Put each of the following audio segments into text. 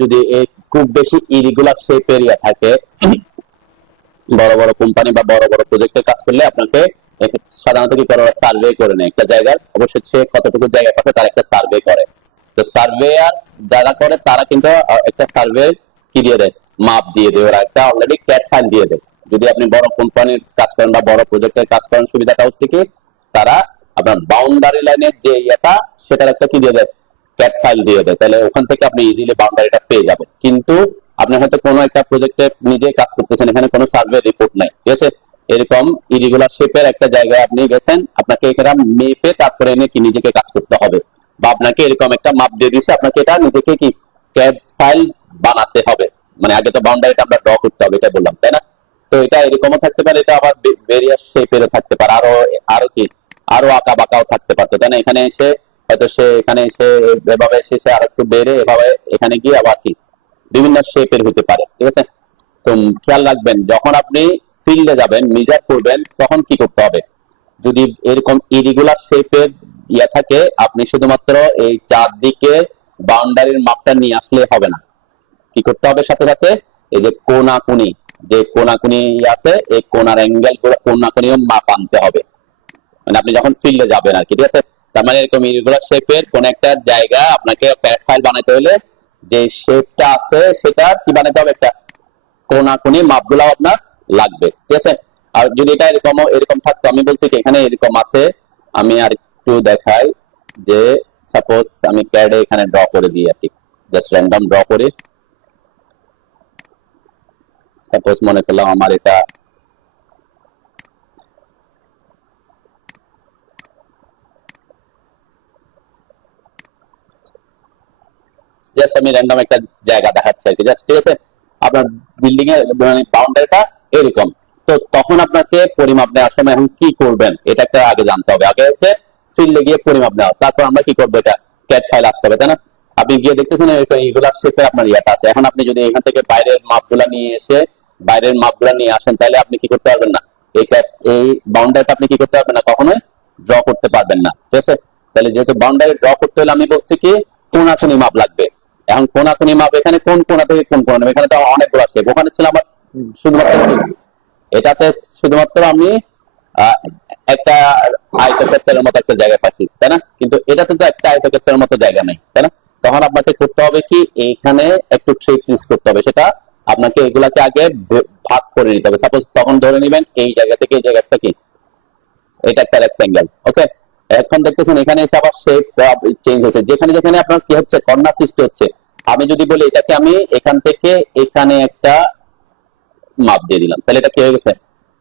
যদি খুব বেশি ইরেগুলার শেপ এরিয়া থাকে, বড় বড় কোম্পানি বা বড় বড় প্রজেক্টে কাজ করলে আপনাকে সাধারণত কি করে, সার্ভে করে নেয় একটা জায়গার, অবশ্যই সে কতটুকু জায়গা পাচ্ছে তার একটা সার্ভে করে। তো সার্ভেয়ার যারা করে তারা কিন্তু একটা সার্ভে কি দিয়ে দেয়, মাপ দিয়ে দেয়, ওরা একটা অলরেডি ক্যাট ফাইল দিয়ে দেয়। যদি আপনি বড় কোম্পানির কাজ করেন বা বড় প্রজেক্টের কাজ করেন, সুবিধাটা হচ্ছে কি তারা আপনার বাউন্ডারি লাইনের যে ইয়েটা সেটার একটা কি দিয়ে দেয়, ক্যাট ফাইল দিয়ে দেয়, তাহলে ওখান থেকে আপনি ইজিলি বাউন্ডারিটা পেয়ে যাবেন। কিন্তু আপনি হয়তো কোনো একটা প্রজেক্টে নিজে কাজ করতেছেন, এখানে কোনো সার্ভে রিপোর্ট নাই, ঠিক আছে, এরকম ইরেগুলার শেপের একটা জায়গায় আপনি গেছেন, আপনাকে এখানে মেপে তারপরে এনে কি নিজেকে কাজ করতে হবে, বা আপনাকে এরকম একটা মাপ দিয়ে দিচ্ছে, আপনাকে এটা নিজেকে কি ক্যাড ফাইল বানাতে হবে, মানে আগে তো বাউন্ডারিটা আমরা ড্র করতে হবে, এটা বললাম, তাই না? তো এটা এরকমও থাকতে পারে, এটা আবার ভেরিয়াস শেপেরও থাকতে পারে, আরো আরো কি আরো আঁকা বাঁকাও থাকতে পারতো, তাই না? এখানে এসে হয়তো সে এখানে এসে এভাবে এসে আর একটু বেড়ে এভাবে এখানে গিয়ে আবার কি বিভিন্ন শেপের হতে পারে, ঠিক আছে? তো খেয়াল রাখবেন যখন আপনি ফিল্ডে যাবেন, মেজার করবেন, তখন কি করতে হবে, যদি এরকম ইরেগুলার শেপের ইয়া থাকে, আপনি শুধুমাত্র এই চারদিকে বাউন্ডারির মাপটা নিয়ে আসলে হবে না, কি করতে হবে সাথে সাথে এই যে কোনাকুনি, যে কোনাকুনি আছে, এই কোনার অ্যাঙ্গেল গুলো কোনাকুনিও মাপ আনতে হবে, মানে আপনি যখন ফিল্ডে যাবেন আর কি, ঠিক আছে? তার মানে এরকম ইরেগুলার শেপের কোন একটা জায়গা আপনাকে ক্যাট ফাইল বানাতে হলে যে শেপটা আছে সেটা কি বানাতে হবে, একটা কোনাকুনি মাপগুলো আপনার লাগবে, ঠিক আছে? আর যদি এটা এরকম এরকম থাকতো, আমি বলছি কি এখানে এরকম আছে, আমি আর একটু দেখাই, যে সাপোজ আমি ক্যাডে এখানে ড্র করে দিই আর কি, জাস্ট র্যান্ডম ড্র করি, সাপোজ মনে করলাম আমার এটা জাস্ট আমি র্যান্ডম একটা জায়গা দেখাচ্ছি আর কি, জাস্ট, ঠিক আছে? আপনার বিল্ডিং এর মানে বাউন্ডারিটা এরকম, তো তখন আপনাকে পরিমাপ নেওয়ার সময় এখন কি করবেন এটা একটা আগে জানতে হবে, আগে হচ্ছে ফিল্ডে গিয়ে পরিমাপ নেওয়া, তারপর আমরা কি করবো, এটা ক্যাট ফাইল আসতে হবে, তাই না? আপনি গিয়ে দেখতেছেন এগুলার শেপে আপনার ইয়াটা আছে, এখন আপনি যদি এখান থেকে বাইরের মাপগুলা নিয়ে এসে বাইরের মাপগুলা নিয়ে আসেন, তাহলে আপনি কি করতে পারবেন না, এই বাউন্ডারিটা আপনি কি করতে পারবেন না, কখনোই ড্র করতে পারবেন না, ঠিক আছে? তাহলে যেহেতু বাউন্ডারি ড্র করতে হলে আমি বলছি কি কোনাকুনি মাপ লাগবে। এখন কোনাকুনি মাপ এখানে কোন কোনা থেকে কোন কোনা, এখানে তো অনেকগুলো আছে, ওখানে ছিল আমার শুধুমাত্র এটাতে শুধুমাত্র আমি একটা আয়তক্ষেত্রের মতো একটা জায়গা পাচ্ছি, তাই না? কিন্তু এটাতে তো একটা আয়তক্ষেত্রের মতো জায়গা নেই, তাই না? তখন আপনাকে করতে হবে কি এইখানে একটু ট্রিক্স ইউজ করতে হবে, সেটা আপনাকে এগুলাকে আগে ভাগ করে নিতে হবে। সাপোজ তখন ধরে নেবেন এই জায়গা থেকে এই জায়গাটা কি এটা একটা রেক্ট্যাঙ্গেল, ওকে? এখন দেখতেছেন এখানে এসে আবার শেপ চেঞ্জ হচ্ছে, যেখানে যেখানে আপনার কি হচ্ছে কর্নার সৃষ্টি হচ্ছে, আমি যদি বলি এটাকে আমি এখান থেকে এখানে একটা মাপ দিয়ে দিলাম, তাহলে এটা কি হয়ে গেছে,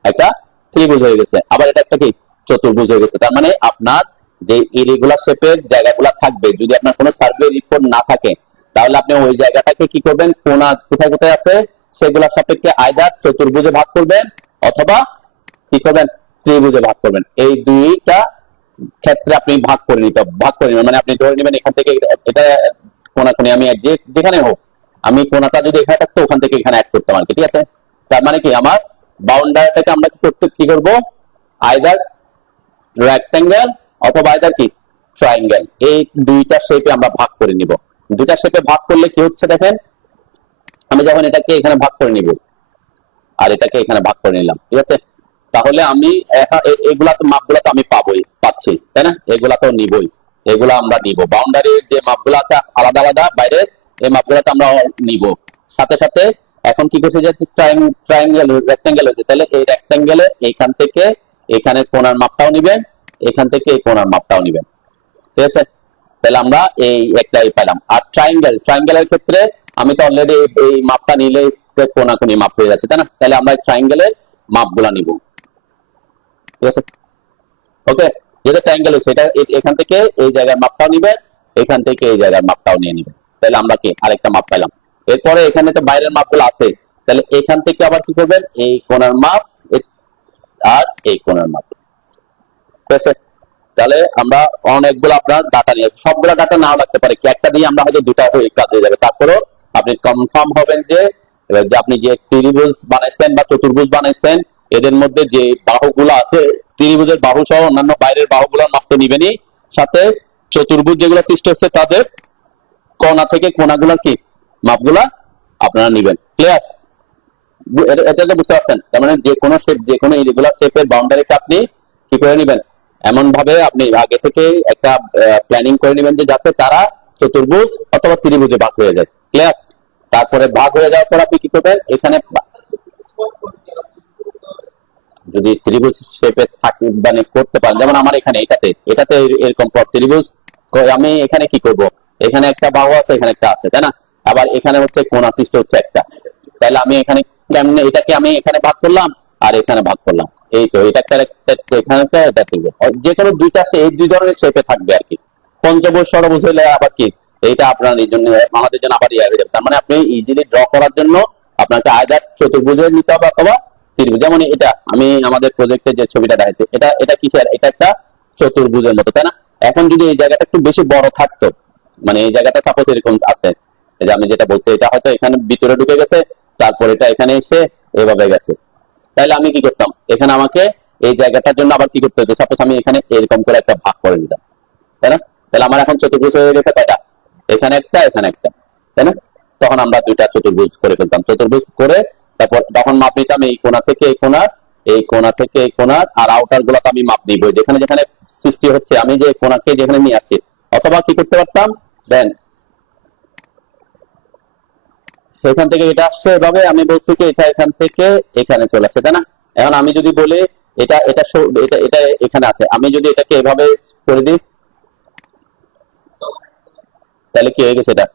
একটা ত্রিভুজ হয়ে গেছে, আবার এটা একটা কি চতুর্ভুজ হয়ে গেছে। তার মানে আপনার যে ইরেগুলার শেপের জায়গাগুলো থাকবে, যদি আপনার কোনো সার্ভে রিপোর্ট না থাকে, তাহলে আপনি ওই জায়গাটাকে কি করবেন, কোনা কোথায় কোথায় আছে সেগুলোর সাপেক্ষে আইদার চতুর্ভুজে ভাগ করবেন অথবা কি করবেন, ত্রিভুজে ভাগ করবেন। এই দুইটা ক্ষেত্রে আপনি ভাগ করে নেবেন, মানে আপনি ধরে নেবেন এখান থেকে এটা কোনাকুনি আমি যেখানে হোক, আমি কোনাটা যদি এখানে থাকতো ওখান থেকে এখানে অ্যাড করতাম আর কি, ঠিক আছে? তার মানে কি আমার বাউন্ডারিটাকে আমরা কি করব, আইদার রেক্ট্যাঙ্গেল অথবা আইদার কি ট্রায়াঙ্গেল, এই দুইটা শেপে আমরা ভাগ করে নিব। দুইটা শেপে ভাগ করলে কি হচ্ছে দেখেন, আমি যখন এটাকে এখানে ভাগ করে নিব আর এটাকে এখানে ভাগ করে নিলাম, ঠিক আছে? তাহলে আমি এগুলা তো মাপগুলা তো আমি পাচ্ছি, তাই না? এগুলা তো নিবই, এগুলা আমরা নিব, বাউন্ডারির যে মাপগুলো আছে আলাদা আলাদা বাইরে, এই মাপগুলা তো আমরা নিব। সাথে সাথে এখন কি করছে যে ট্রায়াঙ্গেল রেক্ট্যাঙ্গেল হয়েছে, তাহলে এই রেক্ট্যাঙ্গেলে এইখান থেকে এখানে কোণার মাপটাও নিবেন, এখান থেকে এই কোণার মাপটাও নিবেন, ঠিক আছে? তাহলে আমরা এই একটাই পেলাম। আর ট্রায়াঙ্গেলের ক্ষেত্রে আমি তো অলরেডি এই মাপটা নিলে কোনাকুনি মাপ হয়ে যাচ্ছে, তাই না? তাহলে আমরা ট্রায়াঙ্গেলের মাপগুলা নিব, ঠিক আছে? ওকে, যেটা ট্রায়াঙ্গেল হচ্ছে এটা এখান থেকে এই জায়গার মাপটাও নিবেন, এখান থেকে এই জায়গার মাপটাও নিয়ে নিবেন, তাহলে আমরা কি আরেকটা মাপ পেলাম। এরপরে এখানে তো বাইরের মাপগুলো আছে, তাহলে এখান থেকে আবার কি করবেন, এই কোণার মাপ আর এই কোণার মাপ, ঠিক আছে? তাহলে আমরা অনেকগুলো আপনার ডাটা নিয়ে, সবগুলো ডাটা নাও লাগতে পারে, কি একটা দিয়ে আমরা হয়তো দুটা হয়ে কাজ হয়ে যাবে, তারপরেও আপনি কনফার্ম হবেন যে আপনি যে ত্রিভুজ বানাইছেন বা চতুর্ভুজ বানাইছেন, এদের মধ্যে যে বাহুগুলো আছে, ত্রিভুজের বাহু সহ অন্যান্য বাইরের বাহুগুলোর মাপ তো নিবেনই, সাথে চতুর্ভুজ যেগুলো সৃষ্টি হচ্ছে তাদের কোণা থেকে কোণাগুলোর কি মাপগুলা আপনারা নিবেন। ক্লিয়ার? এটা তো বুঝতে পারছেন? তার মানে যে কোনো শেপ, যে কোনো ইরেগুলার শেপের বাউন্ডারিকে আপনি কি করে নেবেন, এমন ভাবে আপনি আগে থেকে একটা প্ল্যানিং করে নেবেন যে যাতে তারা চতুর্ভুজ অথবা ত্রিভুজে ভাগ হয়ে যায়। ক্লিয়ার? তারপরে ভাগ হয়ে যাওয়ার পর আপনি কি করবেন, এখানে যদি ত্রিভুজ শেপে থাকি মানে করতে পারেন, যেমন আমার এখানে এটাতে এরকম ত্রিভুজ, আমি এখানে কি করব, এখানে একটা বাহু আছে, এখানে একটা আছে, তাই না? আবার এখানে হচ্ছে কোণ সৃষ্টি হচ্ছে একটা, তাহলে আমি এখানে কেমনে এটাকে আমি এখানে ভাগ করলাম আর এখানে ভাগ করলাম, এই তো এটা এখানে এটা যে কোনো দুইটা এই দুই ধরনের শেপে থাকবে আর কি। পঞ্চভুজ ষড়ভুজ হলে আবার কি, এইটা আপনার এই জন্য আমাদের জন্য আবার ইয়ে হয়ে যাবে। তার মানে আপনি ইজিলি ড্র করার জন্য আপনাকে আয়দার চতুর্ভুজে নিতে হবে অথবা ত্রিভুজ। যেমন এটা আমি আমাদের প্রজেক্টে যে ছবিটা দেখাইছি, এটা কিসের, এটা একটা চতুর্ভুজের মতো, তাই না? এখন যদি এই জায়গাটা একটু বেশি বড় থাকতো, মানে এই জায়গাটা সাপোজ এরকম আছে, এই যে আমি যেটা বলছি, এটা হয়তো এখানে ভিতরে ঢুকে গেছে, তারপর এটা এখানে এসে এভাবে গেছে, তাহলে আমি কি করতাম, এখানে আমাকে এই জায়গাটার জন্য আবার কি করতে হতো, সাপোজ আমি এখানে এরকম করে একটা ভাগ করে নিতাম, তাই না? তাহলে আমার এখন চতুর্ভুজ হয়ে গেছে কয়টা, এখানে একটা এখানে একটা, তাই না? তখন আমরা দুইটা চতুর্ভুজ করে ফেলতাম। চতুর্ভুজ করে তারপর তখন মাপ নিতাম এই কোণা থেকে এই কোণার, এই কোণা থেকে এই কোণার, আর আউটার গুলাতে আমি মাপ নিব যেখানে যেখানে সৃষ্টি হচ্ছে, আমি যে কোণাকে যেখানে নিয়ে আসছি। অথবা কি করতে পারতাম, দেন এখান থেকে এটা আসছে এভাবে, আমি বলছি কি এটা এখান থেকে এখানে চলে আসছে, তাই না? এখন আমি যদি বলি এটা এটা এটা এটা এখানে আছে, আমি যদি এটাকে এভাবে করে দিই, তাহলে কি হয়ে গেছে, এটা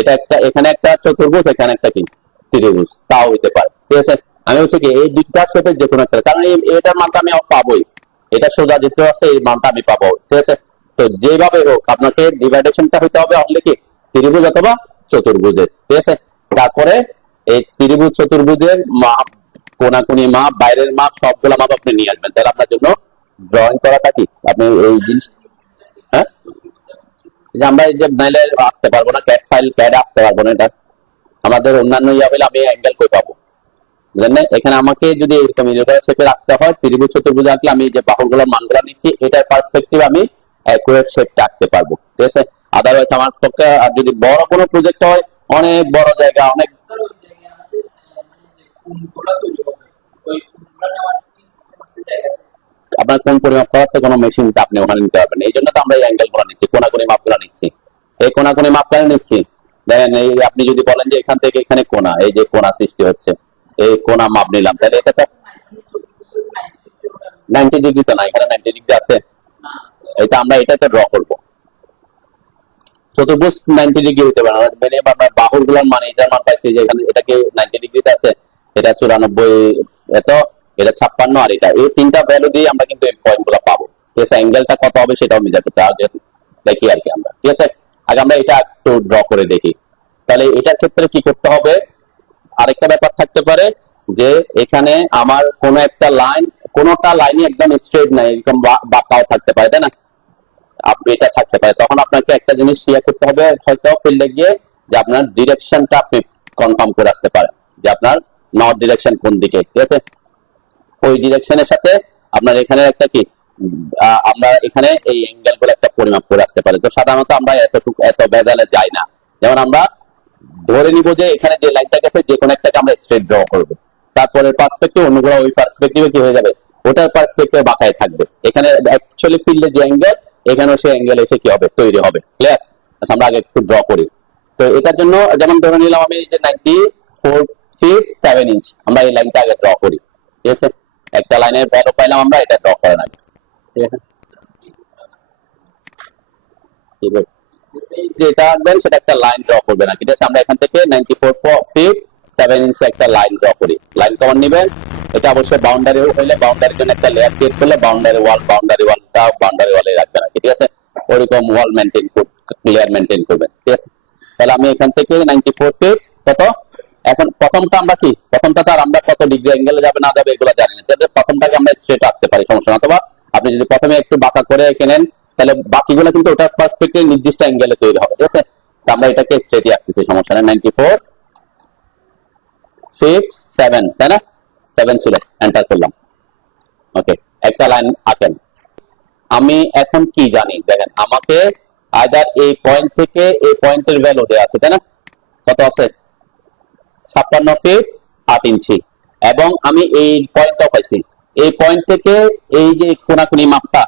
এটা একটা এখানে একটা চতুর্ভুজ, এখানে একটা কি ত্রিভুজ, তাও হইতে পারে। ঠিক আছে? আমি বলছি কি এই দুইটার সাথে যে কোনো একটা, কারণ এটার মানটা আমি পাবোই, এটা সোজা যেতে আছে, এই মানটা আমি পাবো। ঠিক আছে? তো যেভাবে হোক আপনাকে ডিভাইডেশনটা হইতে হবে হলে কি ত্রিভুজ অথবা চতুর্ভুজের। ঠিক আছে? তারপরে এই ত্রিভুজ চতুর্ভুজের মাপ, কোনাকুনি মাপ, বাইরের মাপ, সবগুলো মাপ আপনি নিয়ে আসবেন। তাহলে আপনার জন্য ড্রয়িং করাটা কি আপনি এই জিনিস, হ্যাঁ, যে আমরা এই যে নাইলে আঁকতে পারবো না, ক্যাড ফাইল ক্যাড আঁকতে পারবো না, এটা আমাদের অন্যান্য ইয়া হলে আমি অ্যাঙ্গেল কই পাবো, বুঝলেন না? এখানে আমাকে যদি এরকম ইরেগুলার শেপে রাখতে হয়, ত্রিভুজ চতুর্ভুজ আঁকলে আমি যে বাহুগুলোর মানগুলো নিচ্ছি এটার পার্সপেক্টিভ আমি অ্যাকুরেট শেপটা আঁকতে পারবো। ঠিক আছে? আদারওয়াইজ আমার পক্ষে, আর যদি বড় কোনো প্রজেক্ট হয়, অনেক বড় জায়গা, অনেক আপনার কোন পরিমাপ করার তো কোনো মেশিন আপনি ওখানে নিতে পারবেন। এই জন্য তো আমরা এই অ্যাঙ্গেল গুলো নিচ্ছি, কোনাকুনি মাপগুলো নিচ্ছি, এই কোনাকুনি মাপ কেন নিচ্ছি, দেখেন এই আপনি যদি বলেন যে এখান থেকে এখানে কোনা, এই যে কোনা সৃষ্টি হচ্ছে, এই কোনা মাপ নিলাম, তাহলে এটা তো 90 ডিগ্রি তো না, এখানে 90 ডিগ্রি আছে, এটা আমরা এটাতে ড্র করবো। চতুর্ভুজ 90 ডিগ্রি হতে পারে না, মানে আপনার বাহুর গুলার মানে এটার মান পাইছি যে এখানে এটাকে 90 ডিগ্রিতে আছে, এটা 94, এত, এটা 56, আর এটা, এই তিনটা ভ্যালু দিয়ে আমরা কিন্তু এই পয়েন্ট গুলো পাবো। ঠিক আছে? অ্যাঙ্গেলটা কত হবে সেটাও মেজার করতে হবে, দেখি আর কি আমরা। ঠিক আছে? আগে আমরা এটা একটু ড্র করে দেখি। তাহলে এটার ক্ষেত্রে কি করতে হবে, আরেকটা ব্যাপার থাকতে পারে যে এখানে আমার কোন একটা লাইন, কোনটা লাইনই একদম স্ট্রেট নাই, এরকম বাঁকাও থাকতে পারে, তাই না? আপনি এটা থাকতে পারে, তখন আপনাকে একটা জিনিস শেয়ার করতে হবে হয়তো ফিল্ডে গিয়ে, যে আপনার ডিরেকশনটা আপনি কনফার্ম করে আসতে পারেন যে আপনার নর্থ ডিরেকশন কোন দিকে। ঠিক আছে? ওই ডিরেকশনের সাথে আপনার এখানে একটা কি আমরা এখানে এই অ্যাঙ্গেল গুলো একটা পরিমাপ করে আসতে পারি। তো সাধারণত আমরা এত ভেজালে যাই না, যেমন আমরা ধরে নিব যে এখানে যে লাইনটা গেছে যে কোনো একটাকে আমরা স্ট্রেট ড্র করব, তারপরে পার্সপেক্টিভ অন্যগুলো ওই পার্সপেক্টিভে কি হয়ে যাবে, ওটার পার্সপেক্টিভে বাঁকায় থাকবে। এখানে অ্যাকচুয়ালি ফিল্ডে যে অ্যাঙ্গেল, এখানেও সেই অ্যাঙ্গেল এসে কি হবে, তৈরি হবে। ক্লিয়ার? আচ্ছা, আমরা আগে একটু ড্র করি। তো এটার জন্য যেমন ধরে নিলাম আমি যে 94 feet 7 inch, আমরা এই লাইনটা আগে ড্র করি। ঠিক আছে? একটা লাইনের ভ্যালু পাইলাম আমরা, এটা ড্র করার আগে। ঠিক আছে? যেটা আঁকবেন সেটা একটা লাইন ড্র করবেন না। ঠিক আছে? আমরা এখান থেকে 94 feet 7 inch একটা লাইন ড্র করি। লাইন কেমন নিবেন, এটা অবশ্যই বাউন্ডারি হইলে বাউন্ডারির জন্য একটা লেয়ার ক্রিয়েট করলে বাউন্ডারি ওয়ালটা বাউন্ডারি ওয়ালে রাখবেন। ঠিক আছে? ওরকম ওয়াল মেনটেন লেয়ার মেনটেন করবেন। ঠিক আছে? তাহলে আমি এখান থেকে 94 feet কত, এখন প্রথমটা আমরা কি, প্রথমটা তো আর আমরা কত ডিগ্রি অ্যাঙ্গেলে যাবে না যাবে এগুলো জানি না, তাহলে প্রথমটাকে আমরা স্ট্রেট রাখতে পারি, সমস্যা না। অথবা আপনি যদি প্রথমে একটু বাঁকা করে কেনেন, তাহলে বাকিগুলো কিন্তু ওটার পার্সপেক্টিভ নির্দিষ্ট অ্যাঙ্গেলে তৈরি হবে। ঠিক আছে? আমরা এটাকে স্ট্রেটই রাখতেছি, সমস্যা নেই। 94 feet 7, তাই না? 7 ছিল, এন্টার করলাম। ওকে, একটা লাইন আঁকেন। আমি এখন কি জানি, দেখেন আমাকে আইদার এই পয়েন্ট থেকে এই পয়েন্টের ভ্যালু দেওয়া আছে, তাই না? কত আছে 56 ফিট 8 ইঞ্চি, এবং আমি এই পয়েন্টটা পাইছি। এই পয়েন্ট থেকে এই যে কোনাকুনি মাপটা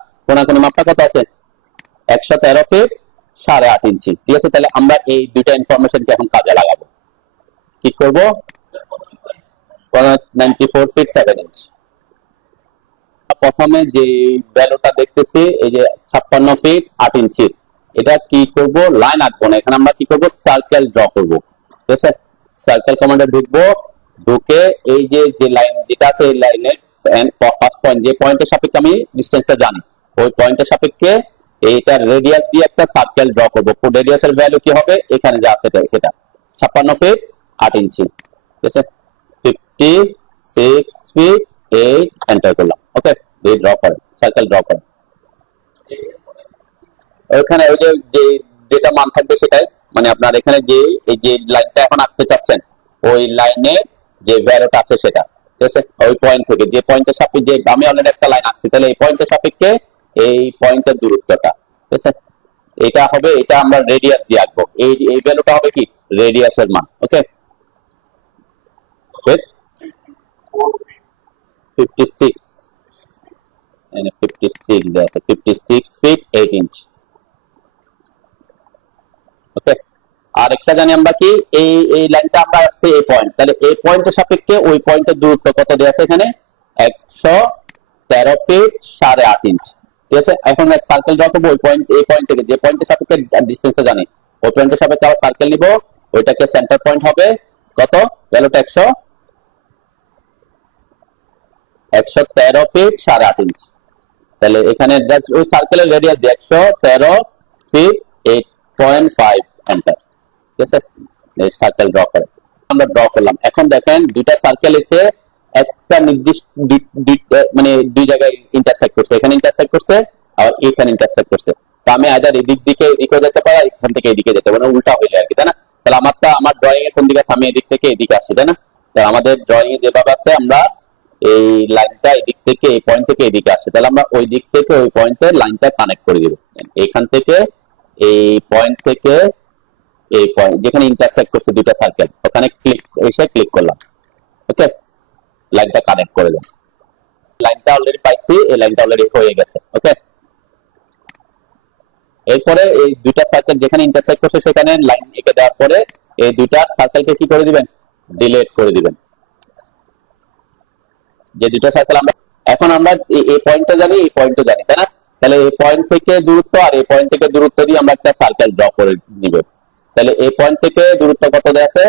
কত আছে 113 ফিট 8.5 ইঞ্চি। ঠিক আছে, তাহলে আমরা এই দুইটা ইনফরমেশনকে এখন কাজে লাগাবো। কি করব 94 ফিট 7 ইঞ্চ। প্রথমে যে ভ্যালুটা দেখতেছি এই যে 56 ফিট 8 ইঞ্চি, এটা কি করব লাইন আঁকবো না, এখানে আমরা কি করব সার্কেল ড্র করব। ঠিক আছে, সার্কেল কমান্ডে ঢুকবো, ঢুকে এই যে লাইন যেটা আছে এই লাইনের ফার্স্ট পয়েন্ট, যে পয়েন্টের সাপেক্ষে আমি ডিসটেন্সটা জানি, ওই পয়েন্টের সাপেক্ষে এইটা রেডিয়াস দিয়ে একটা সার্কেল ড্র করব। রেডিয়াসের ভ্যালু কি হবে এখানে যা আছে সেটা 56 ফিট 8 ইঞ্চি। ঠিক আছে, 56 ফিট 8 এন্টার করলাম। ওকে, এই ড্র করেন, সার্কেল ড্র করেন। ওখানে ওই যে যেটা মান থাকবে সেটাই, মানে আপনার এখানে যে এই যে লাইনটা এখন আঁকতে চাচ্ছেন ওই লাইনে যে ভ্যালুটা আছে সেটা। ঠিক আছে, ওই পয়েন্ট থেকে যে পয়েন্টের সাপেক্ষে আমি অলরেডি একটা লাইন আঁকছি, তাহলে এই পয়েন্টের সাপেক্ষে এই পয়েন্টের দূরত্বটা। ঠিক আছে, এটা হবে, এটা আমরা রেডিয়াস দিয়ে আঁকবো, এই ভ্যালুটা হবে কি রেডিয়াসের মান। ওকে, 56 আছে 56 ফিট 8 ইঞ্চ। ওকে, আর একটা জানি আমরা কি এই লাইনটা আমরা আসছে এই পয়েন্ট, তাহলে এই পয়েন্টের সাপেক্ষে ওই পয়েন্টের দূরত্ব কত দেয়া আছে এখানে 113 ফিট 8.5 ইঞ্চ। ঠিক আছে, এখন এক সার্কেল ড্র করব ওই পয়েন্ট, এই পয়েন্ট থেকে যে পয়েন্টের সাপেক্ষে ডিসটেন্সটা জানি ওই পয়েন্টের সাপেক্ষে আবার সার্কেল নিব, ওইটাকে সেন্টার পয়েন্ট হবে কত ভ্যালুটা 113 ফিট 8.5 ইঞ্চ। তাহলে এখানে ওই সার্কেলের রেডিয়াস দিয়ে 113 ফিট 8.5 এন্টার। ঠিক আছে, এই সার্কেল ড্র করে আমরা ড্র করলাম। এখন দেখেন দুইটা সার্কেল এসে একটা নির্দিষ্ট মানে দুই জায়গায় ইন্টারসেক্ট করছে, এখানে ইন্টারসেক্ট করছে আর এখানে ইন্টারসেক্ট করছে। তো আমি আইদার এদিক দিকে এদিকেও যেতে পারি, এখান থেকে এদিকে যেতে পারি, উল্টা হয়ে যায় আর কি, তাই না? তাহলে আমার ড্রয়িং এ কোন দিকে আছে, আমি এদিক থেকে এদিকে আসছি, তাই না? তাহলে আমাদের ড্রয়িং এ যেভাবে আছে আমরা এই লাইনটা এদিক থেকে এই পয়েন্ট থেকে এদিকে আসছে, তাহলে আমরা ওই দিক থেকে ওই পয়েন্টে লাইনটা কানেক্ট করে দিব। এখান থেকে এই পয়েন্ট থেকে এই পয়েন্ট যেখানে ইন্টারসেক্ট করছে দুইটা সার্কেল, ওখানে ক্লিক করলাম। ওকে, লাইনটা কানেক্ট করে দেন। লাইনটা অলরেডি পাইছি, এই লাইনটা অলরেডি হয়ে গেছে। ওকে, এরপরে এই দুইটা সার্কেল যেখানে ইন্টারসেক্ট করছে সেখানে লাইন এঁকে দেওয়ার পরে এই দুইটা সার্কেলকে কি করে দিবেন ডিলিট করে দিবেন। যে দুইটা সার্কেল আমরা এখন আমরা এই পয়েন্টটা জানি, এই পয়েন্টটা জানি, তাই না? তাহলে এই পয়েন্ট থেকে দূরত্ব আর এই পয়েন্ট থেকে দূরত্ব দিয়ে আমরা একটা সার্কেল ড্র করে নিব। তাহলে এই পয়েন্ট থেকে দূরত্ব কত দেয়া আছে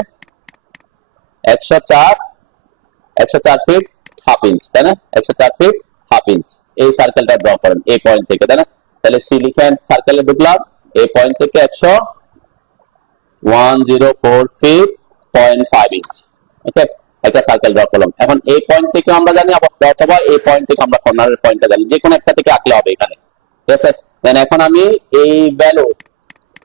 104 ফিট 1/2 ইঞ্চ, তাই না? 104 ফিট 1/2 ইঞ্চ। এই সার্কেলটা ড্র করেন এই পয়েন্ট থেকে, তাই না? তাহলে সি লিখেন, সার্কেলে ঢুকলাম, এই পয়েন্ট থেকে 104 ফিট 0.5 ইঞ্চ। ওকে, একটা সার্কেল ড্র করলাম। এখন এই পয়েন্ট থেকে আমরা জানি, অথবা এই পয়েন্ট থেকে আমরা কর্নারের পয়েন্টটা জানি, যে কোনো একটা থেকে আঁকলে হবে এখানে। ঠিক আছে, দেন এখন আমি এই ভ্যালু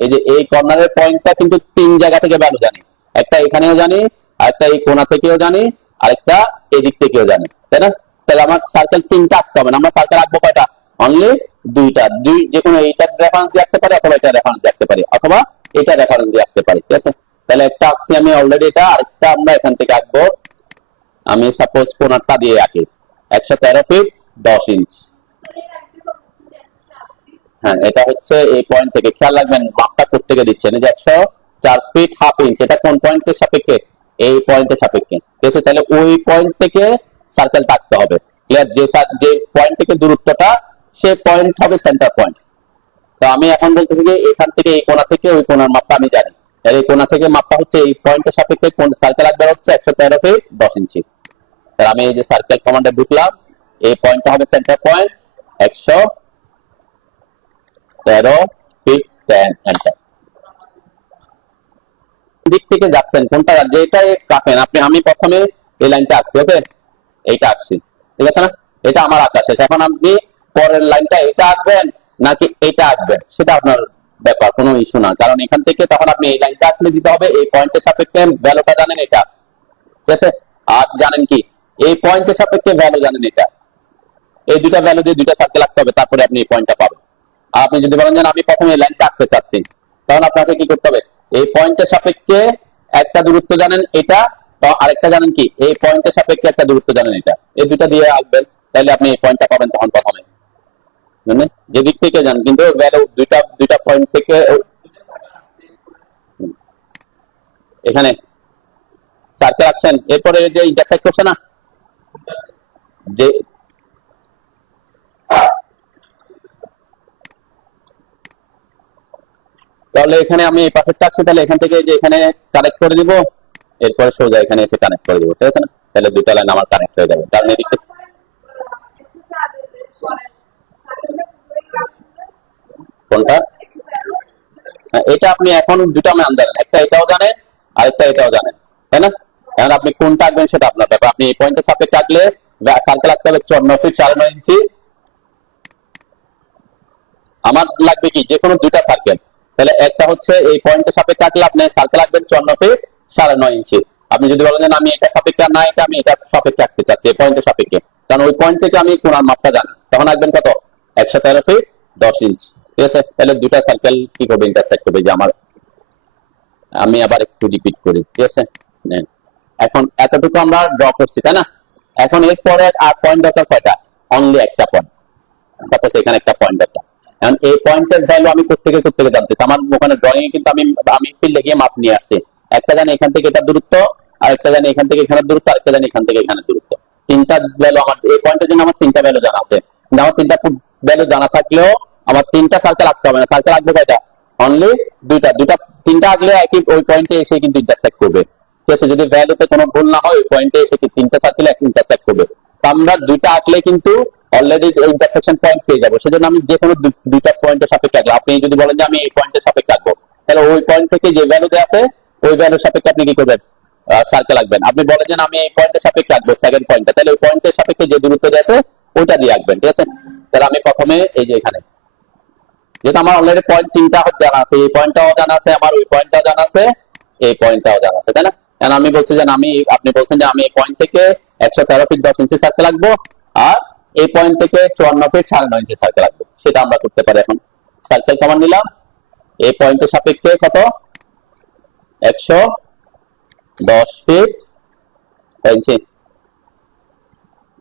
এই যে এই কর্নারের পয়েন্টটা কিন্তু তিন জায়গা থেকে ভ্যালু জানি, একটা এখানেও জানি, আরেকটা এই কোণা থেকেও জানি, আরেকটা এই দিক থেকেও জানি, তাই না? তাহলে আমার সার্কেল তিনটা আঁকতে হবে না, আমরা সার্কেল আঁকবো কয়টা অনলি দুইটা, যে কোনো এইটার রেফারেন্স দিয়ে আঁকতে পারি, অথবা এটা রেফারেন্স দিয়ে আঁকতে পারি, অথবা এটা রেফারেন্স দিয়ে আঁকতে পারি। ঠিক আছে, তাহলে একটা আঁকছি আমি অলরেডি, এটা আরেকটা আমরা এখান থেকে আঁকবো। আমি সাপোজ কোণারটা দিয়ে আঁকি 113 ফিট 10 ইঞ্চ। হ্যাঁ, এটা হচ্ছে এই পয়েন্ট থেকে, খেয়াল রাখবেন মাপটা কোত্থেকে দিচ্ছেন, এই যে 104 ফিট 1/2 ইঞ্চ, এটা কোন পয়েন্টের সাপেক্ষে এই পয়েন্টের সাপেক্ষে। ঠিক আছে, তাহলে ওই পয়েন্ট থেকে সার্কেল থাকতে হবে। ক্লিয়ার? যে পয়েন্ট থেকে দূরত্বটা সে পয়েন্ট হবে সেন্টার পয়েন্ট। তো আমি এখন বলতেছি যে এখান থেকে এই কোণা থেকে ওই কোণার মাপটা আমি জানি, এই কোণা থেকে মাপটা হচ্ছে এই পয়েন্টের সাপেক্ষে কোন সার্কেল আঁকবে হচ্ছে 113 ফিট 10 ইঞ্চি। তাহলে আমি এই যে সার্কেল কমান্ডে ঢুকলাম, এই পয়েন্টটা হবে সেন্টার পয়েন্ট 113 ফিট 10 এন্টার। দিক থেকে যাচ্ছেন কোনটা, যেটা কাটেন আপনি, আমি প্রথমে এই লাইনটা আঁকছি। ওকে, এইটা আঁকছি, ঠিক আছে না? এটা আমার আঁকা শেষ। এখন আপনি পরের লাইনটা এটা আঁকবেন নাকি এটা আঁকবেন সেটা আপনার ব্যাপার, কোনো ইস্যু না, কারণ এখান থেকে তখন আপনি এই লাইনটা আঁকলে দিতে হবে এই পয়েন্টের সাপেক্ষে ভ্যালুটা জানেন এটা। ঠিক আছে, আর জানেন কি এই পয়েন্টের সাপেক্ষে ভ্যালু জানেন এটা, এই দুটা ভ্যালু দিয়ে দুটা সার্কেল আঁকতে হবে, তারপরে আপনি এই পয়েন্টটা পাবেন। আর আপনি যদি বলেন যে আমি প্রথমে এই লাইনটা আঁকতে চাচ্ছি, তখন আপনাকে কি করতে হবে এই পয়েন্টের সাপেক্ষে একটা দূরত্ব জানেন এটা, তো আরেকটা জানেন কি এই পয়েন্টের সাপেক্ষে একটা দূরত্ব জানেন এটা, এই দুটা দিয়ে আঁকবেন, তাহলে আপনি এই পয়েন্টটা পাবেন তখন প্রথমে, মানে যে দিক থেকে যান কিন্তু ভ্যালু দুইটা দুইটা পয়েন্ট থেকে এখানে সার্কেল আঁকছেন, এরপরে যে ইন্টারসেক্ট করছে না যে তাহলে এখানে আমি এই পাশেরটা আঁকছি, তাহলে এখান থেকে যে এখানে কানেক্ট করে দিব, এরপরে সোজা এখানে এসে কানেক্ট করে দিব, ঠিক আছে না? তাহলে দুইটা লাইন আমার কানেক্ট হয়ে যাবে, কারণ এদিকে কোনটা এটা আপনি এখন দুটা মান জানেন, একটা এটাও জানেন আরেকটা এটাও জানেন, তাই না? এখন আপনি কোনটা আঁকবেন সেটা আপনার ব্যাপার। আপনি এই পয়েন্টের সাপেক্ষে আঁকলে সার্কেল আঁকতে হবে 54 ফিট 9.5 ইঞ্চি। আমার লাগবে কি যে কোনো দুইটা সার্কেল, তাহলে একটা হচ্ছে এই পয়েন্টের সাপেক্ষে আঁকলে আপনি সার্কেল আঁকবেন 54 ফিট 9.5 ইঞ্চি। আপনি যদি বলেন যে আমি এটা সাপেক্ষে না এটা আমি এটা সাপেক্ষে আঁকতে চাচ্ছি এই পয়েন্টের সাপেক্ষে, কারণ ওই পয়েন্ট থেকে আমি কোণার মাপটা জানি, তখন আঁকবেন কত 113 ফিট 10 ইঞ্চি, ঠিক আছে? তাহলে দুইটা সার্কেল কি করবে ইন্টারসেক্ট করবে, যে আমার আমি আবার একটু রিপিট করি, ঠিক আছে? এখন এতটুকু আমরা ড্র করছি, তাই না? এখন এরপরে আর পয়েন্ট দরকার কয়টা? অনলি একটা পয়েন্ট। সাপোজ এখানে একটা পয়েন্ট দরকার, এখন এই পয়েন্টের ভ্যালু আমি কোত্থেকে জানতেছি, আমার ওখানে ড্রয়িং এ কিন্তু আমি ফিল্ডে গিয়ে মাপ নিয়ে আসছি, একটা জানি এখান থেকে এটা দূরত্ব, আরেকটা জানি এখান থেকে এখানে দূরত্ব, আরেকটা জানি এখান থেকে এখানে দূরত্ব, তিনটা ভ্যালু আমার এই পয়েন্টের জন্য আমার তিনটা ভ্যালু জানা আছে। কিন্তু আমার তিনটা ভ্যালু জানা থাকলেও আমার তিনটা সার্কেল আঁকতে হবে না, সার্কেল আঁকবো কয়টা? অনলি দুইটা, তিনটা আঁকলে একই ওই পয়েন্টে এসে কিন্তু ইন্টারসেক্ট করবে, ঠিক আছে? যদি ভ্যালুতে কোনো ভুল না হয় ওই পয়েন্টে এসে তিনটা সার্কেল ইন্টারসেক্ট করবে। তো আমরা দুইটা আঁকলে কিন্তু অলরেডি ইন্টারসেকশন পয়েন্ট পেয়ে যাবো, সেজন্য আমি যে কোনো দুইটা পয়েন্টের সাপেক্ষে আঁকলাম। আপনি যদি বলেন যে আমি এই পয়েন্টের সাপেক্ষে আঁকবো, তাহলে ওই পয়েন্ট থেকে যে ভ্যালুতে আছে ওই ভ্যালুর সাপেক্ষে আপনি কি করবেন? সার্কেল আঁকবেন। আপনি বলেন যে আমি এই পয়েন্টের সাপেক্ষে আঁকবো সেকেন্ড পয়েন্টটা, তাহলে ওই পয়েন্টের সাপেক্ষে যে দূরত্ব আছে ওইটা দিয়ে আঁকবেন, ঠিক আছে? তাহলে আমি প্রথমে এই যে এখানে যেটা আমার অলরেডি পয়েন্ট তিনটা জানা আছে, এই পয়েন্টটাও জানা আছে আমার, ওই পয়েন্টটাও জানা আছে, এই পয়েন্টটাও জানা আছে, তাই না? কারণ আমি বলছি যে আপনি বলছেন যে আমি এই পয়েন্ট থেকে 113 ফিট 10 ইঞ্চি সার্কেল আঁকবো, আর এই পয়েন্ট থেকে 54 ফিট 9.5 ইঞ্চি সার্কেল আঁকবো, সেটা আমরা করতে পারি। এখন সার্কেল কমান নিলাম, এই পয়েন্টের সাপেক্ষে কত 110 ফিট ইঞ্চি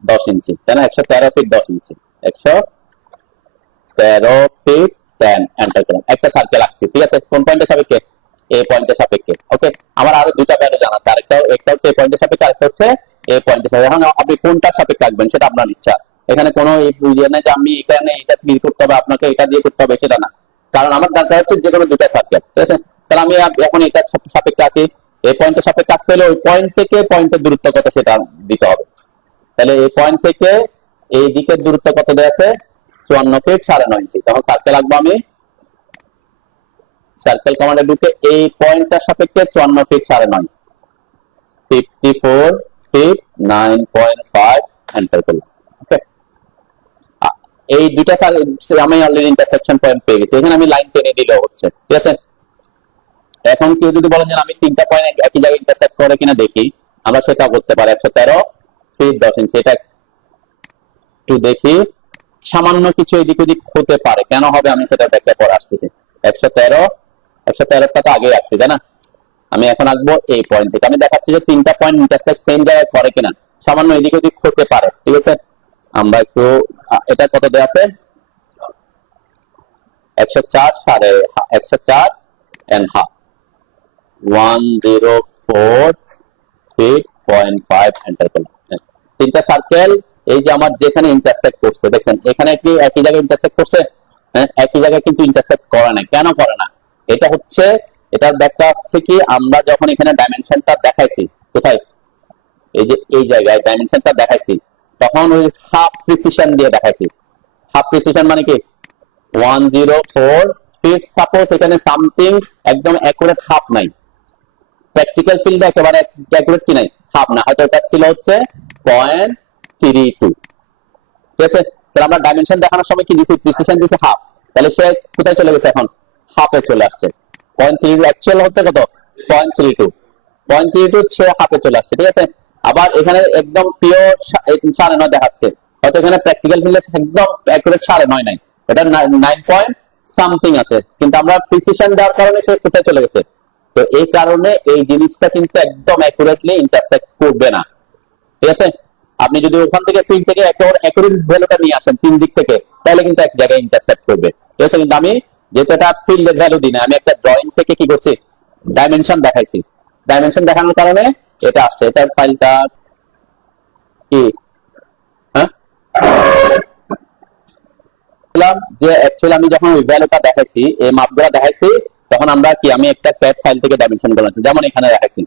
10 ইঞ্চি, তাই না? 113 ফিট 10 ইঞ্চি, 113 ফিট 10, এন্টার করুন। একটা সার্কেল আঁকছি, ঠিক আছে? কোন পয়েন্টের সাপেক্ষে? এই পয়েন্টের সাপেক্ষে, ওকে? আমার আরো দুইটা ভ্যালু জানা আছে, একটা হচ্ছে এই পয়েন্টের সাপেক্ষে, আরেকটা হচ্ছে এই পয়েন্টের সাপেক্ষে। এখন আপনি কোনটার সাপেক্ষে আঁকবেন সেটা আপনার ইচ্ছা, এখানে কোনো ইয়ে নেই যে আমি এখানে এটা ক্লিক করতে হবে আপনাকে এটা দিয়ে করতে হবে, সেটা না। কারণ আমার দরকার হচ্ছে যে কোনো দুইটা সার্কেল, ঠিক আছে? তাহলে আমি এখন এটা সাপেক্ষে আঁকি, এই পয়েন্টের সাপেক্ষে আঁকতে হলে ওই পয়েন্ট থেকে পয়েন্টের দূরত্ব কত সেটা দিতে হবে। তাহলে এই পয়েন্ট থেকে এই দিকের দূরত্ব কত দেয়া আছে? 54 ফিট 9.5 ইঞ্চি। তখন সার্কেল আঁকবো আমি, সার্কেল কমান্ডে ঢুকে এই পয়েন্টটার সাপেক্ষে 54 ফিট 9.5, 54 ফিট 9.5, এন্টার করলাম, ওকে? এই দুইটা আমি অলরেডি ইন্টারসেকশন পয়েন্ট পেয়ে গেছি, এখানে আমি লাইন টেনে দিলেও হচ্ছে, ঠিক আছে? এখন কেউ যদি বলেন যে আমি তিনটা পয়েন্ট একই জায়গায় ইন্টারসেক্ট করে কিনা দেখি, আমরা সেটা করতে পারি। 113 ফিট 10 ইঞ্চি, এটা একটু দেখি, সামান্য কিছু এদিক ওদিক হতে পারে, কেন হবে আমি সেটা ব্যাখ্যা করে আসতেছি। 113টা তো আগে আসছে, তাই না? আমি এখন আঁকবো এই পয়েন্ট থেকে, আমি দেখাচ্ছি যে তিনটা পয়েন্ট ইন্টারসেক্ট সেম জায়গায় করে কিনা, সামান্য এদিক ওদিক হতে পারে, ঠিক আছে? আমরা একটু এটা কত দেওয়া আছে? 104 and half, 104 ফিট 0.5, এন্টার করলাম। তিনটা সার্কেল এই যে আমার যেখানে ইন্টারসেক্ট করছে, দেখছেন এখানে কি একই জায়গায় ইন্টারসেক্ট করছে? হ্যাঁ, একই জায়গায় কিন্তু ইন্টারসেক্ট করে না, কেন করে না? এটা হচ্ছে, এটার ব্যাখ্যা হচ্ছে কি, আমরা যখন এখানে ডাইমেনশনটা দেখাইছি, কোথায়? এই যে এই জায়গায় ডাইমেনশনটা দেখাইছি, তখন ওই হাফ প্রিসিশন দিয়ে দেখাইছি। হাফ প্রিসিশন মানে কি? 104 ফিট। সাপোজ এখানে সামথিং একদম অ্যাকুরেট হাফ নাই, প্র্যাকটিক্যাল ফিল্ডে একেবারে অ্যাকুরেট কি নাই, হাফ না, হয়তো এটা ছিল হচ্ছে 0.32, ঠিক আছে? তাহলে আমরা ডাইমেনশন দেখানোর সময় কি দিছি? প্রিসিশন দিছি হাফ, তাহলে সে কোথায় চলে গেছে? এখন হাফে চলে আসছে। 0.32 অ্যাকচুয়াল হচ্ছে কত? 0.32 সে হাফে চলে আসছে, ঠিক আছে? আবার এখানে একদম পিওর 9.5 দেখাচ্ছে, হয়তো এখানে প্র্যাকটিক্যাল ফিল্ডে একদম অ্যাকুরেট 9.5 নাই, এটা 9 পয়েন্ট সামথিং আছে, কিন্তু আমরা প্রিসিশন দেওয়ার কারণে সে কোথায় চলে গেছে? তো এই কারণে এই জিনিসটা কিন্তু একদম অ্যাকুরেটলি ইন্টারসেক্ট করবে না, ঠিক আছে। আপনি যদি ওখান থেকে ফিল্ড থেকে অ্যাকুরেট ভ্যালুটা নিয়ে আসেন তিন দিক থেকে, তাহলে কিন্তু এক জায়গায় ইন্টারসেক্ট করবে, ঠিক আছে। কিন্তু আমি যেহেতু এটা ফিল্ডের ভ্যালু দিই না, আমি একটা ড্রয়িং থেকে কি করছি, ডাইমেনশন দেখাইছি, ডাইমেনশন দেখানোর কারণে এটা আসছে। এটার ফাইলটা কি, হ্যাঁ, যে অ্যাকচুয়ালি আমি যখন ওই ভ্যালুটা দেখাইছি, এই মাপগুলো দেখাইছি, তখন আমরা কি, আমি একটা ক্যাট ফাইল থেকে ডাইমেনশন বলেছি, যেমন এখানে দেখাইছি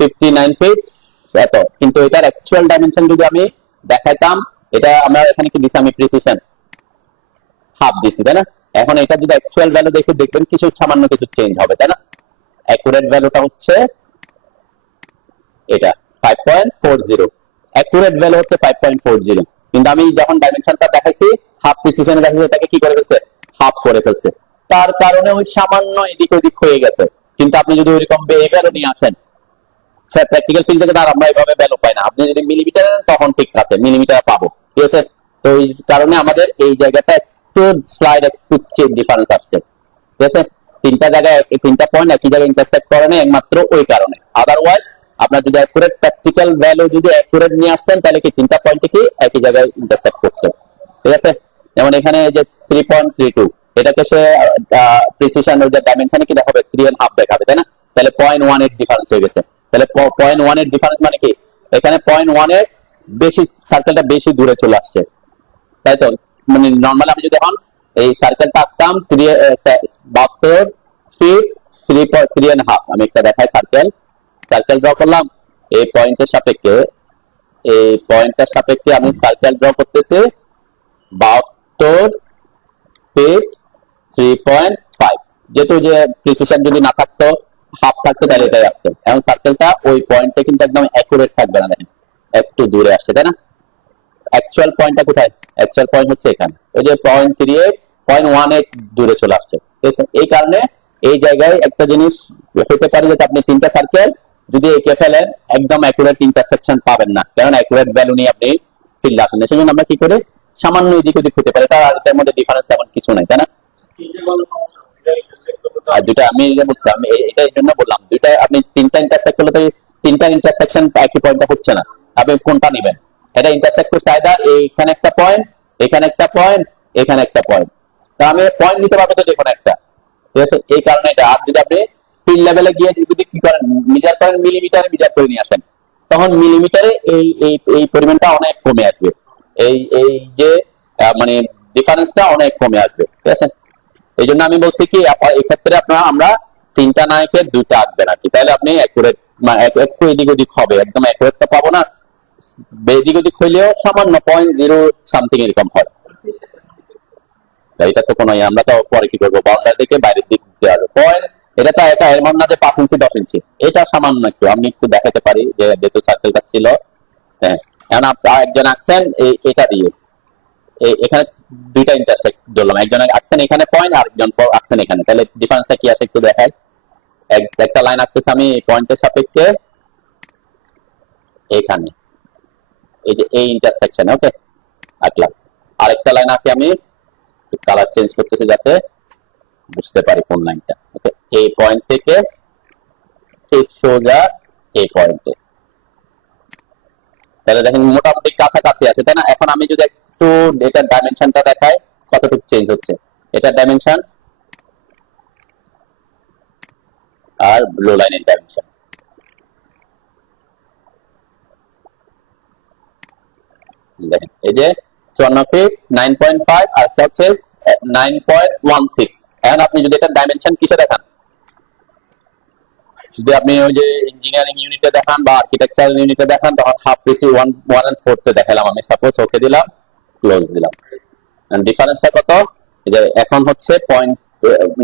59 ফিট এত, কিন্তু এটার অ্যাকচুয়াল ডাইমেনশন যদি আমি দেখাইতাম, এটা আমরা এখানে কি দিছি, আমি প্রিসিশন হাফ দিছি, তাই না। এখন এটা যদি অ্যাকচুয়াল ভ্যালু দেখে দেখবেন কিছু সামান্য কিছু চেঞ্জ হবে, তাই না। অ্যাকুরেট ভ্যালুটা হচ্ছে এটা 5.40, অ্যাকুরেট ভ্যালু হচ্ছে 5.40, কিন্তু আমি যখন ডাইমেনশনটা দেখাইছি হাফ প্রিসিশনে দেখাইছি, এটাকে কি করে ফেলছে, হাফ করে ফেলছে, তার কারণে ওই সামান্য এদিক ওদিক হয়ে গেছে। কিন্তু আপনি যদি ওইরকম এই ভ্যালু নিয়ে আসেন প্র্যাকটিক্যাল ফিল্ড থেকে, তার আমরা এইভাবে ভ্যালু পাই না। আপনি যদি মিলিমিটার নেন তখন ঠিক আছে, মিলিমিটার পাবো, ঠিক আছে। তো এই কারণে আমাদের এই জায়গাটা একটু স্লাইড একটু ডিফারেন্স আসছে, ঠিক আছে। তিনটা জায়গায় তিনটা পয়েন্ট একই জায়গায় ইন্টারসেক্ট করে না, একমাত্র ওই কারণে। আদারওয়াইজ আপনার যদি অ্যাকুরেট প্র্যাকটিক্যাল ভ্যালু যদি অ্যাকুরেট নিয়ে আসতেন, তাহলে কি তিনটা পয়েন্টে কি একই জায়গায় ইন্টারসেক্ট করতো, ঠিক আছে। যেমন এখানে যে 3.32, এটাকে সে প্রিসিশন ওই যে ডাইমেনশনে কি দেখাবে, 3.5 দেখাবে, তাই না। তাহলে 0.18 ডিফারেন্স হয়ে গেছে। তাহলে 0.18 ডিফারেন্স মানে কি, এখানে 0.18 বেশি, সার্কেলটা বেশি দূরে চলে আসছে, তাই তো। মানে নর্মালি আমি যদি এখন এই সার্কেলটা আঁকতাম 72 ফিট 3.5, আমি একটা দেখাই সার্কেল ড্র করলাম এই পয়েন্টের সাপেক্ষে, এই পয়েন্টটার সাপেক্ষে আমি সার্কেল ড্র করতেছি 72 ফিট 3.5। যেহেতু যে প্রিসিশন যদি না থাকতো, হাফ থাকতো, তাহলে এটাই আসতো। এখন সার্কেলটা ওই পয়েন্টে কিন্তু একদম অ্যাকুরেট থাকবে না, দেখেন একটু দূরে আসছে, তাই না। অ্যাকচুয়াল পয়েন্টটা কোথায়, অ্যাকচুয়াল পয়েন্ট হচ্ছে এখানে, ওই যে 0.38 দূরে চলে আসছে, ঠিক আছে। এই কারণে এই জায়গায় একটা জিনিস হতে পারে যে আপনি তিনটা সার্কেল যদি এঁকে ফেলেন, একদম অ্যাকুরেট ইন্টারসেকশন পাবেন না, কারণ অ্যাকুরেট ভ্যালু নিয়ে আপনি ফিল্ড আসেন। সেজন্য আমরা কি করে সামান্য এদিক ওদিক হতে পারে, তার এটার মধ্যে ডিফারেন্স তেমন কিছু নাই, তাই না। আর দুইটা আমি বলছি, আমি এটা এই জন্য বললাম, দুইটা আপনি তিনটা ইন্টারসেক্ট করলে, তিনটা ইন্টারসেকশন একই পয়েন্টটা হচ্ছে না, আপনি কোনটা নেবেন। এটা ইন্টারসেক্ট করছে আইদার এইখানে একটা পয়েন্ট, এখানে একটা পয়েন্ট, এখানে একটা পয়েন্ট, তা আমি পয়েন্ট নিতে পারবো তো দেখুন একটা, ঠিক আছে। এই কারণে এটা, আর যদি আপনি ফিল্ড লেভেলে গিয়ে যদি কি করেন, মেজার করেন মিলিমিটারে, মেজার করে নিয়ে আসেন, তখন মিলিমিটারে এই এই এই পরিমাণটা অনেক কমে আসবে, এই এই যে মানে ডিফারেন্সটা অনেক কমে আসবে, ঠিক আছে। এই জন্য আমি বলছি কি, এই ক্ষেত্রে আপনার আমরা তিনটা নায়কের দুইটা আঁকবেন আর কি, তাহলে আপনি অ্যাকুরেট, মানে একটু এদিক ওদিক হবে, একদম অ্যাকুরেট তো পাবো না, এদিক ওদিক হইলেও সামান্য 0.0 সামথিং এরকম হয়। এটা তো কোনো, আমরা তো পরে কি করবো, বাউন্ডারি থেকে বাইরের দিক দেওয়া যাবে পয়েন্ট, এটা তো একা এর মধ্যে যে 5 ইঞ্চি 10 ইঞ্চি, এটা সামান্য একটু আমি একটু দেখাতে পারি, যে যেহেতু সার্কেলটা ছিল, হ্যাঁ। এখন একজন আঁকছেন এটা দিয়ে, এখানে দুইটা ইন্টারসেক্ট ধরলাম, একজন আঁকছেন এখানে পয়েন্ট, আরেকজন আঁকছেন এখানে, তাহলে ডিফারেন্সটা কি আসে একটু দেখায়। একটা লাইন আঁকতেছি আমি এই পয়েন্টের সাপেক্ষে এখানে, এই যে এই ইন্টারসেকশন, ওকে আঁকলাম। আরেকটা লাইন আঁকি আমি, কালার চেঞ্জ করতেছি যাতে বুঝতে পারি কোন লাইনটা, ওকে। এই পয়েন্ট থেকে ঠিক সোজা এই পয়েন্টে, তাহলে দেখেন মোটামুটি কাছাকাছি আছে, তাই না। এখন আমি যদি একটু এটার ডাইমেনশনটা দেখাই কতটুকু চেঞ্জ হচ্ছে, এটার ডাইমেনশন আর ব্লু লাইনের ডাইমেনশন, দেখেন এই যে 54 ফিট 9.5, আর একটা হচ্ছে 9.16। এখন আপনি যদি এটা ডাইমেনশন কিসে দেখান, যদি আপনি ওই যে ইঞ্জিনিয়ারিং ইউনিটে দেখান বা আর্কিটেকচারাল ইউনিটে দেখান, তখন হাফ পিসি 1/4 দেখালাম আমি, সাপোজ ওকে দিলাম, ক্লোজ দিলাম। ডিফারেন্সটা কত, এই যে এখন হচ্ছে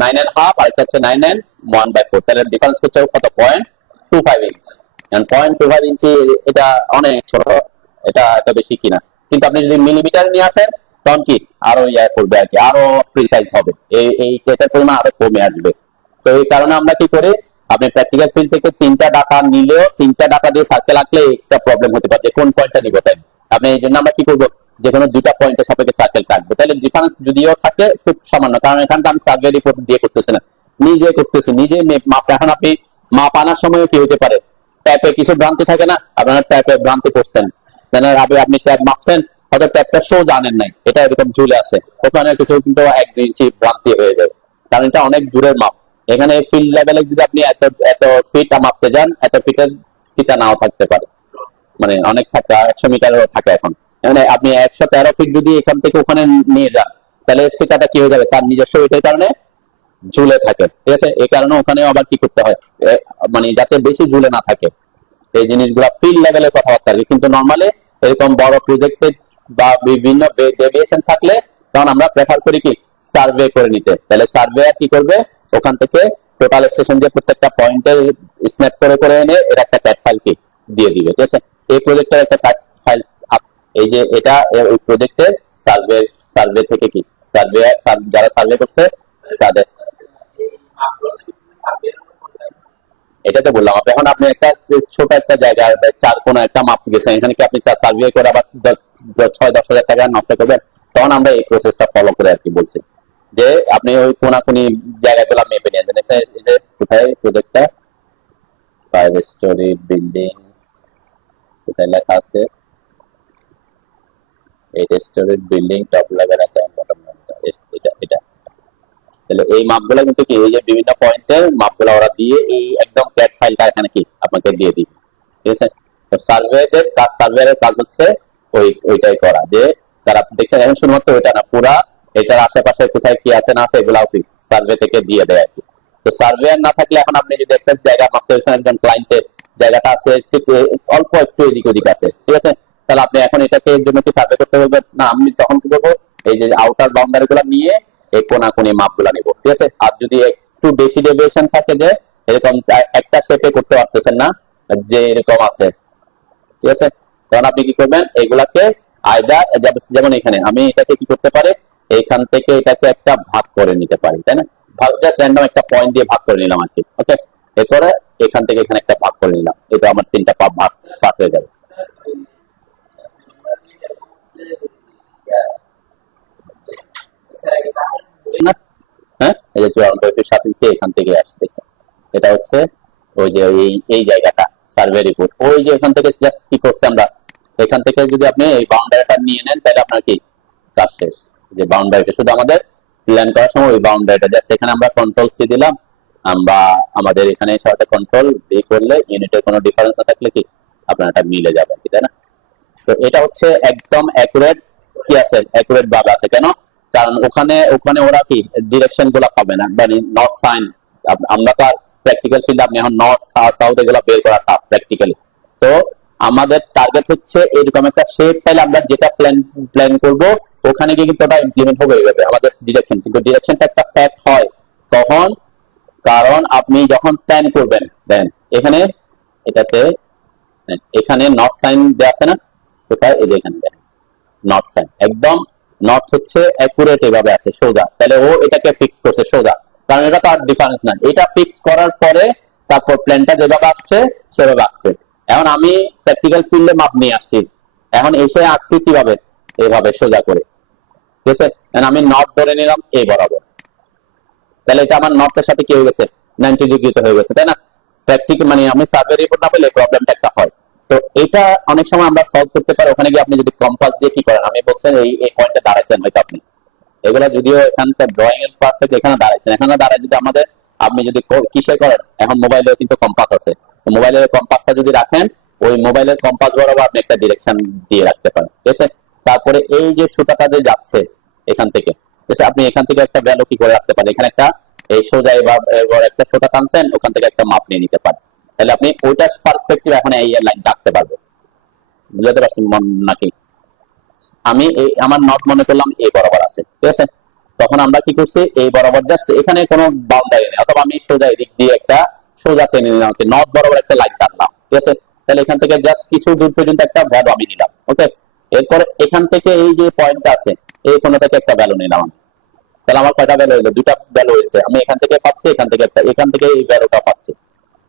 9.5, আর একটা হচ্ছে 9.1/4, তাহলে ডিফারেন্স হচ্ছে কত, 0.25 ইঞ্চ। 0.25 ইঞ্চি এটা অনেক ছোট, এটা এত বেশি কিনা, কিন্তু আপনি যদি মিলিমিটার নিয়ে আসেন, তখন কি আরো ইয়া করবে আর কি, আরো প্রিসাইজ হবে, এই এটার পরিমাণ আরো কমে আসবে। তো এই কারণে আমরা কি করি, আপনি প্র্যাকটিক্যাল ফিল্ড থেকে তিনটা ডাটা নিলেও, তিনটা ডাটা দিয়ে সার্কেল আঁকলে একটা প্রবলেম হতে পারে, যে কোন পয়েন্টটা নিব, তাই আপনি এই জন্য আমরা কি করবো, যে কোনো দুইটা পয়েন্টের সাপেক্ষে সার্কেল কাটবো, তাহলে ডিফারেন্স যদিও থাকে খুব সামান্য, কারণ এখানটা আমি সার্ভে রিপোর্ট দিয়ে করতেছি না, নিজে করতেছি, নিজে মাপ। এখন আপনি মাপ আনার সময় কি হতে পারে, ট্যাপে কিছু ভ্রান্তি থাকে না, আপনারা ট্যাপে ভ্রান্তি করছেন, আপনি ট্যাপ মাপছেন, হয়তো ট্যাপটা শো জানেন নাই, এটা এরকম ঝুলে আছে, ওখানে কিছু কিন্তু 1-2 ইঞ্চি ভ্রান্তি হয়ে যায়, কারণ এটা অনেক দূরের মাপ। এখানে ফিল্ড লেভেলে যদি আপনি এত এত ফিট মাপতে যান, এত ফিটের ফিতা নাও থাকতে পারে, মানে অনেক থাকে, 100 মিটারও থাকে। এখন মানে আপনি 113 ফিট যদি এখান থেকে ওখানে নিয়ে যান, তাহলে ফিতাটা কি হয়ে যাবে, তার নিজস্ব ওইটার কারণে ঝুলে থাকে, ঠিক আছে। এই কারণে ওখানেও আবার কি করতে হয়, মানে যাতে বেশি ঝুলে না থাকে, এই জিনিসগুলো ফিল্ড লেভেলে কথাবার্তা আর কি। কিন্তু নর্মালি এরকম বড় প্রজেক্টে বা বিভিন্ন ডেভিয়েশন থাকলে তখন আমরা প্রেফার করি কি সার্ভে করে নিতে। তাহলে সার্ভে কি করবে, ওখান থেকে টোটাল স্টেশন দিয়ে প্রত্যেকটা পয়েন্টের স্ন্যাপ করে করে এনে এটা একটা ক্যাট ফাইল কি দিয়ে দিবে, ঠিক আছে। এই প্রজেক্টের একটা ক্যাট ফাইল, এই যে এটা ওই প্রজেক্টের সার্ভে, সার্ভে থেকে কি সার্ভে, যারা সার্ভে করছে তাদের, এটা তো বললাম। এখন আপনি একটা ছোট একটা জায়গা 4 কোণা একটা মাপ গেছেন, এখানে কি আপনি সার্ভে করে আবার 6-10 হাজার টাকা নষ্ট করবেন, তখন আমরা এই প্রসেসটা ফলো করে আর কি বলছি যে আপনি ওই কোনাকুনি জায়গাগুলো মেপে নিয়ে যান। এই যে কোথায় প্রজেক্টটা 5 স্টোরি বিল্ডিং, কোথায় লেখা আছে 8 স্টোরি বিল্ডিং টপ লেভেল একটা বটম লেভেল, এটা এটা। তাহলে এই মাপগুলো কিন্তু কি, এই যে বিভিন্ন পয়েন্টের মাপগুলো ওরা দিয়ে এই একদম ক্যাট ফাইলটা এখানে কি আপনাকে দিয়ে দিবে, ঠিক আছে। তো সার্ভেদের কাজ, সার্ভেয়ারের কাজ হচ্ছে ওইটাই করা, যে তারা দেখছেন এখন শুধুমাত্র ওইটা না, পুরা এটার আশেপাশে কোথায় কি আছে না আছে এগুলাও কি সার্ভে থেকে দিয়ে দেয় আর কি। তো সার্ভেয়ার না থাকলে এখন আপনি যদি একটা জায়গা মাপতে হয়েছেন, একজন ক্লায়েন্টের জায়গাটা আছে অল্প একটু এদিক ওদিক আছে, ঠিক আছে, তাহলে আপনি এখন এটাকে এর জন্য কি সার্ভে করতে বলবেন না, আমি তখন কি করবো, এই যে আউটার বাউন্ডারি গুলা নিয়ে এই কোনাকুনি মাপগুলা নিব, ঠিক আছে। আর যদি একটু বেশি ডেভিয়েশন থাকে, যে এরকম একটা শেপে করতে পারতেছেন না, যে এরকম আছে, ঠিক আছে, তখন আপনি কি করবেন, এগুলাকে আইদার যেমন এখানে আমি এটাকে কি করতে পারি, এইখান থেকে এটাকে একটা ভাগ করে নিতে পারি, তাই না, জাস্ট র্যান্ডম একটা পয়েন্ট দিয়ে ভাগ করে নিলাম আর কি, ওকে। এরপরে এখান থেকে এখানে একটা ভাগ করে নিলাম, এটা আমার 3টা ভাগ হয়ে যাবে। হ্যাঁ, এই যে 54.7 এখান থেকে আসছে, এটা হচ্ছে ওই যে এই জায়গাটা সার্ভে রিপোর্ট, ওই যে এখান থেকে জাস্ট কি করছে আমরা, এখান থেকে যদি আপনি এই বাউন্ডারিটা নিয়ে নেন, তাহলে আপনার কি কাজ শেষ। যে বাউন্ডারিটা শুধু আমাদের প্ল্যান করার সময় ওই বাউন্ডারিটা জাস্ট এখানে আমরা কন্ট্রোল সি দিলাম, আমরা আমাদের এখানে সাথে কন্ট্রোল বি করলে ইউনিটের কোনো ডিফারেন্স না থাকলে কি আপনার এটা মিলে যাবে, তাই না। তো এটা হচ্ছে একদম অ্যাকুরেট কি আছে, অ্যাকুরেট ভাবে আছে কেন, কারণ ওখানে ওখানে ওরা কি ডিরেকশন গুলা পাবে না, মানে নর্থ সাইন, আমরা তো আর প্র্যাকটিক্যাল ফিল্ডে আপনি এখন নর্থ সাউথ এগুলো বের করা টাফ প্র্যাকটিক্যালি। তো আমাদের টার্গেট হচ্ছে এরকম একটা শেপ পাইলে আমরা যেটা প্ল্যান করব ওখানে গিয়ে কিন্তু ওটা ইমপ্লিমেন্ট হবে এইভাবে আমাদের ডিরেকশন, কিন্তু ডিরেকশনটা একটা ফ্যাক্ট হয় তখন, কারণ আপনি যখন প্ল্যান করবেন দেন এখানে এটাতে এখানে নর্থ সাইন দেওয়া আছে না, কোথায়, এই যে এখানে নর্থ সাইন, একদম নর্থ হচ্ছে অ্যাকুরেট এভাবে আছে সোজা, তাহলে ও এটাকে ফিক্স করছে সোজা, কারণ এটা তো আর ডিফারেন্স না, এটা ফিক্স করার পরে তারপর প্ল্যানটা যেভাবে আসছে সেভাবে আসছে। এখন আমি প্র্যাকটিক্যাল ফিল্ডে মাপ নিয়ে আসছি, এখন এসে আঁকছি কিভাবে, এইভাবে সোজা করে, ঠিক আছে। আমি নর্থ ধরে নিলাম এই বরাবর, তাহলে এটা আমার নর্থের সাথে কি হয়ে গেছে, 90 ডিগ্রিতে হয়ে গেছে, তাই না। প্র্যাকটিক্যাল মানে আমি সার্ভে রিপোর্ট না পেলে প্রবলেমটা একটা হয়। তো এটা অনেক সময় আমরা সলভ করতে পারি, ওখানে গিয়ে আপনি যদি কম্পাস দিয়ে কি করেন, আমি বলছেন এই পয়েন্টে দাঁড়াইছেন হয়তো আপনি, এগুলা যদিও এখানকার ড্রয়িং এর পাশ থেকে এখানে দাঁড়াইছেন, এখানে দাঁড়ায় যদি আমাদের আপনি যদি কিসে করেন, এখন মোবাইলেও কিন্তু কম্পাস আছে, মোবাইলের কম্পাসটা যদি রাখেন ওই মোবাইলের কম্পাস বরাবর আপনি একটা ডিরেকশন দিয়ে রাখতে পারেন, ঠিক আছে। তারপরে এই যে সুতাটা যে যাচ্ছে এখান থেকে, ঠিক আছে, আপনি এখান থেকে একটা ভ্যালু কি করে রাখতে পারেন, এখানে একটা এই সোজা এবার একটা সুতা টানছেন, ওখান থেকে একটা মাপ নিয়ে নিতে পারেন, তাহলে আপনি ওইটার পার্সপেক্টিভ এখন এই লাইন রাখতে পারবেন, বুঝতে পারছেন নাকি। আমি এই আমার নট মনে করলাম এই বরাবর আছে, ঠিক আছে, তখন আমরা কি করছি এই বরাবর জাস্ট এখানে কোনো বাউন্ডারি নেই, অথবা আমি সোজা এদিক দিয়ে একটা সোজা টেনে নিলাম, নট বরাবর একটা লাইন টানলাম, ঠিক আছে, তাহলে এখান থেকে জাস্ট কিছু দূর পর্যন্ত একটা ভ্যালু আমি নিলাম, ওকে। এরপরে এখান থেকে এই যে পয়েন্টটা আছে এই কোণ থেকে একটা ভ্যালু নিলাম, তাহলে আমার কয়টা ভ্যালু হলো, 2টা ভ্যালু হয়েছে, আমি এখান থেকে পাচ্ছি, এখান থেকে একটা, এখান থেকে এই ভ্যালুটা পাচ্ছি,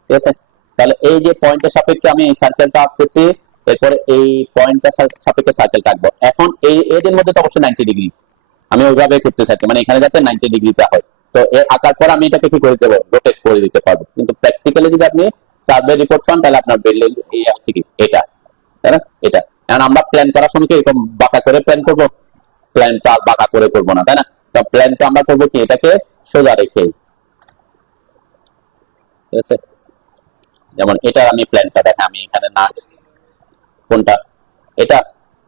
ঠিক আছে। তাহলে এই যে পয়েন্টের সাপেক্ষে আমি এই সার্কেলটা আঁকতেছি, এরপরে এই পয়েন্টটার সাপেক্ষে সার্কেলটা আঁকবো, এখন এই এদের মধ্যে তো অবশ্যই 90 ডিগ্রি আমি ওইভাবে করতে চাচ্ছি, মানে এখানে যাতে 90 ডিগ্রিতে হয়, তো এর আঁকার পর আমি এটাকে কি করে দেবো, রোটেট করে দিতে পারবো। কিন্তু প্র্যাকটিক্যালি যদি আপনি সার্ভে রিপোর্ট পান তাহলে আপনার বিল্ডিং এই হচ্ছে কি এটা, তাই না? এটা কারণ আমরা প্ল্যান করার সময় কি এরকম বাঁকা করে প্ল্যান করবো, প্ল্যানটা বাঁকা করে করবো না, তাই না? তো প্ল্যানটা আমরা করবো কি এটাকে সোজা রেখে, ঠিক আছে? যেমন এটা আমি প্ল্যানটা দেখে আমি এখানে না কোনটা এটা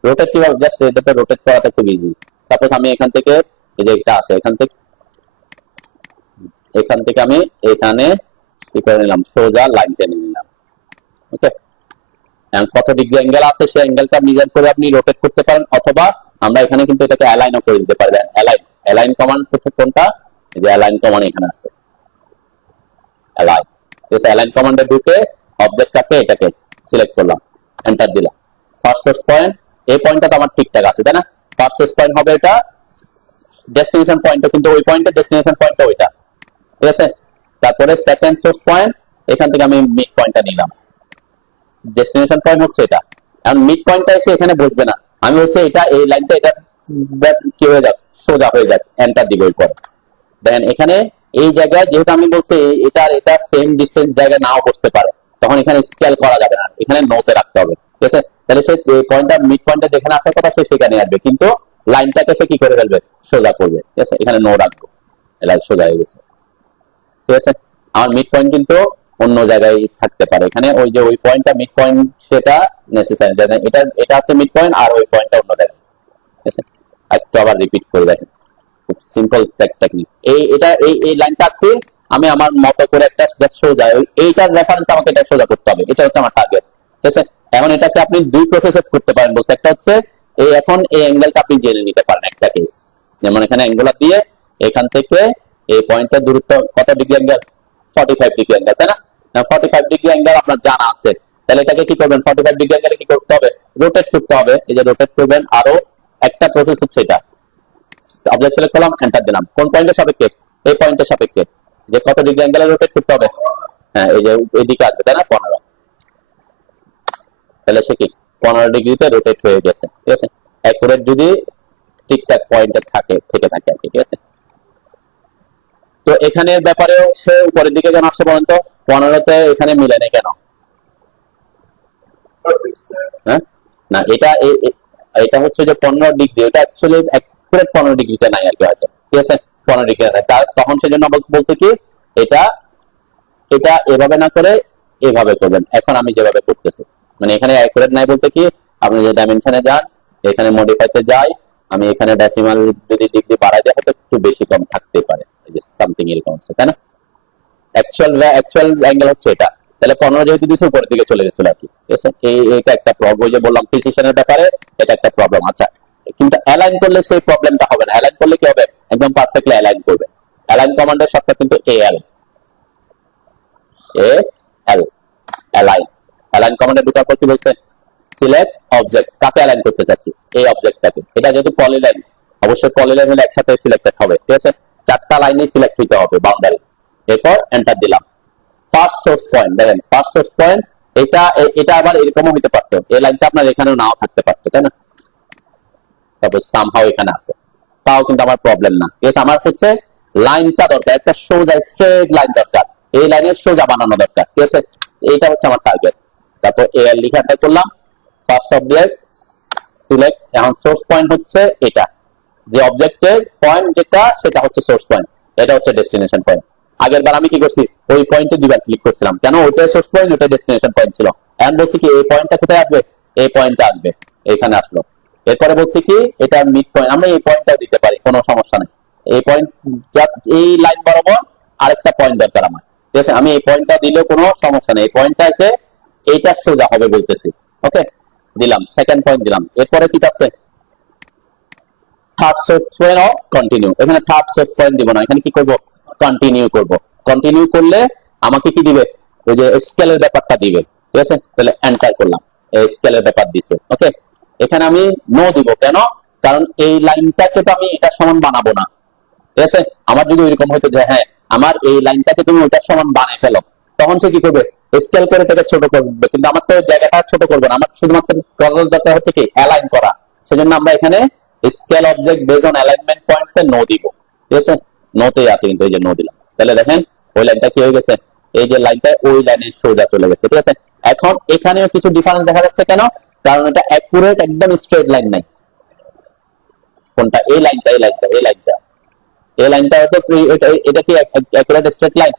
রোটেট কিভাবে, জাস্ট এটাতে রোটেট করাটা খুব ইজি। সাপোজ আমি এখান থেকে এই যে এটা আছে এখান থেকে আমি এখানে কি করে নিলাম, সোজা লাইন টেনে নিলাম। ওকে, কত ডিগ্রি অ্যাঙ্গেল আছে সেই অ্যাঙ্গেলটা মেজার করে আপনি রোটেট করতে পারেন, অথবা আমরা এখানে কিন্তু এটাকে অ্যালাইনও করে দিতে পারি। অ্যালাইন কমান্ড হচ্ছে কোনটা, এই যে অ্যালাইন কমান্ড এখানে আছে, অ্যালাইন। ঠিক আছে, অ্যালাইন কমান্ডে ঢুকে অবজেক্টটাকে এটাকে সিলেক্ট করলাম, এন্টার দিলাম। ফার্স্ট সোর্স পয়েন্ট, এই পয়েন্টটা তো আমার ঠিকঠাক আছে, তাই না? ফার্স্ট সোর্স পয়েন্ট হবে এটা, ডেস্টিনেশন পয়েন্টও কিন্তু ওই পয়েন্টে, ডেস্টিনেশন পয়েন্টটা ওইটা, ঠিক আছে? তারপরে সেকেন্ড সোর্স পয়েন্ট, এখান থেকে আমি মিড পয়েন্টটা নিলাম, ডেস্টিনেশন পয়েন্ট হচ্ছে এটা। এখন মিড পয়েন্টটা এসে এখানে বসবে না, আমি হচ্ছে এটা এই লাইনটা এটা কি হয়ে যাক, সোজা হয়ে যাক, এন্টার দিব। এরপর দেখেন এখানে এই জায়গায় যেহেতু আমি বলছি এটা সেম ডিস্টেন্স জায়গায় নাও বসতে পারে, তখন এখানে স্কেল করা যাবে না, এখানে নোতে রাখতে হবে। ঠিক আছে, তাহলে সে পয়েন্টটা মিড পয়েন্টে যেখানে আসার কথা সে সেখানে আসবে, কিন্তু লাইনটাকে সে কি করে ফেলবে, সোজা করবে। ঠিক আছে, এখানে নো রাখবো, লাইন সোজা হয়ে গেছে। ঠিক আছে, আমার মিড পয়েন্ট কিন্তু অন্য জায়গায় থাকতে পারে, এখানে ওই যে ওই পয়েন্টটা মিড পয়েন্ট সেটা নেসেসারি, এটা হচ্ছে মিড পয়েন্ট আর ওই পয়েন্টটা অন্য জায়গায়। ঠিক আছে, একটু আবার রিপিট করে দেখেন, খুব সিম্পল টেকনিক। এই লাইনটা আছে, আমি আমার মতো করে একটা জাস্ট সোজা এইটার রেফারেন্স আমাকে এটা সোজা করতে হবে, এটা হচ্ছে আমার টার্গেট। ঠিক আছে, এখন এটাকে আপনি দুই প্রসেসে করতে পারেন বলছে। একটা হচ্ছে এই এখন এই অ্যাঙ্গেলটা আপনি জেনে নিতে পারেন একটা কেস, যেমন এখানে অ্যাঙ্গুলার দিয়ে এখান থেকে এই পয়েন্টের দূরত্ব কত ডিগ্রি অ্যাঙ্গেল, 45 ডিগ্রি অ্যাঙ্গেল, তাই না? 45 ডিগ্রি অ্যাঙ্গেল আপনার জানা আছে, তাহলে এটাকে কি করবেন, 45 ডিগ্রি অ্যাঙ্গেলে কি করতে হবে, রোটেট করতে হবে। এই যে রোটেট করবেন, আরো একটা প্রসেস হচ্ছে এটা, অবজেক্ট সিলেক্ট করলাম, এন্টার দিলাম। কোন পয়েন্টের সাপেক্ষে, এই পয়েন্টের সাপেক্ষে, যে কত ডিগ্রি অ্যাঙ্গেলে রোটেট করতে হবে, হ্যাঁ এই যে এইদিকে আসবে, তাই না, 15। তাহলে সে কি 15 ডিগ্রিতে রোটেট হয়ে গেছে। ঠিক আছে, অ্যাকুরেট যদি ঠিকঠাক পয়েন্টে থেকে থাকে আর কি। ঠিক আছে, তো এখানে ব্যাপারে সে উপরের দিকে কেন আসছে বলেন তো, 15তে এখানে মিলে নেই কেন? হ্যাঁ না, এটা হচ্ছে যে 15 ডিগ্রি, এটা অ্যাকচুয়ালি অ্যাকুরেট 15 ডিগ্রিতে নাই আর কি, হয়তো। ঠিক আছে, 15 ডিগ্রি নাই, তখন সেজন্য বলছে কি এটা এটা এভাবে না করে এভাবে করবেন। এখন আমি যেভাবে করতেছি, মানে এখানে অ্যাকুরেট নাই বলতে কি, আপনি যে ডাইমেনশনে যান, এখানে মডিফাইতে যাই, আমি এখানে ডেসিমাল যদি ডিগ্রি বাড়াই দেয় হয়তো একটু বেশি কম থাকতে পারে, এই যে সামথিং এরকম আছে, তাই না? অ্যাকচুয়াল অ্যাঙ্গেল হচ্ছে এটা, তাহলে 15 যেহেতু দিচ্ছে উপরের দিকে চলে গেছিল আর কি। ঠিক আছে, এইটা একটা প্রবলেম, যে বললাম প্রিসিশনের ব্যাপারে এটা একটা প্রবলেম। আচ্ছা, কিন্তু অ্যালাইন করলে সেই প্রবলেমটা হবে না। অ্যালাইন করলে কি হবে, একদম পারফেক্টলি অ্যালাইন করবে। অ্যালাইন কমান্ডের শর্তটা কিন্তু এএল, অ্যালাইন কমান্ডে ঢোকার পর কি বলছে, সিলেক্ট অবজেক্ট, কাকে অ্যালাইন করতে চাচ্ছি, এই অবজেক্টটাকে। এটা যেহেতু পলিলাইন, অবশ্যই পলিলাইন হলে একসাথে সিলেক্টেড হবে। ঠিক আছে, 4টা লাইনে সিলেক্ট হইতে হবে বাউন্ডারি। এরপর এন্টার দিলাম। ফার্স্ট সোর্স পয়েন্ট, দেখেন ফার্স্ট সোর্স পয়েন্ট এটা আবার এরকমও হতে পারতো, এই লাইনটা আপনার এখানেও নাও থাকতে পারতো, তাই না? সাপোজ সামহাও এখানে আছে, তাও কিন্তু আমার প্রবলেম না। ঠিক আছে, আমার হচ্ছে লাইনটা দরকার, একটা সোজা স্ট্রেট লাইন দরকার, এই লাইনের সোজা বানানো দরকার। ঠিক আছে, এইটা হচ্ছে আমার টার্গেট। তারপর এর লিখাটা করলাম, ফার্স্ট অবজেক্ট সিলেক্ট। এখন সোর্স পয়েন্ট হচ্ছে এটা, যে অবজেক্টের পয়েন্ট যেটা সেটা হচ্ছে সোর্স পয়েন্ট, এটা হচ্ছে ডেস্টিনেশন পয়েন্ট। আগের বার আমি কি করছি, ওই পয়েন্টে দুইবার ক্লিক করছিলাম, কেন ওইটাই সোর্স পয়েন্ট ওইটাই ডেস্টিনেশন পয়েন্ট ছিল। এখন বলছি কি এই পয়েন্টটা কোথায় আসবে, এই পয়েন্টটা আসবে, এখানে আসলো। এরপরে বলছি কি এটা মিড পয়েন্ট, আমরা এই পয়েন্টটাও দিতে পারি, কোনো সমস্যা নেই। এই পয়েন্ট, এই লাইন বরাবর আরেকটা পয়েন্ট দরকার আমার। ঠিক আছে, আমি এই পয়েন্টটা দিলেও কোনো সমস্যা নেই, এই পয়েন্টটা এসে এইটা সোজা হবে বলতেছি। ওকে, দিলাম, সেকেন্ড পয়েন্ট দিলাম। এরপরে কি চাচ্ছে, third source point of continue. এখানে থার্ড সোর্স পয়েন্ট দিব না, এখানে কি করব, কন্টিনিউ করব। কন্টিনিউ করলে আমাকে কি দিবে, ওই যে স্কেলের ব্যাপারটা দিবে। ঠিক আছে, তাহলে এন্টার করলাম, এই স্কেলের ব্যাপার দিছে। ওকে, এখানে আমি নো দিব, কেন, কারণ এই লাইনটাকে তো আমি এটার সমান বানাবো না। ঠিক আছে, আমার যদি ওইরকম হয়তো যে হ্যাঁ আমার এই লাইনটাকে তুমি ওইটার সমান বানিয়ে ফেলো, তখন সে কি করবে, স্কেল করে থেকে ছোট করবে। কিন্তু আমার তো জায়গাটা ছোট করবে না, আমার শুধুমাত্র করার দরকার হচ্ছে কি অ্যালাইন করা। সেজন্য আমরা এখানে scale object base on alignment points এ নো দিব। ঠিক আছে, নোতে আছে, কিন্তু এই যে নো দিলাম, তাহলে দেখেন ওই লাইনটা কি হয়ে গেছে, এই যে লাইনটা ওই লাইনের সোজা চলে গেছে। ঠিক আছে, এখন এখানেও কিছু ডিফারেন্স দেখা যাচ্ছে, কেন? কারণ এটা অ্যাকুরেট একদম স্ট্রেট লাইন নাই। কোনটা? এই লাইনটা, এই লাইনটা, এই লাইনটা, এই লাইনটা হচ্ছে এটা কি অ্যাকুরেট স্ট্রেট লাইন?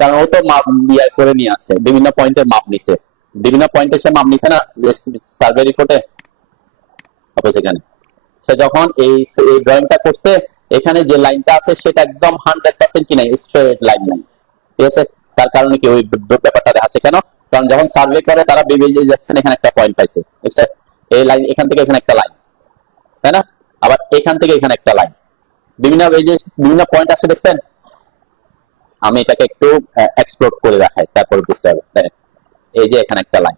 কারণ ও তো মাপ ইয়ে করে নিয়ে আসছে, বিভিন্ন পয়েন্টের মাপ নিছে, বিভিন্ন পয়েন্টে সে মাপ নিছে না সার্ভে রিপোর্টে। সেখানে সে যখন এই ড্রয়িংটা করছে, এখানে যে লাইনটা আছে সেটা একদম 100% কি নাই, স্ট্রেট লাইন নাই। ঠিক আছে, তার কারণে কি ওই ব্যাপারটা দেখাচ্ছে, কেন? কারণ যখন সার্ভে করে তারা বিবেচনা যাচ্ছেন এখানে একটা পয়েন্ট পাইছে, বুঝছে, এই লাইন এখান থেকে এখানে একটা লাইন, তাই না? আবার এখান থেকে এখানে একটা লাইন, বিভিন্ন এই যে বিভিন্ন পয়েন্ট আসছে, দেখছেন? আমি এটাকে একটু এক্সপ্লোর করে দেখাই, তারপর বুঝতে হবে। এই যে এখানে একটা লাইন,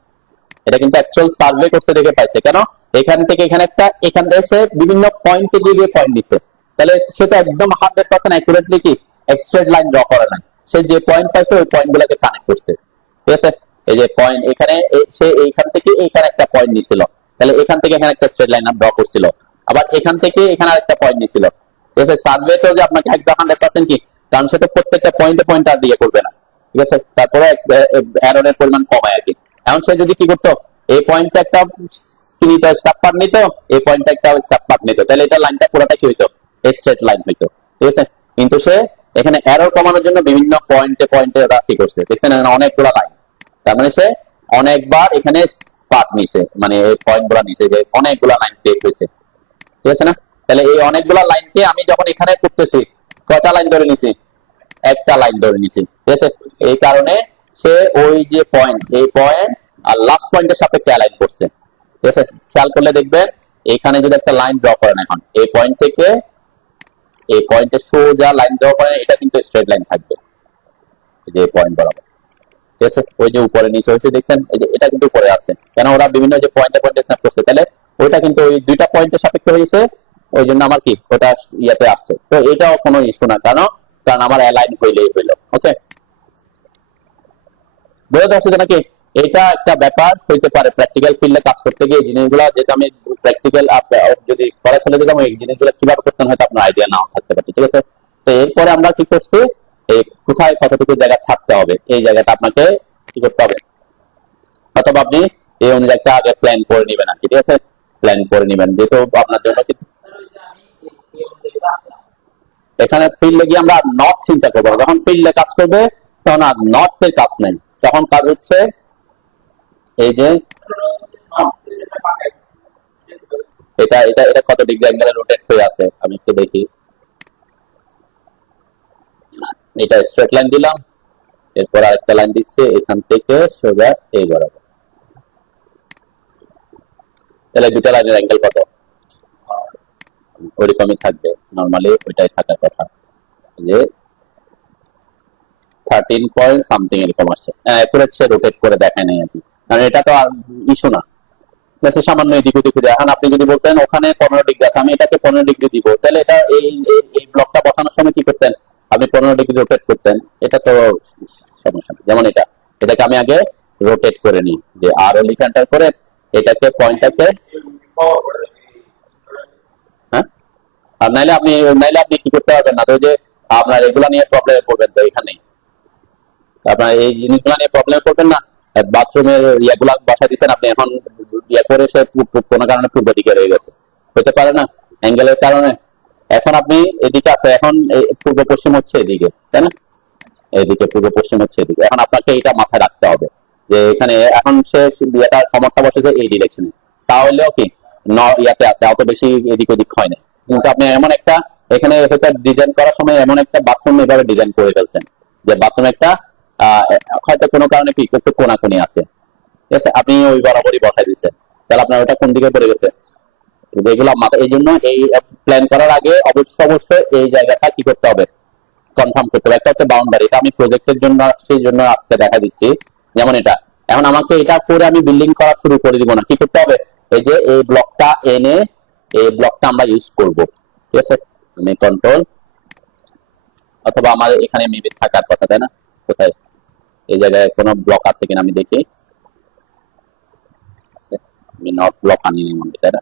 এটা কিন্তু অ্যাকচুয়াল সার্ভে করতে দেখে পাইছে, কেন? এখান থেকে এখানে একটা, এখান থেকে সে বিভিন্ন পয়েন্টে গিয়ে পয়েন্ট নিচ্ছে, তাহলে সেটা একদম 100% অ্যাকুরেটলি কি স্ট্রেট লাইন ড্র করে না, সে যে পয়েন্ট পাইছে ওই পয়েন্ট গুলাকে কানেক্ট করছে। ঠিক আছে, এই যে পয়েন্ট এখানে, সে এইখান থেকে এইখানে একটা পয়েন্ট নিছিল, তাহলে এখান থেকে এখানে একটা স্ট্রেট লাইন ড্র করছিল, আবার এখান থেকে এখানে আরেকটা পয়েন্ট নিছিল। ঠিক আছে, সার্ভে তো যে আপনাকে একদম 100% কি, কারণ সে তো প্রত্যেকটা পয়েন্টে আর দিয়ে করবে না। ঠিক আছে, তারপরে এররের পরিমাণ কমায় আর কি। এখন সে যদি কি করতো, এই পয়েন্টটা একটা স্টাফ পার্ট নিত, এই পয়েন্টটা একটা স্টাফ পার্ট নিত, তাহলে এটা লাইনটা পুরোটা কি হইতো, স্ট্রেট লাইন হইতো। ঠিক আছে, কিন্তু সে এখানে এরর কমানোর জন্য বিভিন্ন পয়েন্টে ওরা কি করছে, দেখছেন এখানে অনেকগুলো লাইন, তার মানে সে অনেকবার এখানে পার্ট নিছে, মানে এই পয়েন্ট গুলা নিছে, যে অনেকগুলা লাইন ক্রিয়েট হয়েছে। ঠিক আছে না? তাহলে এই অনেকগুলা লাইনকে আমি যখন এখানে করতেছি, কয়টা লাইন ধরে নিছি, একটা লাইন ধরে নিছি। ঠিক আছে, এই কারণে সে ওই যে পয়েন্ট, এই পয়েন্ট আর লাস্ট পয়েন্টের সাপেক্ষে অ্যালাইন করছে। ঠিক আছে, খেয়াল করলে দেখবেন এখানে যদি একটা লাইন ড্র করেন, এখন এই পয়েন্ট থেকে এই পয়েন্টে সোজা লাইন ড্র করেন, এটা কিন্তু স্ট্রেট লাইন থাকবে, যে পয়েন্ট বরাবর। ঠিক আছে, ওই যে উপরে নিচে হয়েছে দেখছেন, এই যে এটা কিন্তু উপরে আছে, কেন? ওরা বিভিন্ন যে পয়েন্টে স্ন্যাপ করছে, তাহলে ওইটা কিন্তু ওই দুইটা পয়েন্টের সাপেক্ষে হয়েছে, ওই জন্য আমার কি ওটা ইয়াতে আসছে। তো এটাও কোনো ইস্যু না, কারণ কারণ আমার অ্যালাইন হইলেই হইলো। ওকে, বুঝতে পারছি নাকি? এটা একটা ব্যাপার হইতে পারে প্র্যাকটিক্যাল ফিল্ডে কাজ করতে গিয়ে, এই জিনিসগুলো যেটা আমি প্র্যাকটিক্যাল যদি করা চলে যেতাম, এই জিনিসগুলো কিভাবে করতাম হয়তো আপনার আইডিয়া নাও থাকতে পারে। ঠিক আছে, তো এরপরে আমরা কি করছি, এই কোথায় কতটুকু জায়গা ছাড়তে হবে, এই জায়গাটা আপনাকে কি করতে হবে, অথবা আপনি এই অনুযায়ী একটা আগে প্ল্যান করে নিবেন আর কি। ঠিক আছে, প্ল্যান করে নিবেন, যেহেতু আপনার জন্য কিন্তু এখানে ফিল্ডে গিয়ে আমরা নর্থ চিন্তা করবো, যখন ফিল্ডে কাজ করবে তখন আর নর্থের কাজ নেই, তখন কাজ হচ্ছে এই যে এটা এটা এটা কত ডিগ্রি অ্যাঙ্গেলে রোটেট হয়ে আছে আমি একটু দেখি। এটা স্ট্রেট লাইন দিলাম, এরপর আরেকটা লাইন দিচ্ছি এখান থেকে সোজা এই বরাবর, তাহলে দুটা লাইনের অ্যাঙ্গেল কত? ওইরকমই থাকবে, নর্মালি ওইটাই থাকার কথা, যে 13 পয়েন্ট সামথিং এরকম আসছে। অ্যাকুরেট সে রোটেট করে দেখায় নাই আর কি, কারণ এটা তো আর ইস্যু না, সামান্য এদিক ওদিক। এখন আপনি যদি বলতেন ওখানে 15 ডিগ্রি আছে, আমি এটাকে 15 ডিগ্রি দিব, তাহলে এটা এই ব্লকটা বসানোর সময় কি করতেন, আপনি 15 ডিগ্রি রোটেট করতেন, এটা তো সমস্যা নেই। যেমন এটাকে আমি আগে রোটেট করে নিই, যে আর ওলি সেন্টার করে এটাকে পয়েন্টটাকে, হ্যাঁ, আর নাইলে আপনি কি করতে পারবেন না, তো যে আপনার এগুলা নিয়ে প্রবলেমে পড়বেন, তো এখানেই আপনার এই জিনিসগুলো নিয়ে প্রবলেম করবেন না। বাথরুমের ইয়াগুলা বসা দিচ্ছেন আপনি, এখন ইয়া করে সে কোনো কারণে পূর্ব দিকে রয়ে গেছে, হতে পারে না অ্যাঙ্গেলের কারণে। এখন আপনি এদিকে আছে, এখন পূর্ব পশ্চিম হচ্ছে এদিকে, তাই না? এদিকে পূর্ব পশ্চিম হচ্ছে এদিকে, এখন আপনাকে এটা মাথায় রাখতে হবে যে এখানে এখন সে ইয়েটা কমরটা বসেছে এই ডিরেকশনে, তাহলেও কি ইয়াতে আছে, অত বেশি এদিক ওদিক হয় না। কিন্তু আপনি এমন একটা এখানে হয়তো ডিজাইন করার সময় এমন একটা বাথরুম এভাবে ডিজাইন করে ফেলছেন, যে বাথরুম একটা হয়তো কোনো কারণে কি একটু কোনাকুনি আছে, ঠিক আছে, আপনি ওই বরাবরই বসাই দিচ্ছেন, তাহলে আপনার ওটা কোন দিকে পড়ে গেছে, এগুলো মাথা। এই জন্য এই প্ল্যান করার আগে অবশ্যই এই জায়গাটা কি করতে হবে, কনফার্ম করতে হবে। একটা হচ্ছে বাউন্ডারি, এটা আমি প্রজেক্টের জন্য সেই জন্য আজকে দেখা দিচ্ছি। যেমন এটা, এখন আমাকে এটা করে আমি বিল্ডিং করা শুরু করে দিব না, কি করতে হবে, এই যে এই ব্লকটা এনে এই ব্লকটা আমরা ইউজ করব। ঠিক আছে, আমি কন্ট্রোল, অথবা আমার এখানে মেবি থাকার কথা, তাই না? কোথায় এই জায়গায় কোনো ব্লক আছে কিনা আমি দেখি, আমি নট ব্লক আনিনি মনে, তাই না?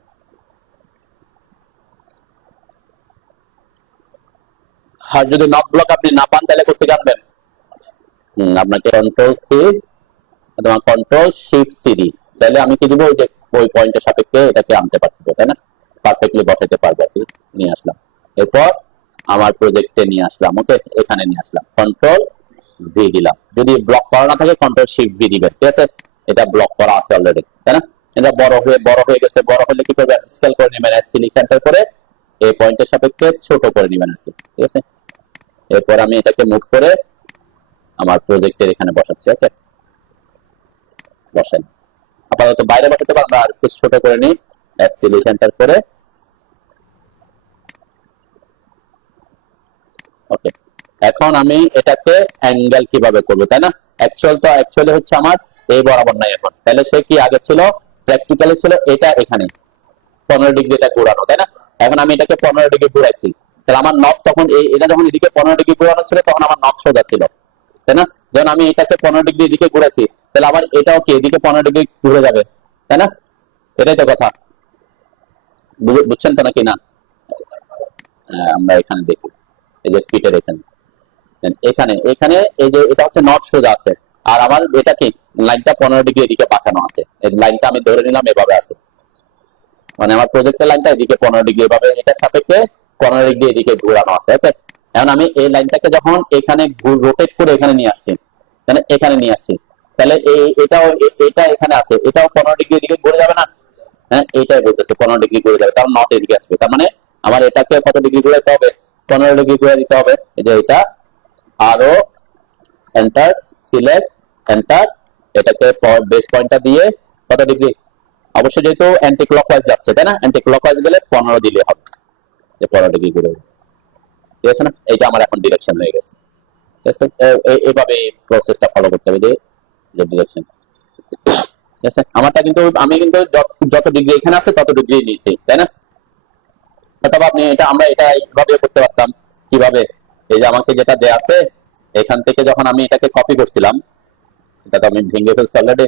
আর যদি নট ব্লক আপনি না পান তাহলে করতে আনবেন, আপনাকে কন্ট্রোল সি অথবা কন্ট্রোল শিফট সিডি, তাহলে আমি কি দিব, ওই যে ওই পয়েন্টের সাপেক্ষে এটাকে আনতে পারবো, তাই না, পারফেক্টলি বসাতে পারবো আর কি। নিয়ে আসলাম, এরপর আমার প্রজেক্টে নিয়ে আসলাম, ওকে, এখানে নিয়ে আসলাম, কন্ট্রোল ভি দিলাম। যদি ব্লক করা না থাকে কন্ট্রোল শিফট ভি দিবেন, ঠিক আছে, এটা ব্লক করা আছে অলরেডি, তাই না। এটা বড় হয়ে গেছে, বড় হলে কি করবেন, স্কেল করে নেবেন, সিলেক্ট এন্টার করে এই পয়েন্টের সাপেক্ষে ছোট করে নেবেন আর কি, ঠিক আছে। এরপর আমি এটাকে মুভ করে আমার প্রজেক্টের এখানে বসাচ্ছি, ওকে, বসাই। আপাতত বাইরে বসাতে পারবো, আর একটু ছোট করে নিই, সিলেক্ট এন্টার করে, ওকে। এখন আমি এটাকে অ্যাঙ্গেল কিভাবে করবো, তাই না, অ্যাকচুয়ালি হচ্ছে আমার এই বরাবর নাই এখন, তাহলে সে কি আগে ছিল, প্র্যাকটিক্যালি ছিল এটা এখানে 15 ডিগ্রি এটা ঘোরানো, তাই না। এখন আমি এটাকে 15 ডিগ্রি ঘুরাইছি, তাহলে আমার নখ তখন এটা যখন এদিকে 15 ডিগ্রি ঘোরানো ছিল তখন আমার নখ সোজা ছিল, তাই না। যখন আমি এটাকে 15 ডিগ্রি এদিকে ঘুরাইছি, তাহলে আবার এটাও কি এদিকে 15 ডিগ্রি ঘুরে যাবে, তাই না, এটাই তো কথা, বুঝছেন তো নাকি না। আমরা এখানে দেখি, এই যে ফিটের এখানে এখানে এখানে এই যে এটা হচ্ছে নট সোজা আছে, আর আমার এটা কি লাইনটা 15 ডিগ্রি এদিকে পাকানো আছে, এই লাইনটা আমি ধরে নিলাম এভাবে আছে, মানে আমার প্রজেক্টের লাইনটা এদিকে 15 ডিগ্রি এভাবে এটার সাপেক্ষে 15 ডিগ্রি এদিকে ঘোরানো আছে, ওকে। এখন আমি এই লাইনটাকে যখন এখানে রোটেট করে এখানে নিয়ে আসছি, তাহলে এখানে নিয়ে আসছি, তাহলে এটা এখানে আছে, এটাও 15 ডিগ্রি এদিকে ঘুরে যাবে না, হ্যাঁ, এইটাই বলতেছে 15 ডিগ্রি ঘুরে যাবে, তার নট এদিকে আসবে, তার মানে আমার এটাকে কত ডিগ্রি ঘুরাইতে হবে, 15 ডিগ্রি ঘুরে দিতে হবে, এই যে এটা আরো এন্টার, সিলেক্ট এন্টার, এটাকে বেস পয়েন্টটা দিয়ে কত ডিগ্রি, অবশ্যই যেহেতু অ্যান্টি ক্লকওয়াইজ যাচ্ছে, তাই না, অ্যান্টি ক্লকওয়াইজ গেলে 15 দিলে হবে, যে 15 ডিগ্রি ঘুরে, ঠিক আছে না, এইটা আমার এখন ডিরেকশন হয়ে গেছে, ঠিক আছে। এইভাবে প্রসেসটা ফলো করতে হবে, যে ডিরেকশন, ঠিক আছে। আমারটা কিন্তু আমি কিন্তু যত ডিগ্রি এখানে আছে তত ডিগ্রি নিয়েছি, তাই না। অথবা আপনি আমরা এটা এইভাবে করতে পারতাম, কিভাবে, এই যে আমাকে যেটা দেয়া আছে এখান থেকে যখন আমি এটাকে কপি করছিলাম, এটা তো আমি ভেঙে ফেলছি অলরেডি,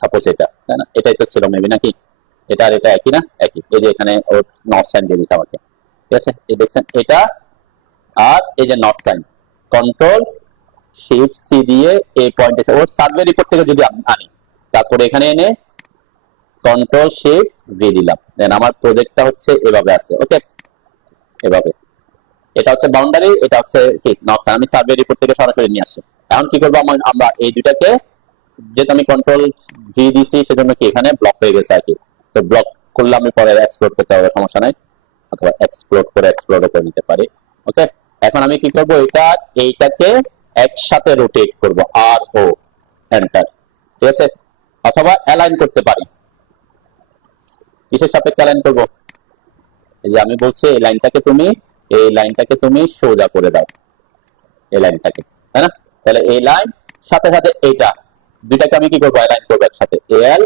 সাপোজ এটা, তাই না, এটাই তো ছিল মেবি নাকি, এটা আর এটা একই না, একই, এই যে এখানে ওর নর্থ সাইন দিয়ে দিচ্ছে আমাকে, ঠিক আছে, এই দেখছেন এটা, আর এই যে north sign, control shift C দিয়ে এই পয়েন্টে ওর সার্ভে রিপোর্ট থেকে যদি আনি, তারপরে এখানে এনে কন্ট্রোল শিফট ভি দিলাম, দেন আমার প্রজেক্টটা হচ্ছে এভাবে আছে, ওকে, এভাবে, এটা হচ্ছে বাউন্ডারি, এটা হচ্ছে কি নর্থ সাইন, আমি সার্ভে রিপোর্ট থেকে সরাসরি নিয়ে আসছি। এখন কি করবো, আমরা এই দুটাকে, যেহেতু আমি কন্ট্রোল ভি দিছি সেজন্য কি এখানে ব্লক হয়ে গেছে আর কি, তো ব্লক করলে আমি পরে এক্সপ্লোর করতে হবে, সমস্যা নাই, অথবা এক্সপ্লোর করে নিতে পারি, ওকে। এখন আমি কি করব, এইটাকে একসাথে রোটেট করব, আর ও এন্টার, ঠিক আছে, অথবা অ্যালাইন করতে পারি, কিসের সাপেক্ষে অ্যালাইন করব, এই যে আমি বলছি এই লাইনটাকে তুমি সোজা করে দাও, এই লাইনটাকে, তাই না, তাহলে এই লাইন সাথে সাথে এইটা দুইটাকে আমি কি করবো, অ্যালাইন করবো একসাথে, এল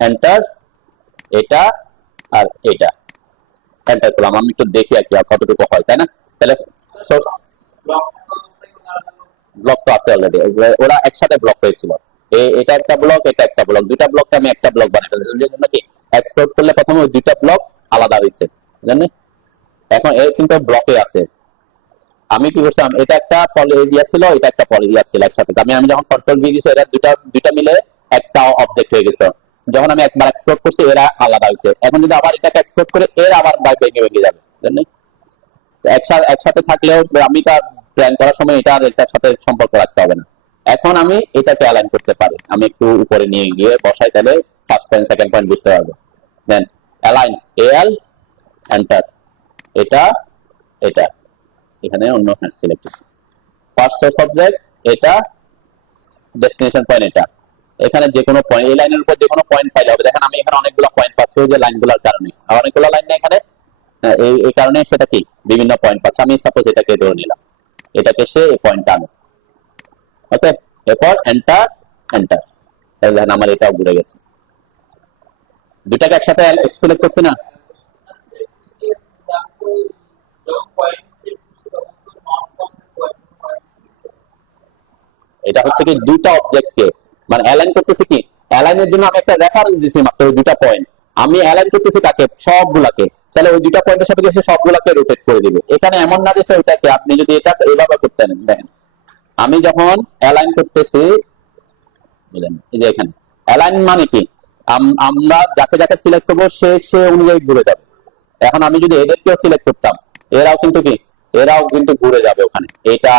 এন্টার, এটা আর এটা এন্টার করলাম, আমি একটু দেখি আর কি কতটুকু হয়, তাই না। তাহলে ব্লক তো আছে অলরেডি, ওরা একসাথে ব্লক হয়েছিল, এটা একটা ব্লক, এটা একটা ব্লক, দুইটা ব্লককে আমি একটা ব্লক বানাই ফেলছি, নাকি এক্সপ্লোর করলে প্রথমে ওই দুইটা ব্লক আলাদা হয়েছে, জানেন, এখন এর কিন্তু ব্লকে আছে, আমি কি করছিলাম, এটা একটা পলি এরিয়া ছিল, এটা একটা পলি এরিয়া ছিল একসাথে, আমি যখন কন্ট্রোল ভি দিয়েছি এটা দুইটা মিলে একটা অবজেক্ট হয়ে গেছে, যখন আমি একবার এক্সপ্লোর করছি এরা আলাদা হয়েছে, এখন যদি আবার এটাকে এক্সপ্লোর করে এর আবার ভেঙে যাবে, জানেন, একসাথে থাকলেও আমি তার প্ল্যান করার সময় এটা আর এটার সাথে সম্পর্ক রাখতে হবে না। এখন আমি এটাকে অ্যালাইন করতে পারি, আমি একটু উপরে নিয়ে গিয়ে বসাই, তাহলে ফার্স্ট পয়েন্ট সেকেন্ড পয়েন্ট বুঝতে পারবো, দেন অ্যালাইন এল এন্টার, এটা এটা এখানে অন্য সিলেক্ট, ফার্স্ট সোর্স অবজেক্ট এটা, ডেস্টিনেশন পয়েন্ট এটা, এখানে যে কোনো পয়েন্ট, এই লাইনের উপর যে কোনো পয়েন্ট পাইলে হবে, দেখেন আমি এখানে অনেকগুলো পয়েন্ট পাচ্ছি ওই যে লাইনগুলোর কারণে, আর অনেকগুলো লাইন না এখানে, এই কারণে সেটা কি বিভিন্ন পয়েন্ট পাচ্ছে, আমি সাপোজ এটাকে ধরে নিলাম, এটাকে সে এই পয়েন্টটা আনো, ওকে, এরপর এন্টার এন্টার, তাহলে দেখেন আমার এটাও ঘুরে গেছে, দুটাকে একসাথে সিলেক্ট করছি না, এটা হচ্ছে কি দুইটা অবজেক্টকে মানে অ্যালাইন করতেছি, কি অ্যালাইনের জন্য আমি একটা রেফারেন্স দিছি মাত্র দুইটা পয়েন্ট, আমি অ্যালাইন করতেছি কাকে, সবগুলাকে, তাহলে ওই দুইটা পয়েন্টের সাপেক্ষে সে সবগুলোকে রোটেট করে দিবে। এখানে এমন না যে ওইটাকে আপনি যদি এটা এইভাবে করতে নেন, দেখেন আমি যখন অ্যালাইন করতেছি, এই যে এখানে অ্যালাইন মানে কি, আমরা যাকে যাকে সিলেক্ট করবো সে সে অনুযায়ী ঘুরে যাবে। এখন আমি যদি এদেরকেও সিলেক্ট করতাম, এরাও কিন্তু কি, এরাও কিন্তু ঘুরে যাবে ওখানে, এটা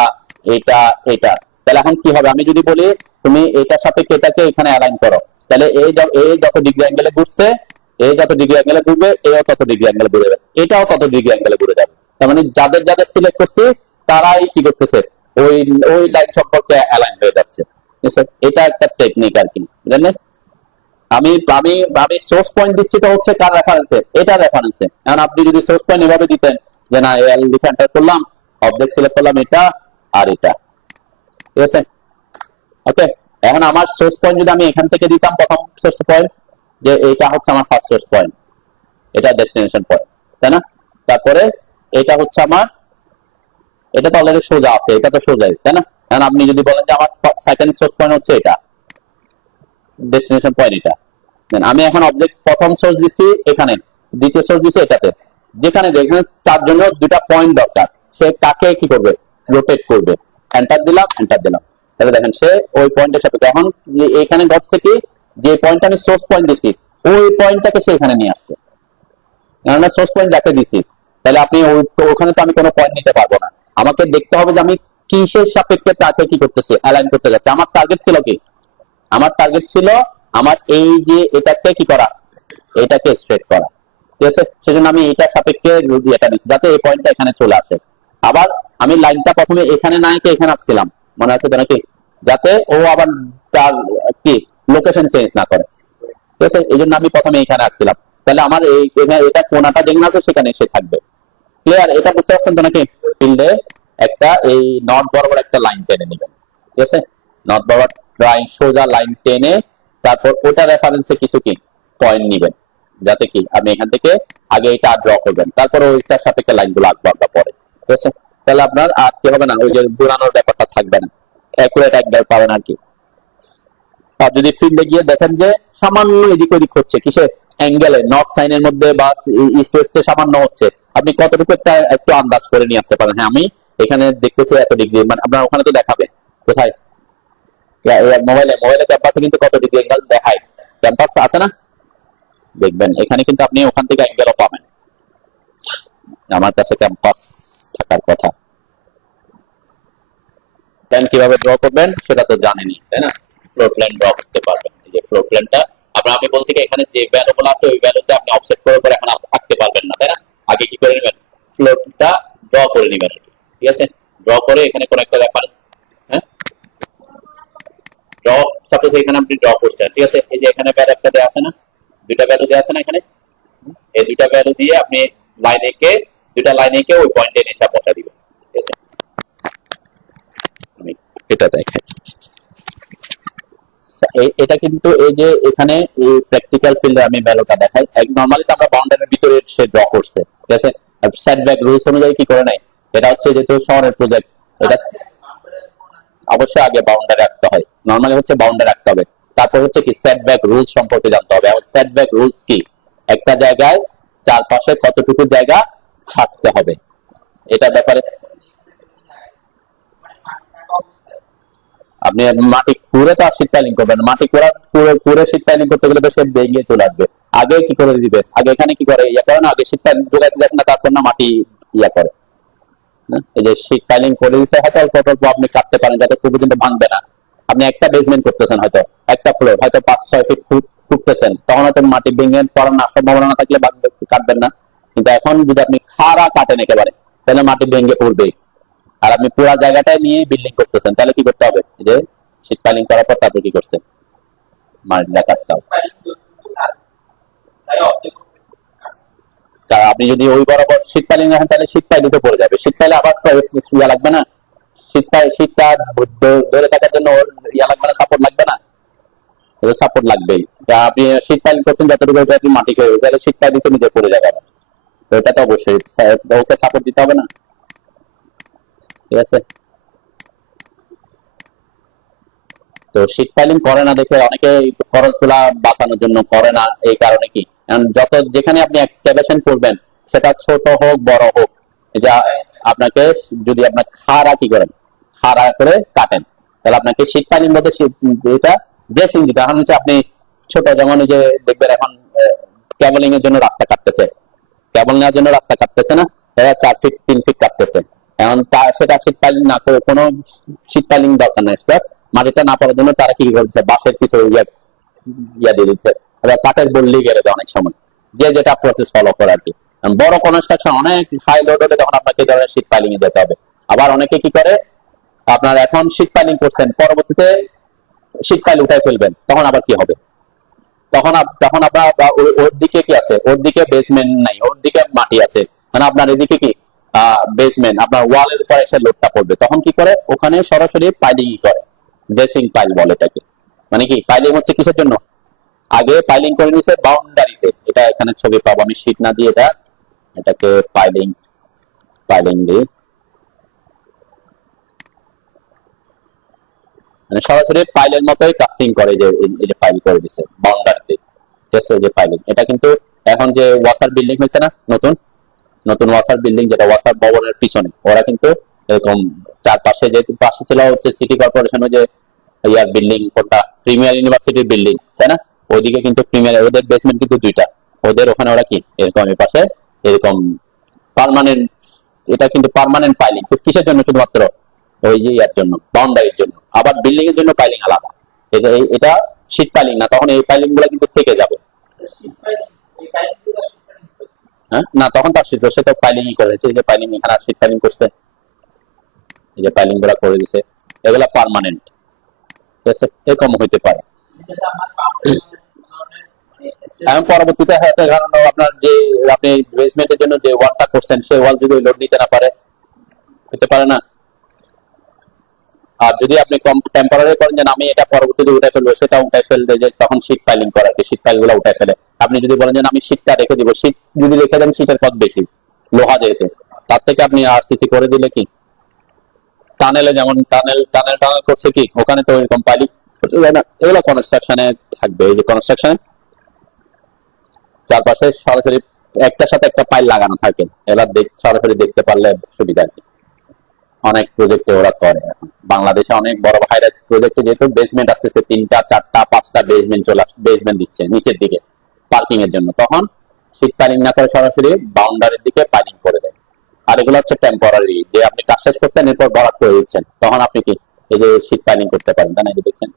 এটা এটা। তাহলে এখন কি হবে, আমি যদি বলি তুমি এটার সাপেক্ষে এটাকে এখানে অ্যালাইন করো, তাহলে এই যত ডিগ্রি অ্যাঙ্গেলে ঘুরছে, এই যত ডিগ্রি অ্যাঙ্গেলে ঘুরবে, এও তত ডিগ্রি অ্যাঙ্গেলে ঘুরে যাবে, এটাও তত ডিগ্রি অ্যাঙ্গেলে ঘুরে যাবে। তার মানে যাদের যাদের সিলেক্ট করছি তারাই কি করতেছে, ওই ওই লাইন সম্পর্কে অ্যালাইন হয়ে যাচ্ছে। এটা একটা টেকনিক আর কি, বুঝলেন? আমি আমি আমি সোর্স পয়েন্ট দিচ্ছি তো হচ্ছে কার রেফারেন্সে, এটা রেফারেন্সে। এখন আপনি যদি সোর্স পয়েন্ট এভাবে দিতেন যে না এল লিখে এন্টার করলাম, অবজেক্ট সিলেক্ট করলাম এটা আর এটা, ঠিক আছে? ওকে, এখন আমার সোর্স পয়েন্ট যদি আমি এখান থেকে দিতাম, প্রথম সোর্স পয়েন্ট যে এটা হচ্ছে আমার ফার্স্ট সোর্স পয়েন্ট, এটা ডেস্টিনেশন পয়েন্ট, তাই না? তারপরে এটা হচ্ছে আমার, এটা তো অলরেডি সোজা আছে, এটা তো সোজাই, তাই না? এখন আপনি যদি বলেন যে আমার সেকেন্ড সোর্স পয়েন্ট হচ্ছে এটা, ডেস্টিনেশন পয়েন্ট এটা, আমি এখন অবজেক্ট প্রথম সোর্স দিছি এখানে, দ্বিতীয় সোর্স দিছি এটাতে, যেখানে যেখানে তার জন্য দুটা পয়েন্ট দরকার, সে কাকে কি করবে, রোটেট করবে। এন্টার দিলাম, এন্টার দিলাম, তাহলে দেখেন সে ওই পয়েন্টের সাথে, এখন এখানে ঘটছে কি, যে পয়েন্টটা আমি সোর্স পয়েন্ট দিছি ওই পয়েন্টটাকে সে এখানে নিয়ে আসছে, কেননা সোর্স পয়েন্ট যাকে দিছি। তাহলে আপনি ওখানে তো আমি কোনো পয়েন্ট নিতে পারবো না, আমাকে দেখতে হবে যে আমি কিসের সাপেক্ষে তাকে কি করতেছি, অ্যালাইন করতে যাচ্ছি। আমার টার্গেট ছিল কি, আমার টার্গেট ছিল আমার এই যে এটাকে কি করা, এটাকে স্ট্রেট করা, ঠিক আছে? সেজন্য আমি এটার সাপেক্ষে এটা নিচ্ছি যাতে এই পয়েন্টটা এখানে চলে আসে। আবার আমি লাইনটা প্রথমে এখানে না এঁকে এখানে আঁকছিলাম, মনে আছে তো নাকি, যাতে ও আবার তার কি লোকেশন চেঞ্জ না করে, ঠিক আছে? এই জন্য আমি প্রথমে এখানে আঁকছিলাম, তাহলে আমার এটা কোনাটা যেখানে আছে সেখানে এসে থাকবে। ক্লিয়ার? এটা বুঝতে পারছেন তো নাকি? ফিল্ডে একটা এই নট বরাবর একটা লাইন টেনে নেবেন, ঠিক আছে? নট বরাবর লাইন, সোজা লাইন টেনে তারপর ওটা রেফারেন্সে কিছু কি পয়েন্ট নিবেন, যাতে কি আপনি এখান থেকে আগে এটা ড্র করবেন, তারপর ওইটার সাপেক্ষে লাইনগুলো আঁকবো আমরা পরে, ঠিক আছে? তাহলে আপনার আর কি হবে না, ওই যে ঘোরানোর ব্যাপারটা থাকবে না, অ্যাকুরেট একবার পাবেন আর কি। আর যদি ফিল্ডে গিয়ে দেখেন যে সামান্য এদিক ওদিক হচ্ছে, কিসে, অ্যাঙ্গেলে, নর্থ সাইনের মধ্যে বা ইস্ট ওয়েস্টে সামান্য হচ্ছে, আপনি কতটুকু একটা একটু আন্দাজ করে নিয়ে আসতে পারেন, হ্যাঁ আমি এখানে দেখতেছি এত ডিগ্রি, মানে আপনার ওখানে তো দেখাবে কোথায়, মোবাইলে ক্যাম্পাসে কিন্তু কত ডিগ্রি অ্যাঙ্গেল দেখায়, ক্যাম্পাস আছে না, দেখবেন এখানে কিন্তু আপনি ওখান থেকে অ্যাঙ্গেলও পাবেন। আমার কাছে ক্যাম্পাস থাকার কথা। প্ল্যান কিভাবে ড্র করবেন সেটা তো জানেনই, তাই না? ফ্লোর প্ল্যান ড্র করতে পারবেন, এই যে ফ্লোর প্ল্যানটা আমি বলছি কি এখানে যে ভ্যালুগুলো আছে ওই ভ্যালুতে আপনি অফসেট করে করে এখন আঁকতে পারবেন না, তাই না? আগে কি করে নেবেন, ফ্লোরটা ড্র করে নেবেন, ঠিক আছে? ড্র করে এখানে কোন একটা রেফারেন্স, হ্যাঁ ড্র, সাপোজ এখানে আপনি ড্র করছেন, ঠিক আছে? এই যে এখানে ভ্যালু একটা দেওয়া আছে না, দুইটা ভ্যালু দেওয়া আছে না এখানে, এই দুইটা ভ্যালু দিয়ে আপনি লাইন এঁকে, দুইটা লাইন এঁকে ওই পয়েন্টে এসে বসা দিবেন, ঠিক আছে? আমি এটা দেখাই, এটা কিন্তু এই যে এখানে এই প্র্যাকটিক্যাল ফিল্ডে আমি ভ্যালুটা দেখাই, নরমালি তো আমরা বাউন্ডারির ভিতরে সে ড্র করছে, ঠিক আছে? সেটব্যাক রুলস অনুযায়ী কি করে নাই, এটা হচ্ছে যেহেতু শহরের প্রজেক্ট, এটা অবশ্যই আগে বাউন্ডারি রাখতে হয়, নরমালি হচ্ছে বাউন্ডারি রাখতে হবে, তারপর হচ্ছে কি সেটব্যাক রুলস সম্পর্কে জানতে হবে। এখন সেটব্যাক রুলস কি, একটা জায়গায় চারপাশে কতটুকু জায়গা ছাড়তে হবে, এটা ব্যাপারে আপনি মাটি কুড়ে তো আর শীট পাইলিং করবেন, মাটি কুড়ে শীট পাইলিং করতে গেলে তো সে বেরিয়ে চলে আসবে। আগে কি করে দিবে, আগে এখানে কি করে ইয়া করে না, আগে শীট পাইলিং ঢুকাইতে যাবেন না, তারপর না মাটি ইয়া করে, এই যে শীট পাইলিং করে দিচ্ছে হয়তো অল্প অল্প আপনি কাটতে পারেন যাতে খুব কিন্তু ভাঙবে না। আপনি একটা বেসমেন্ট করতেছেন, হয়তো একটা ফ্লোর হয়তো 5-6 ফিট ফুটতেছেন, তখন হয়তো মাটি ভেঙে পড়ার না সম্ভাবনা না থাকলে কাটবেন না। কিন্তু এখন যদি আপনি খাড়া কাটেন একেবারে, তাহলে মাটি ভেঙে পড়বেই। আর আপনি পুরো জায়গাটায় নিয়ে বিল্ডিং করতেছেন, তাহলে কি করতে হবে, যে শীট পাইলিং করার পর তারপর কি করছেন, মাটিটা কাটতে হবে। আপনি যদি ওই বরাবর শীত পাইলিং রাখেন তাহলে শীত পাইলে তো পড়ে যাবে, শীত পাইলে আবার ইয়া লাগবে না, শীতটা ধরে থাকার জন্য ওর ইয়া লাগবে না, সাপোর্ট লাগবে না, সাপোর্ট লাগবেই। আপনি শীত পাইলিং করছেন যতটুকু আপনি মাটি খেয়ে, তাহলে শীত পাইলিং তো নিজে পড়ে যাবে, তো এটা তো অবশ্যই ওকে সাপোর্ট দিতে হবে না, ঠিক আছে? তো শীট পাইলিং করে না দেখে অনেকে খরচ গুলা বাঁচানোর জন্য করে না, এই কারণে কি, যত যেখানে আপনি এক্সকাভেশন করবেন সেটা ছোট হোক বড় হোক, যা আপনাকে যদি আপনার খাড়া কি করেন, খাড়া করে কাটেন, তাহলে আপনাকে শীট পাইলিং বলতে এটা ব্রেসিং দিতে এখন হচ্ছে আপনি ছোট যেমন ওই যে দেখবেন এখন কেবলিং এর জন্য রাস্তা কাটতেছে, কেবল নেওয়ার জন্য রাস্তা কাটতেছে না, এরা 4 ফিট 3 ফিট কাটতেছে। এখন সেটা শীট পাইলিং না করে কোনো শীট পাইলিং দরকার নেই, জাস্ট মাটিটা না পড়ার জন্য তারা কি করছে বাঁশের কিছু ইয়া দিয়ে দিচ্ছে, কাঠের বললি গেলে দেয় অনেক সময়, যে যেটা প্রসেস ফলো করে আর কি। বড় কনস্ট্রাকশন অনেক হাই লোড হলে তখন আপনাকে এই ধরনের শীট পাইলিং এ যেতে হবে। আবার অনেকে কি করে আপনার এখন শীট পাইলিং করছেন, পরবর্তীতে শীট পাইল উঠাই ফেলবেন, তখন আবার কি হবে, তখন আপনার ওর দিকে কি আছে, ওর দিকে বেসমেন্ট নাই, ওর দিকে মাটি আছে, মানে আপনার এদিকে কি বেসমেন্ট, আপনার ওয়ালের উপরে এসে লোডটা পড়বে, তখন কি করে ওখানে সরাসরি পাইলিং করে, ড্রেসিং পাইল বলে এটাকে। মানে কি পাইলিং হচ্ছে কিসের জন্য, আগে পাইলিং করে নিছে বাউন্ডারিতে, এটা এখানে ছবি পাবো আমি শীট না দিয়ে, এটাকে পাইলিং দিয়ে মানে সরাসরি পাইলের মতোই কাস্টিং করে, যে এই যে পাইল করে দিছে বাউন্ডারিতে, ঠিক আছে, যে পাইলিং। এটা কিন্তু এখন যে ওয়াসার বিল্ডিং হয়েছে না, নতুন নতুন ওয়াসার বিল্ডিং, যেটা ওয়াসার ভবনের পিছনে, ওরা কিন্তু এরকম চারপাশে, যে পাশে ছিল হচ্ছে সিটি কর্পোরেশনের যে ইয়ার বিল্ডিং, কোনটা প্রিমিয়ার ইউনিভার্সিটির বিল্ডিং, তাই না, ওইদিকে কিন্তু প্রিমিয়ার, ওদের বেসমেন্ট কিন্তু 2টা, ওদের ওখানে ওরা কি এরকম এই পাশে এরকম পার্মানেন্ট, এটা কিন্তু পার্মানেন্ট পাইলিং কিসের জন্য, শুধুমাত্র ওই যে ইয়ার জন্য, বাউন্ডারির জন্য। আবার বিল্ডিং এর জন্য পাইলিং আলাদা, এটা শীট পাইলিং না, তখন এই পাইলিং গুলো কিন্তু থেকে যাবে। হ্যাঁ না, তখন তার শীত সে তো পাইলিং করেছে, এই যে পাইলিং এখানে শীট পাইলিং করছে, এই যে পাইলিং গুলা করে দিছে, এগুলা পার্মানেন্ট, ঠিক আছে, এরকম হইতে পারে। এখন পরবর্তীতে হয়তো কারণ আপনার যে আপনি বেসমেন্টের জন্য যে ওয়ালটা করছেন, সেই ওয়াল যদি লোড নিতে না পারে, হতে পারে না। আর যদি আপনি কম টেম্পোরারি করেন যে আমি এটা পরবর্তীতে উঠে ফেলবো, সেটা উঠে ফেলবে, যে তখন শীট পাইলিং করা, শীট পাইল গুলো উঠে ফেলে। আপনি যদি বলেন যে আমি শীটটা রেখে দিব, শীট যদি রেখে দেন শীটের কত বেশি, লোহা যেহেতু, তার থেকে আপনি আরসিসি করে দিলে কি, টানেলে যেমন টানেল করছে কি, ওখানে তো ওইরকম পাইলিং না, এগুলো কনস্ট্রাকশনে থাকবে। এই যে কনস্ট্রাকশনে চারপাশে সরাসরি একটার সাথে একটা পাইল লাগানো থাকে, এরা সরাসরি দেখতে পারলে সুবিধা আর কি। অনেক প্রজেক্টে ওরা করে এখন বাংলাদেশে, অনেক বড় হাই রাইজ প্রজেক্টে যেহেতু বেসমেন্ট আসতেছে 3টা 4টা 5টা বেসমেন্ট বেসমেন্ট দিচ্ছে নিচের দিকে পার্কিং এর জন্য, তখন শীট পাইলিং না করে সরাসরি বাউন্ডারির দিকে পাইলিং করে দেয়। আর এগুলো হচ্ছে টেম্পোরারি, যে আপনি কাজ শেষ করছেন এরপর ভরাট করে দিচ্ছেন, তখন আপনি কি এই যে শীট পাইলিং করতে পারেন, তাই না, এই যে দেখছেন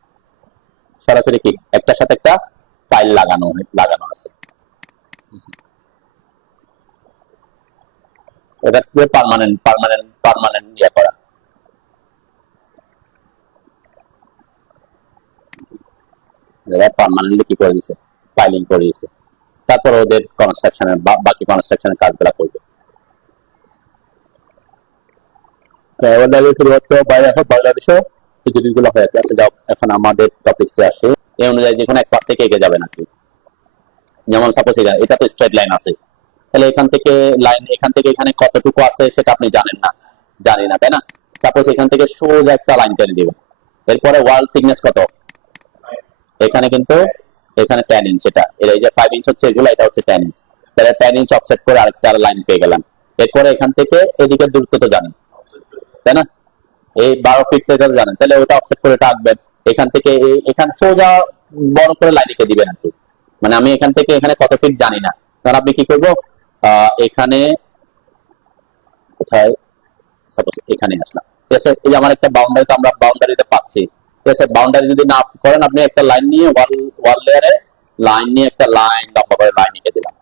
সরাসরি কি একটার সাথে একটা পাইল লাগানো আছে, এটা পার্মানেন্ট ইয়ে করা। পার্মানেন্টলি কি করে দিছে, পাইলিং করে দিছে, তারপর ওদের কনস্ট্রাকশনের বাকি কনস্ট্রাকশনের কাজগুলো করবে। বাংলাদেশেও এই জিনিসগুলো হয়ে আছে। যাও এখন আমাদের টপিকসে আসে, এই অনুযায়ী যে কোনো এক পাশ থেকে এগিয়ে যাবে নাকি, যেমন সাপোজ এটা তো স্ট্রেট লাইন আছে, তাহলে এখান থেকে এখানে কতটুকু আছে সেটা আপনি জানেন না, জানি না, তাই না। সাপোজ এখান থেকে সোজা একটা লাইন টেনে দিবেন, এরপরে ওয়াল থিকনেস কত, এখানে কিন্তু এখানে 10 ইঞ্চ, এই যে 5 ইঞ্চ হচ্ছে এগুলো, এটা হচ্ছে 10 ইঞ্চ, তাহলে 10 ইঞ্চ অফসেট করে আরেকটা লাইন পেয়ে গেলাম। এরপরে এখান থেকে এদিকে দূরত্ব তো জানেন, তাই না, এই 12 ফিট এটা জানেন, তাহলে ওটা অফসেট করে রাখবেন। এখান থেকে এখানে সোজা বড় করে লাইন রেখে দিবেন আর কি, মানে আমি এখান থেকে এখানে কত ফিট জানি না, তাহলে আপনি কি করবো, এখানে কোথায়, সাপোজ এখানে আসলাম, ঠিক আছে, এই যে আমার একটা বাউন্ডারি, তো আমরা বাউন্ডারিতে পাচ্ছি, ঠিক আছে, বাউন্ডারি যদি না করেন আপনি একটা লাইন নিয়ে ওয়াল লেয়ারে লাইন নিয়ে একটা লাইন লম্বা করে লাইন এঁকে দিলাম,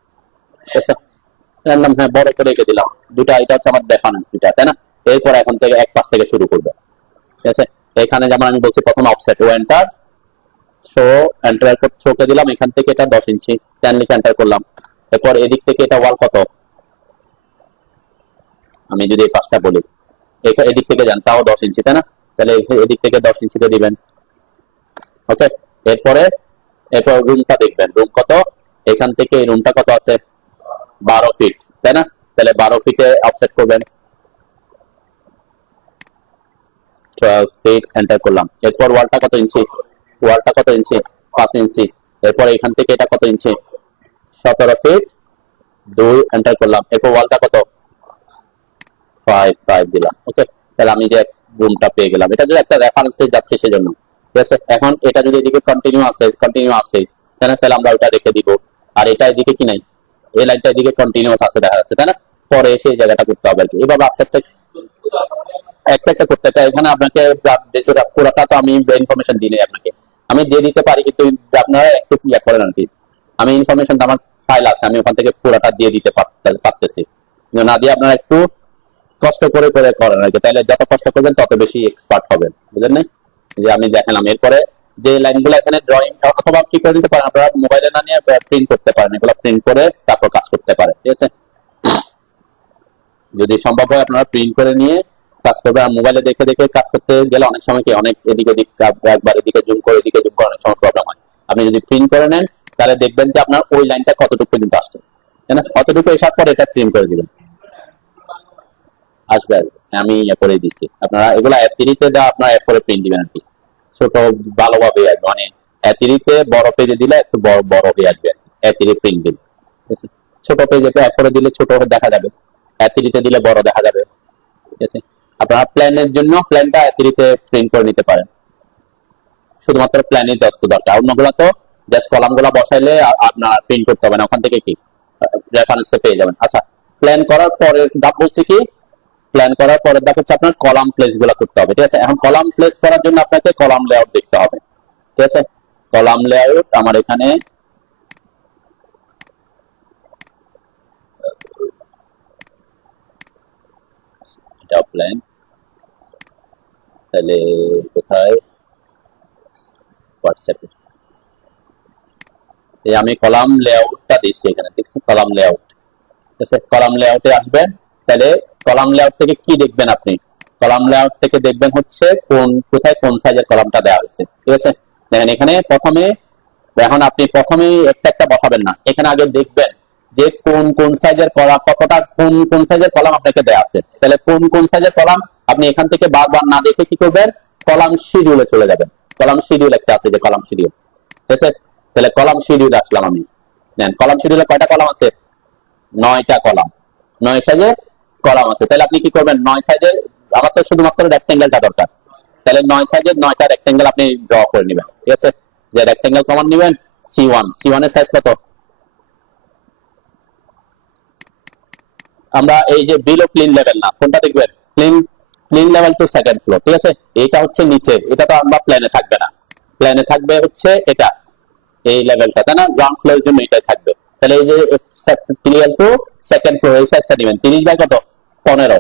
ঠিক আছে, হ্যাঁ বড় করে এঁকে দিলাম দুটা, এটা হচ্ছে আমার রেফারেন্স দুটা, তাই না। এরপর এখন থেকে এক পাশ থেকে শুরু করবে, ঠিক আছে। এখানে যেমন আমি বলছি প্রথম অফসেট ও এন্টার, শো এন্টার শোকে দিলাম, এখান থেকে এটা 10 ইঞ্চি 10 লিখে এন্টার করলাম। এরপর এদিক থেকে এটা ওয়াল কত, আমি যদি এই পাশটা বলি, এদিক থেকে যান তাও 10 ইঞ্চি, তাই না, তাহলে এদিক থেকে 10 ইঞ্চিতে দিবেন, ওকে। এরপর রুমটা দেখবেন, রুম কত, এখান থেকে এই রুমটা কত আছে, 12 ফিট, তাই না, তাহলে 12 ফিটে অফসেট করবেন, 12 ফিট এন্টার করলাম। এরপর ওয়ালটা কত ইঞ্চি, 5 ইঞ্চি। এরপর এখান থেকে এটা কত ইঞ্চি, 17 ফিট 2 এন্টার করলাম, এরপর ওয়ালটা কত 5 5 দিলাম। ওকে, তাহলে আমি যে রুমটা পেয়ে গেলাম। এটা যদি একটা রেফারেন্সে যাচ্ছে সেজন্য, ঠিক আছে। এখন এটা যদি এদিকে কন্টিনিউ আছে তাহলে আমরা ওটা রেখে দিব। আর এটা এদিকে কি নাই, এই লাইনটা এদিকে কন্টিনিউয়াস আছে দেখা যাচ্ছে, তাই না? পরে সেই জায়গাটা করতে হবে আর কি। এভাবে আস্তে আস্তে একটা একটা করতে চাই। এখানে আপনাকে পুরাটা তো আমি ইনফরমেশন দিই আপনাকে, আমি দিয়ে দিতে পারি, কিন্তু আপনারা একটু ইয়ে করেন আর কি। আমি ইনফরমেশনটা আমার ফাইল আছে, আমি ওখান থেকে পুরাটা দিয়ে দিতে পারতেছি। না দিয়ে আপনারা একটু কষ্ট করে করে করেন আর কি, তাহলে যত কষ্ট করবেন তত বেশি এক্সপার্ট হবেন, বুঝলেন না? যে আমি দেখালাম, এরপরে যে লাইনগুলো এখানে ড্রয়িং অথবা কি করে দিতে পারেন আপনারা, মোবাইলে না নিয়ে প্রিন্ট করতে পারেন, এগুলো প্রিন্ট করে তারপর কাজ করতে পারেন, ঠিক আছে। যদি সম্ভব হয় আপনারা প্রিন্ট করে নিয়ে কাজ করবে। আর মোবাইলে দেখে দেখে কাজ করতে গেলে অনেক সময় কি অনেক এদিক ওদিক একবার এদিকে জুম করে এদিকে জুম করে অনেক সময় প্রবলেম হয়। আপনি যদি প্রিন্ট করে নেন তাহলে দেখবেন যে আপনার ওই লাইনটা কতটুকু পর্যন্ত আসছে, তাই না? কতটুকু আসার পর এটা প্রিন্ট করে দিবেন, আসবে। আমি ইয়ে করে দিচ্ছি, আপনারা এগুলো অ্যাথিরিতে দেওয়া আপনারা এ4 প্রিন্ট দিবেন আর কি, ছোট ভালোভাবে আসবে। মানে অ্যাথিরিতে বড় পেজে দিলে একটু বড় বড় হয়ে আসবে, অ্যাথিরি প্রিন্ট দিন, ঠিক আছে। ছোট পেজে এ4 দিলে ছোট দেখা যাবে, অ্যাথিরিতে দিলে বড় দেখা যাবে, ঠিক আছে। আপনারা প্ল্যানের জন্য প্ল্যানটা অ্যাথিরিতে প্রিন্ট করে নিতে পারেন, শুধুমাত্র প্ল্যানের তথ্য দরকার। অন্যগুলো তো জাস্ট কলামগুলো বসাইলে আপনার প্রিন্ট করতে হবে না, ওখান থেকে কি রেফারেন্সে পেয়ে যাবেন। আচ্ছা, প্ল্যান করার পরের ধাপ বলছি কি, প্ল্যান করার পরের ধাপ হচ্ছে আপনার কলাম প্লেস গুলো করতে হবে, ঠিক আছে। এখন কলাম প্লেস করার জন্য আপনাকে কলাম লেআউট দেখতে হবে, ঠিক আছে। কলাম লেআউট আমার এখানে এটা প্ল্যান, তাহলে কোথায় হোয়াটসঅ্যাপে এই আমি কলাম লেআউটটা দিচ্ছি এখানে, দেখছি কলাম লেআউট, ঠিক আছে। কলাম লেআউটে আসবেন, তাহলে কলাম লেআউট থেকে কি দেখবেন আপনি, কলাম লেআউট থেকে দেখবেন হচ্ছে কোথায় কোন সাইজের কলামটা দেওয়া হয়েছে, ঠিক আছে। দেখেন এখানে প্রথমে, এখন আপনি প্রথমে একটা একটা বসাবেন না, এখানে আগে দেখবেন যে কোন কোন সাইজের কলাম, কতটা কোন কোন সাইজের কলাম আপনাকে দেওয়া আছে। তাহলে কোন কোন সাইজের কলাম আপনি এখান থেকে বারবার না দেখে কি করবেন, কলাম শিডিউলে চলে যাবেন। কলাম শিডিউল একটা আছে, যে কলাম শিডিউল, ঠিক আছে। তাহলে কলাম শিডিউলে আসলাম আমি। দেন কলাম শিডিউলে কয়টা কলাম আছে, 9টা কলাম, 9 সাইজে কলাম আছে। তাহলে আপনি কি করবেন, 9 সাইজে, আমার তো শুধুমাত্র রেক্টেঙ্গেলটা দরকার, তাহলে 9 সাইজের 9টা রেক্টেঙ্গেল আপনি ড্র করে নেবেন, ঠিক আছে। যে রেক্টেঙ্গেল কমান্ড নেবেন C1 এর সাইজ কত, আমরা এই যে বিলো ক্লিন লেভেল না, কোনটা দেখবেন, clean clean level two second floor, ঠিক আছে। এটা হচ্ছে নিচে, এটা তো আমরা প্ল্যানে থাকবে না, প্ল্যানে থাকবে হচ্ছে এটা, এই লেভেলটা, তাই না? গ্রাউন্ড ফ্লোরের জন্য এটাই থাকবে। তাহলে এই যে ক্লিয়ার টু সেকেন্ড ফ্লোর এই সাইজটা নেবেন 30 বাই কত 15।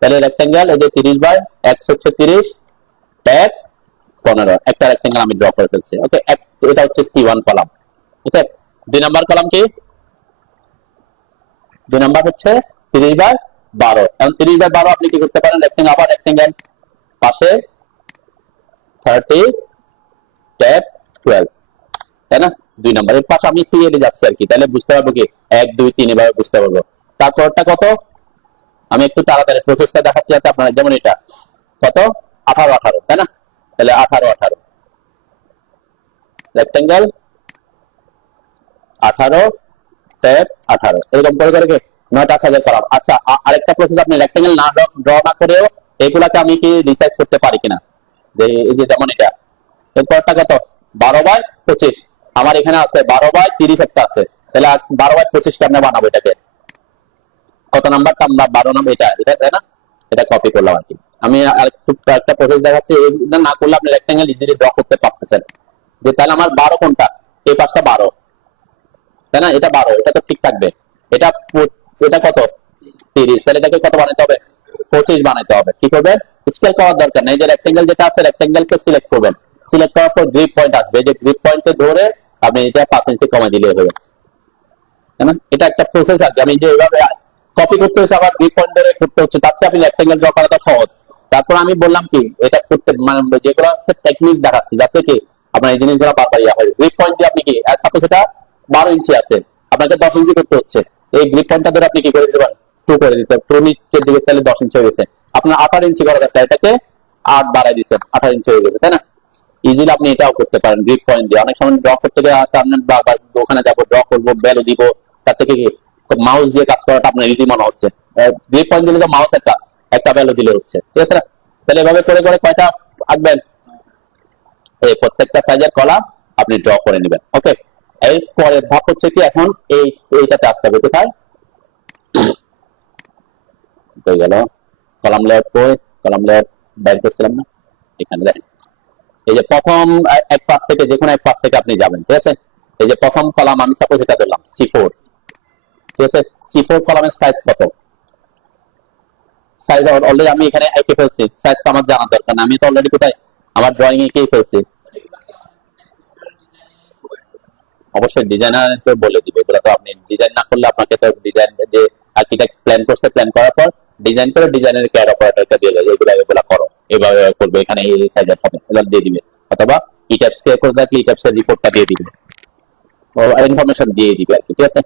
তাহলে রেক্টেঙ্গেল এই যে 30 বাই x হচ্ছে 30, ট্যাগ 15, একটা রেক্টেঙ্গেল আমি ড্র করে ফেলছি। ওকে, এটা হচ্ছে C1 কলাম। ওকে, 2 নাম্বার কলাম কি, 2 নাম্বার হচ্ছে 30 বাই 12। এখন 30 বাই 12 আপনি কি করতে পারেন, রেক্টেঙ্গেল, আবার রেক্টেঙ্গেল পাশে 30 ট্যাগ 12, তাই না? 2 নাম্বার এর পাশে আমি সিএল যাচ্ছি আর কি, তাহলে বুঝতে পারবো কি 1 2 3 এভাবে বুঝতে পারবো। তারপরটা কত, আমি একটু তাড়াতাড়ি প্রসেসটা দেখাচ্ছি যাতে আপনারা, যেমন এটা কত 18 18, তাই না? তাহলে 18 18 রেক্টেঙ্গেল 18 ট্যাব 18, এরকম করে করে 9টা সাইজের কলাম। আচ্ছা, আরেকটা প্রসেস, আপনি রেক্টেঙ্গেল না ড্র না করেও এগুলাকে আমি কি রিসাইজ করতে পারি কিনা, যে এই যে যেমন এটা, এরপরটা কত 12 বাই 25, আমার এখানে আছে 12 বাই 30 একটা আছে, তাহলে 12 বাই 25 কেমনে বানাবো এটাকে, কত নাম্বারটা আমরা 12 নাম্বার, এটা এটা তাই না, এটা কপি করলাম আর কি। আমি আরেকটু একটা প্রসেস দেখাচ্ছি, এটা না করলে আপনি রেক্টেঙ্গেল ইজিলি ড্র করতে পারতেছেন। যে তাহলে আমার 12 কোনটা, এই পাশটা 12, তাই না? এটা 12, এটা তো ঠিক থাকবে। এটা এটা কত 30, তাহলে এটাকে কত বানাতে হবে, 25 বানাতে হবে। কি করবেন, স্কেল করার দরকার নেই, যে রেক্টেঙ্গেল যেটা আছে রেক্টেঙ্গেলকে সিলেক্ট করবেন, সিলেক্ট করার পর গ্রিপ পয়েন্ট আসবে, যে গ্রিপ পয়েন্টে ধরে আপনি এটা 5 ইঞ্চি কমাই দিলে হয়ে যাচ্ছে, তাই না? এটা একটা প্রসেস আর কি। আমি যে এইভাবে কপি করতে হচ্ছে আবার গ্রিপ পয়েন্ট ধরে করতে হচ্ছে, তার চেয়ে আপনি রেক্টেঙ্গেল ড্র করাটা সহজ। তারপর আমি বললাম কি, এটা করতে মানে যেগুলো হচ্ছে টেকনিক দেখাচ্ছি, যাতে কি আপনার এই জিনিসগুলো বারবার ইয়া হয়। গ্রিপ পয়েন্ট দিয়ে আপনি কি, সাপোজ এটা 12 ইঞ্চি আছে, আপনাকে 10 ইঞ্চি করতে হচ্ছে, এই গ্রিপ পয়েন্টটা ধরে আপনি কি করে দিতে পারেন, 2 করে দিতে, 2 নিচের দিকে, তাহলে 10 ইঞ্চি হয়ে গেছে। আপনার 18 ইঞ্চি করা দরকার, এটাকে 8 বাড়াই দিচ্ছেন, 18 ইঞ্চি হয়ে গেছে, তাই না? ইজিলি আপনি এটাও করতে পারেন গ্রিপ পয়েন্ট দিয়ে। অনেক সময় ড্র করতে গিয়ে আচ্ছা, আপনি ওখানে যাবো, ড্র করবো, ভ্যালু দিব, তার থেকে কি তো মাউস দিয়ে কাজ করাটা আপনার ইজি মনে হচ্ছে, গ্রিপ পয়েন্ট দিলে তো মাউসের কাজ, একটা ভ্যালু দিলে হচ্ছে, ঠিক আছে না? তাহলে এভাবে করে করে কয়টা আঁকবেন, এই প্রত্যেকটা সাইজের কলাম আপনি ড্র করে নেবেন। ওকে, এর পরের ধাপ হচ্ছে কি, এখন এইটাতে আসতে হবে, কোথায় হয়ে গেল কলাম লেআউট, কলাম লেআউট বাইর করছিলাম না, এখানে দেখেন এই যে প্রথম এক পাশ থেকে, যে কোনো এক পাশ থেকে আপনি যাবেন, ঠিক আছে? এই যে প্রথম কলাম আমি সাপোজ এটা ধরলাম C4, ঠিক আছে? C4 কলামের সাইজ কত, সাইজ অলরেডি আমি এখানে এঁকে ফেলছি, সাইজ তো আমার জানার দরকার না, আমি তো অলরেডি কোথায় আমার ড্রয়িং এঁকেই ফেলছি। অবশ্যই ডিজাইনার তো বলে দিবে, এগুলো তো আপনি ডিজাইন না করলে আপনাকে তো ডিজাইন যে আর্কিটেক্ট প্ল্যান করছে, প্ল্যান করার পর ডিজাইন করে ডিজাইনের ক্যাড অপারেটরকে দিয়ে দেয়, এগুলো করো, এভাবে করবে, এখানে এই সাইজের হবে, এগুলো দিয়ে দিবে, অথবা ইট্যাপস কে করে থাকলে ইট্যাপস এর রিপোর্টটা দিয়ে দিবে, ও ইনফরমেশন দিয়ে দিবে আর কি, ঠিক আছে?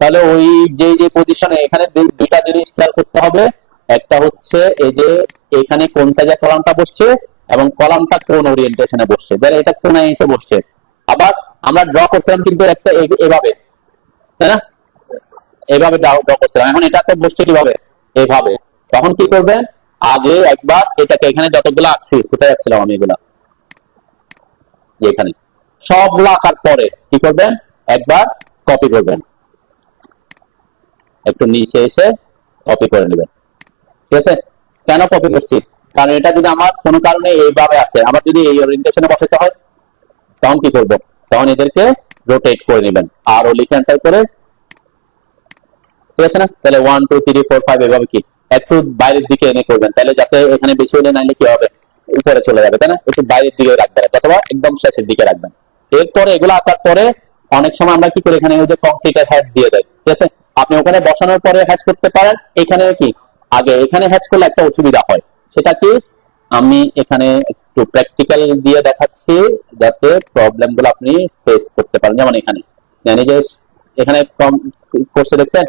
তাহলে ওই যে যে পজিশনে এখানে দুইটা জিনিস খেয়াল করতে হবে, একটা হচ্ছে এই যে এখানে কোন সাইজের কলামটা বসছে এবং কলামটা কোন ওরিয়েন্টেশনে বসছে, তাহলে এটা কোনায় এসে বসছে। আবার আমরা ড্র করছিলাম কিন্তু একটা এভাবে, তাই না? এইভাবে ড্র করছিলাম, এখন এটাতে বসছে কিভাবে, এইভাবে। তখন কি করবেন, আগে একবার এটাকে এখানে যতগুলো আঁকছি, কোথায় আঁকছিলাম আমি এগুলা, এখানে সবগুলো আঁকার পরে কি করবেন, একবার কপি করবেন, একটু নিচে এসে কপি করে নেবেন, ঠিক আছে? কেন কপি করছি, কারণ এটা যদি আমার কোনো কারণে এইভাবে আছে, আমার যদি এই ওরিয়েন্টেশনে বসাতে হয়, তখন কি করব, তখন এদেরকে রোটেট করে নেবেন, আর ও লিখে এন্টার করে, ঠিক আছে না? তাহলে 1 2 3 4 5 এভাবে কি একটু বাইরের দিকে এনে করবেন, তাহলে যাতে এখানে বেশি হলে নাইলে কি হবে, উপরে চলে যাবে, তাই না? একটু বাইরের দিকে রাখবেন অথবা একদম শেষের দিকে রাখবেন। এরপরে এগুলো আঁকার পরে অনেক সময় আমরা কি করি, এখানে ওই যে কংক্রিটের হ্যাচ দিয়ে দেয়, ঠিক আছে? আপনি ওখানে বসানোর পরে হ্যাচ করতে পারেন, এখানে কি আগে এখানে হ্যাচ করলে একটা অসুবিধা হয়, সেটা কি আমি এখানে একটু প্র্যাকটিক্যাল দিয়ে দেখাচ্ছি, যাতে প্রবলেম গুলো আপনি ফেস করতে পারেন। যেমন এখানে যে এখানে কোর্সে দেখছেন,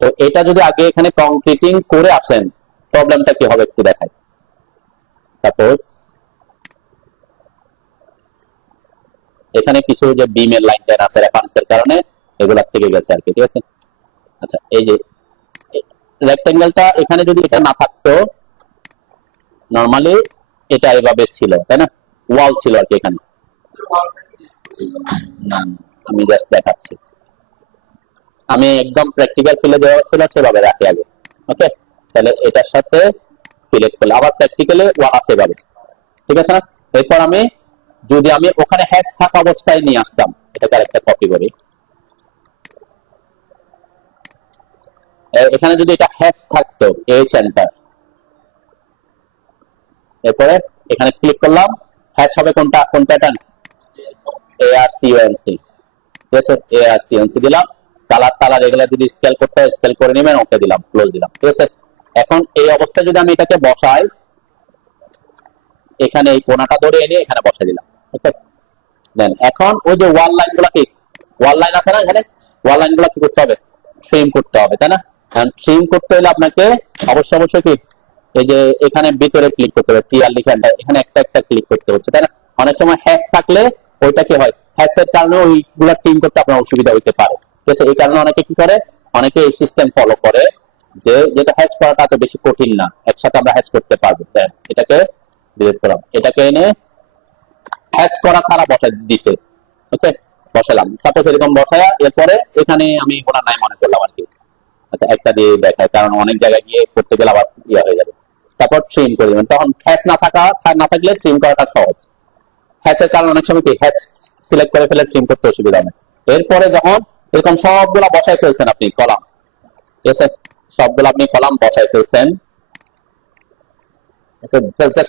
তো এটা যদি আগে এখানে কংক্রিটিং করে আসেন, প্রবলেমটা কি হবে একটু দেখাই। সাপোজ এখানে কিছু যে বিমের লাইন টেন আছে রেফারেন্সের কারণে, এগুলা থেকে গেছে আর কি, ঠিক আছে? আচ্ছা, এই যে রেক্টেঙ্গেলটা এখানে যদি এটা না থাকতো, নরমালি এটা এভাবে ছিল, তাই না? ওয়াল ছিল আর কি এখানে, আমি জাস্ট দেখাচ্ছি, আমি একদম প্র্যাকটিক্যাল ফিলে দেওয়া ছিল সেভাবে রাখি আগে। ওকে, তাহলে এটার সাথে সিলেক্ট করলে আবার প্র্যাকটিক্যালি ওয়াল আছে এভাবে, ঠিক আছে না? এরপর আমি যদি আমি ওখানে হ্যাশ থাকা অবস্থায় নিয়ে আসতাম, এটাকে আরেকটা কপি করি, এখানে যদি এটা হ্যাশ থাকতো, এইচ এন্টার, এরপরে এখানে ক্লিক করলাম, হ্যাশ হবে কোনটা, কোন প্যাটার্ন, ARCONC, ঠিক আছে? ARCONC দিলাম, কালার এগুলা যদি স্কেল করতে হয় স্কেল করে নেবেন, ওকে দিলাম, ক্লোজ দিলাম, ঠিক আছে? এখন এই অবস্থায় যদি আমি এটাকে বসাই, এখানে এই কোণাটা ধরে এনে এখানে বসাই দিলাম, ওকে? দেন এখন ওই যে ওয়াল লাইন গুলা, কি ওয়াল লাইন আছে না এখানে, ওয়াল লাইন গুলা কি করতে হবে, ট্রিম করতে হবে, তাই না? কারণ ট্রিম করতে হলে আপনাকে অবশ্যই কি এই যে এখানে ভিতরে ক্লিক করতে হবে, টিআর লিখে এখানে একটা একটা ক্লিক করতে হচ্ছে, তাই না? অনেক সময় হ্যাশ থাকলে ওইটা কি হয়, হ্যাশের কারণে ওইগুলা ট্রিম করতে আপনার অসুবিধা হইতে পারে, ঠিক আছে? এই কারণে অনেকে কি করে, অনেকে এই সিস্টেম ফলো করে যে যেটা হ্যাশ করাটা এত বেশি কঠিন না, একসাথে আমরা হ্যাশ করতে পারবো। দেন এটাকে ডিলিট করলাম, এটাকে এনে হ্যাচ করা ছাড়া বসাই দিছে, ওকে? বসালাম সাপোজ এরকম বসায়া, এরপরে এখানে আমি ওটা নাই মনে করলাম আর কি। আচ্ছা, একটা দিয়ে দেখায়, কারণ অনেক জায়গায় গিয়ে করতে গেলে আবার ইয়ে হয়ে যাবে। তারপর ট্রিম করে দেবেন, তখন হ্যাচ না থাকলে ট্রিম করাটা সহজ। হ্যাচের কারণ অনেক সময় কি হ্যাচ সিলেক্ট করে ফেলে ট্রিম করতে অসুবিধা হয়। এরপরে যখন এরকম সবগুলা বসাই ফেলছেন আপনি কলাম, ঠিক আছে? সবগুলো আপনি কলাম বসাই ফেলছেন,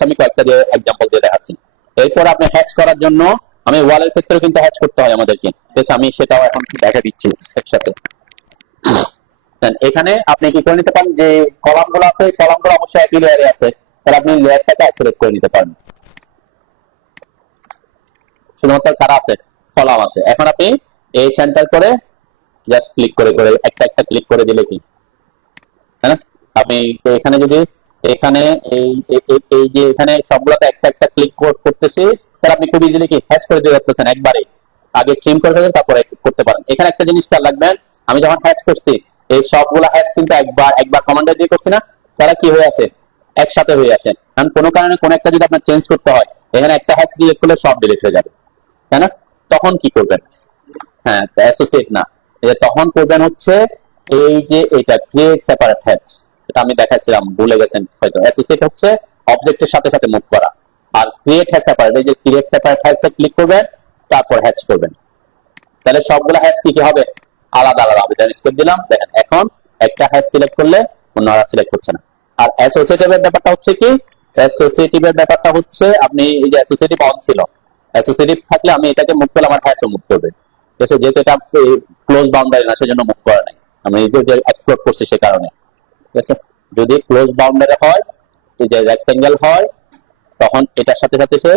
আমি কয়েকটা দিয়ে এক্সাম্পল দিয়ে দেখাচ্ছি। এরপর আপনি হ্যাচ করার জন্য আমি ওয়ালের ক্ষেত্রে কিন্তু হ্যাচ করতে হয় আমাদেরকে, ঠিক আছে? আমি সেটাও এখন দেখা দিচ্ছি একসাথে। এখানে আপনি কি করে নিতে পারেন, যে কলামগুলো আছে কলামগুলো অবশ্যই একই লেয়ারে আছে, তাহলে আপনি লেয়ারটাকে সিলেক্ট করে নিতে পারেন। শুধুমাত্র কারা আছে, কলাম আছে। এখন আপনি এই সেন্টার করে জাস্ট ক্লিক করে করে একটা একটা ক্লিক করে দিলে কি, হ্যাঁ? আপনি এখানে যদি এখানে এই যে এখানে সবগুলোতে একটা একটা ক্লিক করতেছি, তাহলে আপনি খুব ইজিলি কি হ্যাচ করে দিয়ে রাখতেছেন একবারে। আগে ট্রিম করে ফেলেন, তারপরে করতে পারেন। এখানে একটা জিনিস খেয়াল রাখবেন, আমি যখন হ্যাচ করছি এই সবগুলা হ্যাচ কিন্তু একবার কমান্ডে দিয়ে করছি না, তারা কি হয়ে আছে, একসাথে হয়ে আছে। কারণ কোনো কারণে কোনো একটা যদি আপনার চেঞ্জ করতে হয়, এখানে একটা হ্যাচ ডিলিট করলে সব ডিলিট হয়ে যাবে, তাই না? তখন কি করবেন? হ্যাঁ, অ্যাসোসিয়েট না, তখন করবেন হচ্ছে এই যে এটা ক্রিয়েট সেপারেট হ্যাচ, এটা আমি দেখাইছিলাম, ভুলে গেছেন হয়তো। অ্যাসোসিয়েট হচ্ছে অবজেক্টের সাথে সাথে মুভ করা, আর ক্রিয়েট হ্যাচ সেপারেট, এই যে ক্রিয়েট সেপারেট হ্যাচে ক্লিক করবেন, তারপর হ্যাচ করবেন। তাহলে সবগুলো হ্যাচ কি কি হবে, আলাদা আলাদা হবে। স্কেপ দিলাম, দেখেন এখন একটা হ্যাচ সিলেক্ট করলে অন্যরা সিলেক্ট হচ্ছে না। আর অ্যাসোসিয়েটিভের ব্যাপারটা হচ্ছে কি, অ্যাসোসিয়েটিভের ব্যাপারটা হচ্ছে আপনি এই যে অ্যাসোসিয়েটিভ অন ছিল, অ্যাসোসিয়েটিভ থাকলে আমি এটাকে মুভ করলে আমার হ্যাচও মুভ করবে, ঠিক আছে? যেহেতু এটা ক্লোজ বাউন্ডারি না, সেজন্য মুভ করে নাই, আমি যে এক্সপ্লোর করছি সে কারণে, ঠিক আছে? যদি ক্লোজ বাউন্ডারি হয়, এই যে রেক্টেঙ্গেল হয়, তখন এটার সাথে সাথে সে,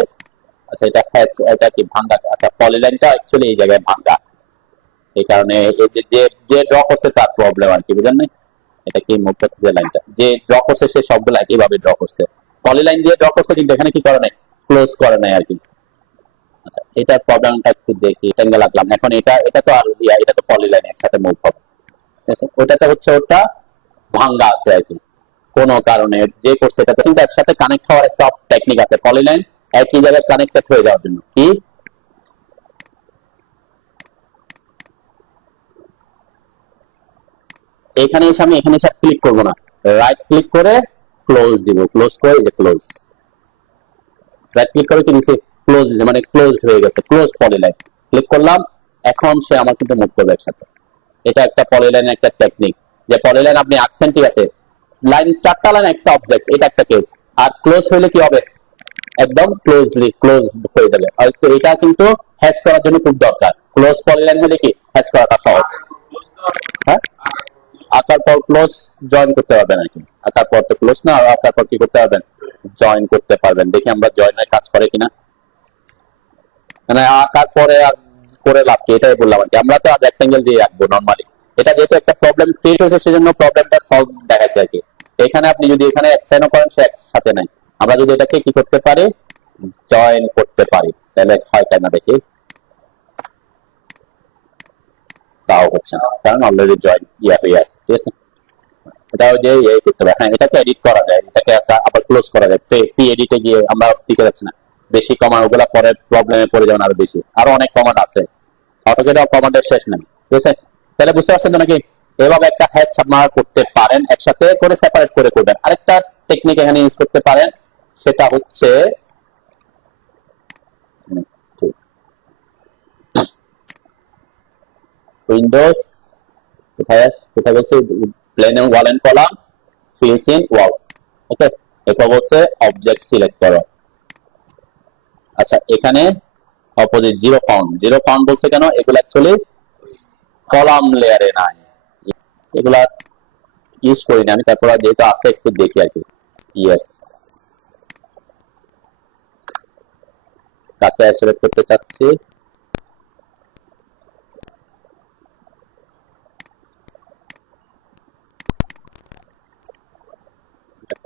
আচ্ছা এটা হ্যাচ, এটা কি ভাঙ্গা, আচ্ছা পলিলাইনটা অ্যাকচুয়ালি এই জায়গায় ভাঙ্গা, এই কারণে যে ড্র করছে তার প্রবলেম আর কি, বুঝলেন না? এটা কি মুভ করছে যে লাইনটা, যে ড্র করছে সে সবগুলো একইভাবে ড্র করছে, পলিলাইন দিয়ে ড্র করছে, কিন্তু এখানে কি করে নাই, ক্লোজ করে নাই আর কি। আচ্ছা, এটার প্রবলেমটা একটু দেখি, রেক্টেঙ্গেল রাখলাম, এখন এটা তো আর এটা তো পলিলাইন একসাথে মুভ হবে, ঠিক আছে? ওটাতে হচ্ছে ওটা ভাঙ্গা আছে আর কি, কোনো কারণে যে করছে এটা কিন্তু একসাথে কানেক্ট হওয়ার একটা টেকনিক আছে, পলিলাইন একই জায়গায় কানেক্টেড হয়ে যাওয়ার জন্য। কি এখানে এসে আমি এখানে এসে ক্লিক করব না, রাইট ক্লিক করে ক্লোজ দিব, ক্লোজ করে এই যে ক্লোজ, রাইট ক্লিক করে কি দিছে, ক্লোজ দিছে, মানে ক্লোজ হয়ে গেছে, ক্লোজ পলিলাইন। ক্লিক করলাম, এখন সে আমার কিন্তু মুভ করবে একসাথে। এটা একটা পলিলাইন একটা টেকনিক, যে পলিলাইন আপনি আঁকছেন, ঠিক আছে, লাইন চারটা লাইন একটা অবজেক্ট, এটা একটা কেস। আর ক্লোজ হইলে কি হবে, একদম ক্লোজলি ক্লোজ হয়ে যাবে। আর তো এটা কিন্তু হ্যাচ করার জন্য খুব দরকার, ক্লোজ পলিলাইন হলে কি হ্যাচ করাটা সহজ। হ্যাঁ, আঁকার পর ক্লোজ জয়েন করতে পারবেন আর কি, আঁকার পর তো ক্লোজ না, আর আঁকার পর কি করতে পারবেন, জয়েন করতে পারবেন। দেখি আমরা জয়েনের কাজ করে কিনা, মানে আঁকার পরে আর করে লাভ কি, এটাই বললাম আর কি। আমরা তো রেক্টেঙ্গেল দিয়ে আঁকবো নরমালি, এটা যেহেতু একটা প্রবলেম ক্রিয়েট হয়েছে সেজন্য প্রবলেমটা সলভ দেখাচ্ছে আর কি। এখানে আপনি যদি এখানে এক্সটেন্ডও করেন সে একসাথে নাই, আমরা যদি এটাকে কি করতে পারি, জয়েন করতে পারি, তাহলে হয় কেন দেখি, তাও হচ্ছে না, কারণ অলরেডি জয়েন হয়ে আছে, ঠিক আছে? এটাও যে করতে পারে, হ্যাঁ এটাকে এডিট করা যায়, এটাকে আবার ক্লোজ করা যায়, পি এডিটে গিয়ে আমরা দিতে যাচ্ছি না, বেশি কমান্ড ওগুলা পরে প্রবলেমে পড়ে যাবেন, আরো বেশি, আরো অনেক কমান্ড আছে, অটোকেট কমান্ডের শেষ নেই, ঠিক আছে? তাহলে বুঝতে পারছেন তো নাকি, এভাবে একটা হ্যাচ আপনারা করতে পারেন, একসাথে করে সেপারেট করে করবেন। আরেকটা টেকনিক এখানে ইউজ করতে পারেন, সেটা হচ্ছে উইন্ডোজ, কোথায় কোথায় বলছে, plane wall and column, fills in walls, okay, এটা বলছে অবজেক্ট সিলেক্ট করো। আচ্ছা, এখানে opposite zero found, zero found বলছে কেন, এগুলো অ্যাকচুয়ালি কলাম লেয়ারে নাই, এগুলা ইউজ করি না আমি, তারপর যেহেতু আছে একটু দেখি আর কি। ইয়েস, কাকে সিলেক্ট করতে চাচ্ছি,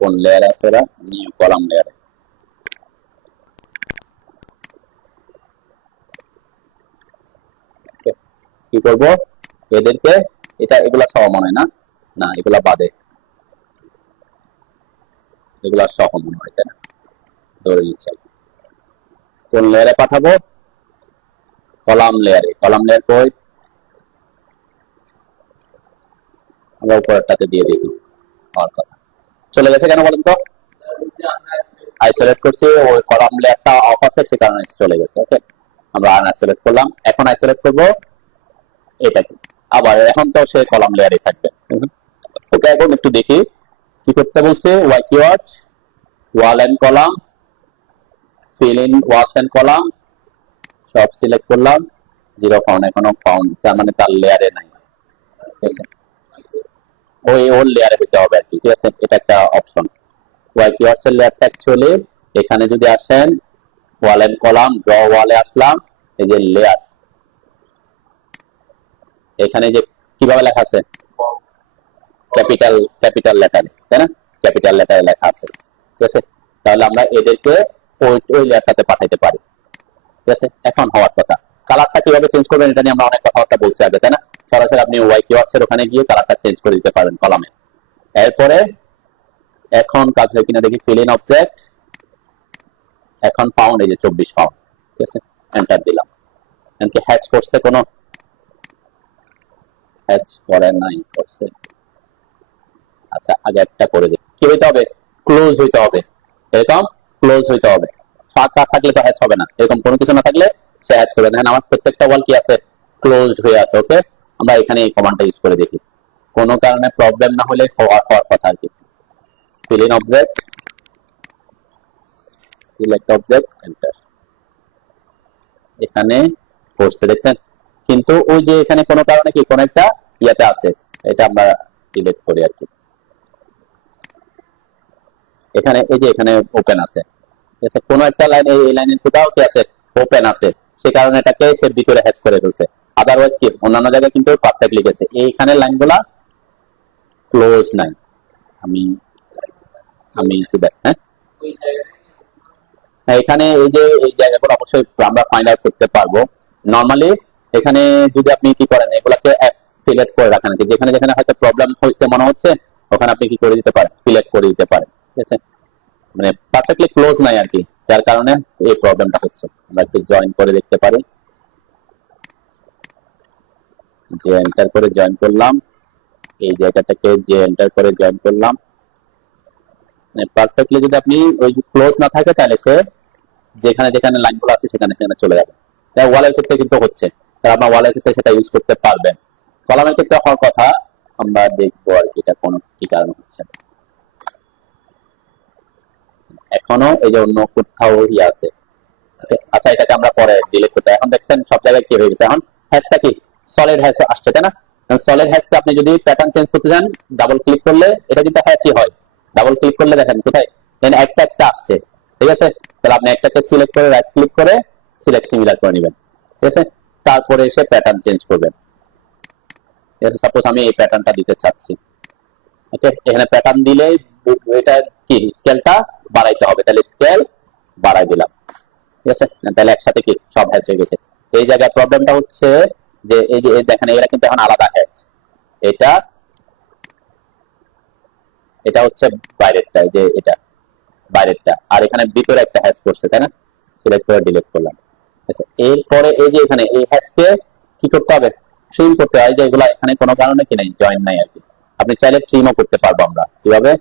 কোন লেয়ার আছে, এরা নিউ কলাম লেয়ারে, কি করব এদেরকে, এগুলা সহ মনে হয় না, না এগুলা বাদে, এগুলা সহ মনে হয়, তাই না? ধরে নিচ্ছে কোন লেয়ারে পাঠাবো, কলাম লেয়ারে, কলাম লেয়ার কই, আমরা উপরেরটাতে দিয়ে দেখি, আমার কথা চলে গেছে কেন বলেন তো, আইসোলেট করছি, ওই কলাম লেয়ারটা অফ আছে সে কারণে চলে গেছে, ওকে। আমরা আনআইসোলেট করলাম, এখন আইসোলেট করব এটাকে, আবার এখন তো সে কলাম লেয়ারে থাকবে, ওকে। এখন একটু দেখি কি করতে বলছে, Y keyword, wall and column, fill in walls and column, সব সিলেক্ট করলাম, জিরো ফাউন্ড, এখনো ফাউন্ড, তার মানে তার লেয়ারে নাই, ঠিক আছে, ওই ওর লেয়ারে হতে হবে আর কি, ঠিক আছে? এটা একটা অপশন। ওয়াই কিওয়ার্ডস এর লেয়ারটা অ্যাকচুয়ালি এখানে যদি আসেন, ওয়াল এন্ড কলাম, ড্র ওয়ালে আসলাম, এই যে লেয়ার, এখানে যে কিভাবে লেখা আছে, ক্যাপিটাল লেটারে, তাই না? ক্যাপিটাল লেটারে লেখা আছে, ঠিক আছে? তাহলে আমরা এদেরকে ওই লেয়ারটাতে পাঠাইতে পারি, ঠিক আছে? এখন হওয়ার কথা, কালারটা কিভাবে চেঞ্জ করবেন এটা নিয়ে আমরা অনেক কথাবার্তা বলছি আগে, তাই না? সরাসরি আপনি ওয়াই কিওয়ার্ডস এর ওখানে গিয়ে কালারটা চেঞ্জ করে দিতে পারেন কলামে। এরপরে এখন কাজ হয় কিনা দেখি, ফিল ইন অবজেক্ট, এখন ফাউন্ড, এই যে 24 ফাউন্ড, ঠিক আছে, এন্টার দিলাম। এমনকি হ্যাচ করছে, কোনো হ্যাচ করে নাই, করছে। আচ্ছা, আগে একটা করে দিই, কি হইতে হবে, ক্লোজ হইতে হবে, এরকম ক্লোজ হইতে হবে। ফাঁকা থাকলে তো হ্যাচ হবে না, এরকম কোনো কিছু না থাকলে সে হ্যাচ করবে না। আমার প্রত্যেকটা ওয়াল কি আছে, ক্লোজড হয়ে আছে। ওকে, আমরা এখানে এই কমান্ডটা ইউজ করে দেখি, কোনো কারণে প্রবলেম না হলে হওয়ার কথা আর কি। fill in object, select object, enter, এখানে করছে দেখছেন, কিন্তু ওই যে এখানে কোনো কারণে কি কোন একটা ইয়াতে আছে, এটা আমরা ডিলিট করি আর কি। এখানে এই যে এখানে ওপেন আছে, ঠিক আছে, কোন একটা লাইন, এই লাইনের কোথাও কি আছে, ওপেন আছে, সে কারণে এটাকে সে ভিতরে হ্যাচ করে ফেলছে। আদারওয়াইজ কি অন্যান্য জায়গায় কিন্তু পারফেক্টলি গেছে। এইখানে লাইনগুলা ক্লোজ নাই। আমি কি দেখ, হ্যাঁ এখানে এই যে এই জায়গাগুলো অবশ্যই আমরা ফাইন্ড আউট করতে পারবো। নরমালি এখানে যদি আপনি কি করেন, এগুলাকে অ্যাফিলেট করে রাখেন, যেখানে যেখানে হয়তো প্রবলেম হয়েছে মনে হচ্ছে, ওখানে আপনি কি করে দিতে পারেন, ফিলেট করে দিতে পারেন, ঠিক আছে, মানে পারফেক্টলি ক্লোজ নাই আর কি, যার কারণে এই প্রবলেমটা হচ্ছে। আমরা একটু জয়েন করে দেখতে পারি, যে এন্টার করে জয়েন করলাম, এই জায়গাটাকে যে এন্টার করে জয়েন করলাম, পারফেক্টলি যদি আপনি ওই ক্লোজ না থাকে তাহলে সে যেখানে যেখানে লাইনগুলো আছে সেখানে সেখানে চলে যাবে। তাই ওয়ালের ক্ষেত্রে কিন্তু হচ্ছে, তাই আপনার ওয়ালের ক্ষেত্রে সেটা ইউজ করতে পারবেন। কলামের ক্ষেত্রে হওয়ার কথা আমরা দেখবো আর কি, এটা কোনো কি কারণ হচ্ছে। এখনো এই যে অন্য কোথাও ইয়ে আছে, আচ্ছা এটাকে আমরা পরে ডিলিট করতে। এখন দেখছেন সব জায়গায় কি হয়ে গেছে, এখন হ্যাশটা কি সলিড হ্যাশ আসছে, তাই না? সলিড হ্যাশকে আপনি যদি প্যাটার্ন চেঞ্জ করতে চান, ডাবল ক্লিক করলে এটা কিন্তু হ্যাশই হয়। ডাবল ক্লিক করলে দেখেন কোথায় একটা একটা আসছে, ঠিক আছে, তাহলে আপনি একটাকে সিলেক্ট করে রাইট ক্লিক করে সিলেক্ট সিমিলার করে নেবেন, ঠিক আছে, তারপরে এসে প্যাটার্ন চেঞ্জ করবেন। ঠিক আছে, সাপোজ আমি এই প্যাটার্নটা দিতে চাচ্ছি, ওকে, এখানে প্যাটার্ন দিলে এটা কি স্কেলটা বাড়াইতে হবে, তাহলে স্কেল বাড়াই দিলাম, ঠিক আছে, তাহলে একসাথে কি সব হ্যাচ হয়ে গেছে। এই জায়গায় প্রবলেমটা হচ্ছে যে এই যে দেখেন এরা কিন্তু এখন আলাদা হ্যাচ, এটা হচ্ছে বাইরেরটা, যে এটা বাইরেরটা, আর এখানে ভিতরে একটা হ্যাশ করছে, তাই না, সিলেক্ট করে ডিলিট করলাম। আচ্ছা, এরপরে এই যে এখানে এই হ্যাশকে কি করতে হবে, ট্রিম করতে হয়, যে এগুলো এখানে কোনো কারণে কি নাই, জয়েন নাই আর কি। আপনি চাইলে ট্রিমও করতে পারবো আমরা, কিভাবে,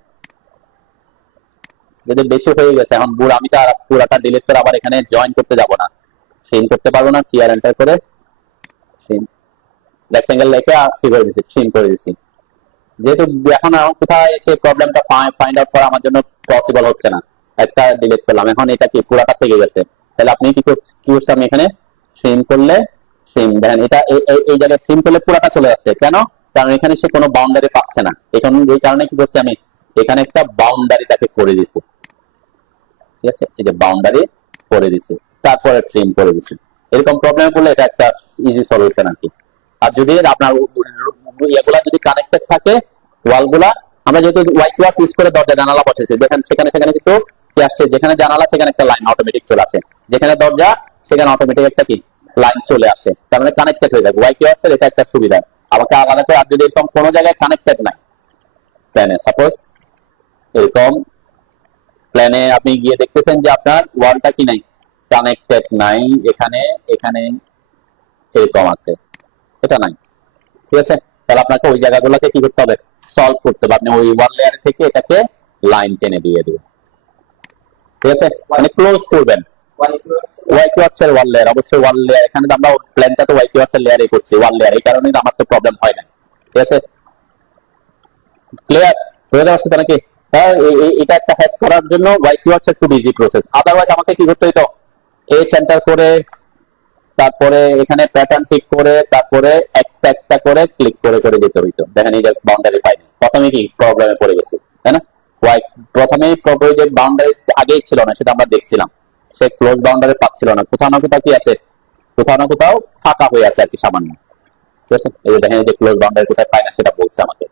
যদি বেশি হয়ে গেছে এখন বুড়, আমি তো আর পুরাটা ডিলিট করে আবার এখানে জয়েন করতে যাব না, ট্রিম করতে পারবো না, টিআর এন্টার করে ট্রিম রেক্টেঙ্গেল লেখে কি করে দিচ্ছি, ট্রিম করে দিচ্ছি। যেহেতু এখন কোথায় সেই প্রবলেমটা ফাইন্ড আউট করা আমার জন্য পসিবল হচ্ছে না, একটা ডিলিট করলাম, এখন এটা কি পুরাটা থেকে গেছে, তাহলে আপনি কি করছেন, আমি এখানে ট্রিম করলে ট্রিম দেখেন এটা এই জায়গায় ট্রিম করলে পুরাটা চলে যাচ্ছে, কেন, কারণ এখানে সে কোনো বাউন্ডারি পাচ্ছে না, এখন এই কারণে কি করছি, আমি এখানে একটা বাউন্ডারি তাকে করে দিছি, ঠিক আছে, এই যে বাউন্ডারি করে দিছি, তারপরে ট্রিম করে দিছি। এরকম প্রবলেম পড়লে এটা একটা ইজি সলিউশন আর কি। আর যদি আপনার এগুলা যদি কানেক্টেড থাকে ওয়ালগুলা, আমরা যেহেতু ওয়াই কিওয়ার্ডস ইউজ করে দরজা জানালা বসেছি, দেখেন সেখানে সেখানে কিন্তু কি আসছে, যেখানে জানালা সেখানে একটা লাইন অটোমেটিক চলে আসে, যেখানে দরজা সেখানে অটোমেটিক একটা কি লাইন চলে আসে, তার মানে কানেক্টেড হয়ে যাবে। ওয়াই কিওয়ার্ডস এর এটা একটা সুবিধা। আমাকে আলাদা করে, আর যদি এরকম কোনো জায়গায় কানেক্টেড নাই প্ল্যানে, সাপোজ এরকম প্ল্যানে আপনি গিয়ে দেখতেছেন যে আপনার ওয়ালটা কি নাই, কানেক্টেড নাই, এখানে এখানে এরকম আছে, এটা নাই, ঠিক আছে, তাহলে আপনাকে ওই জায়গাগুলোকে কি করতে হবে, সলভ করতে হবে। আপনি ওই ওয়াল লেয়ার থেকে এটাকে লাইন টেনে দিয়ে দিবেন, ঠিক আছে, মানে ক্লোজ করবেন। ওয়াই কিওয়ার্ডস এর ওয়াল লেয়ার, অবশ্যই ওয়াল লেয়ার, এখানে আমরা প্ল্যানটা তো ওয়াই কিওয়ার্ডস এর লেয়ারে করছি, ওয়াল লেয়ার, এই কারণে আমার তো প্রবলেম হয় না, ঠিক আছে, ক্লিয়ার হয়ে যাচ্ছে তো নাকি? হ্যাঁ, এটা একটা হ্যাশ করার জন্য ওয়াই কিওয়ার্ডস খুব ইজি প্রসেস। আদারওয়াইজ আমাকে কি করতে হতো, এইচ এন্টার করে তারপরে এখানে প্যাটার্ন ঠিক করে তারপরে একটা একটা করে ক্লিক করে করে যেতে হইতো। দেখেন এই যে বাউন্ডারি পাইনি, প্রথমে কি প্রবলেমে পড়ে গেছে, তাই না? ওয়াই প্রথমেই যে বাউন্ডারি আগেই ছিল না সেটা আমরা দেখছিলাম, সে ক্লোজ বাউন্ডারি পাচ্ছিল না, কোথাও না কোথাও কি আছে, কোথাও না কোথাও ফাঁকা হয়ে আছে আর কি সামান্য, ঠিক আছে। এই যে দেখেন এই যে ক্লোজ বাউন্ডারি কোথায় পায় না সেটা বলছে আমাকে।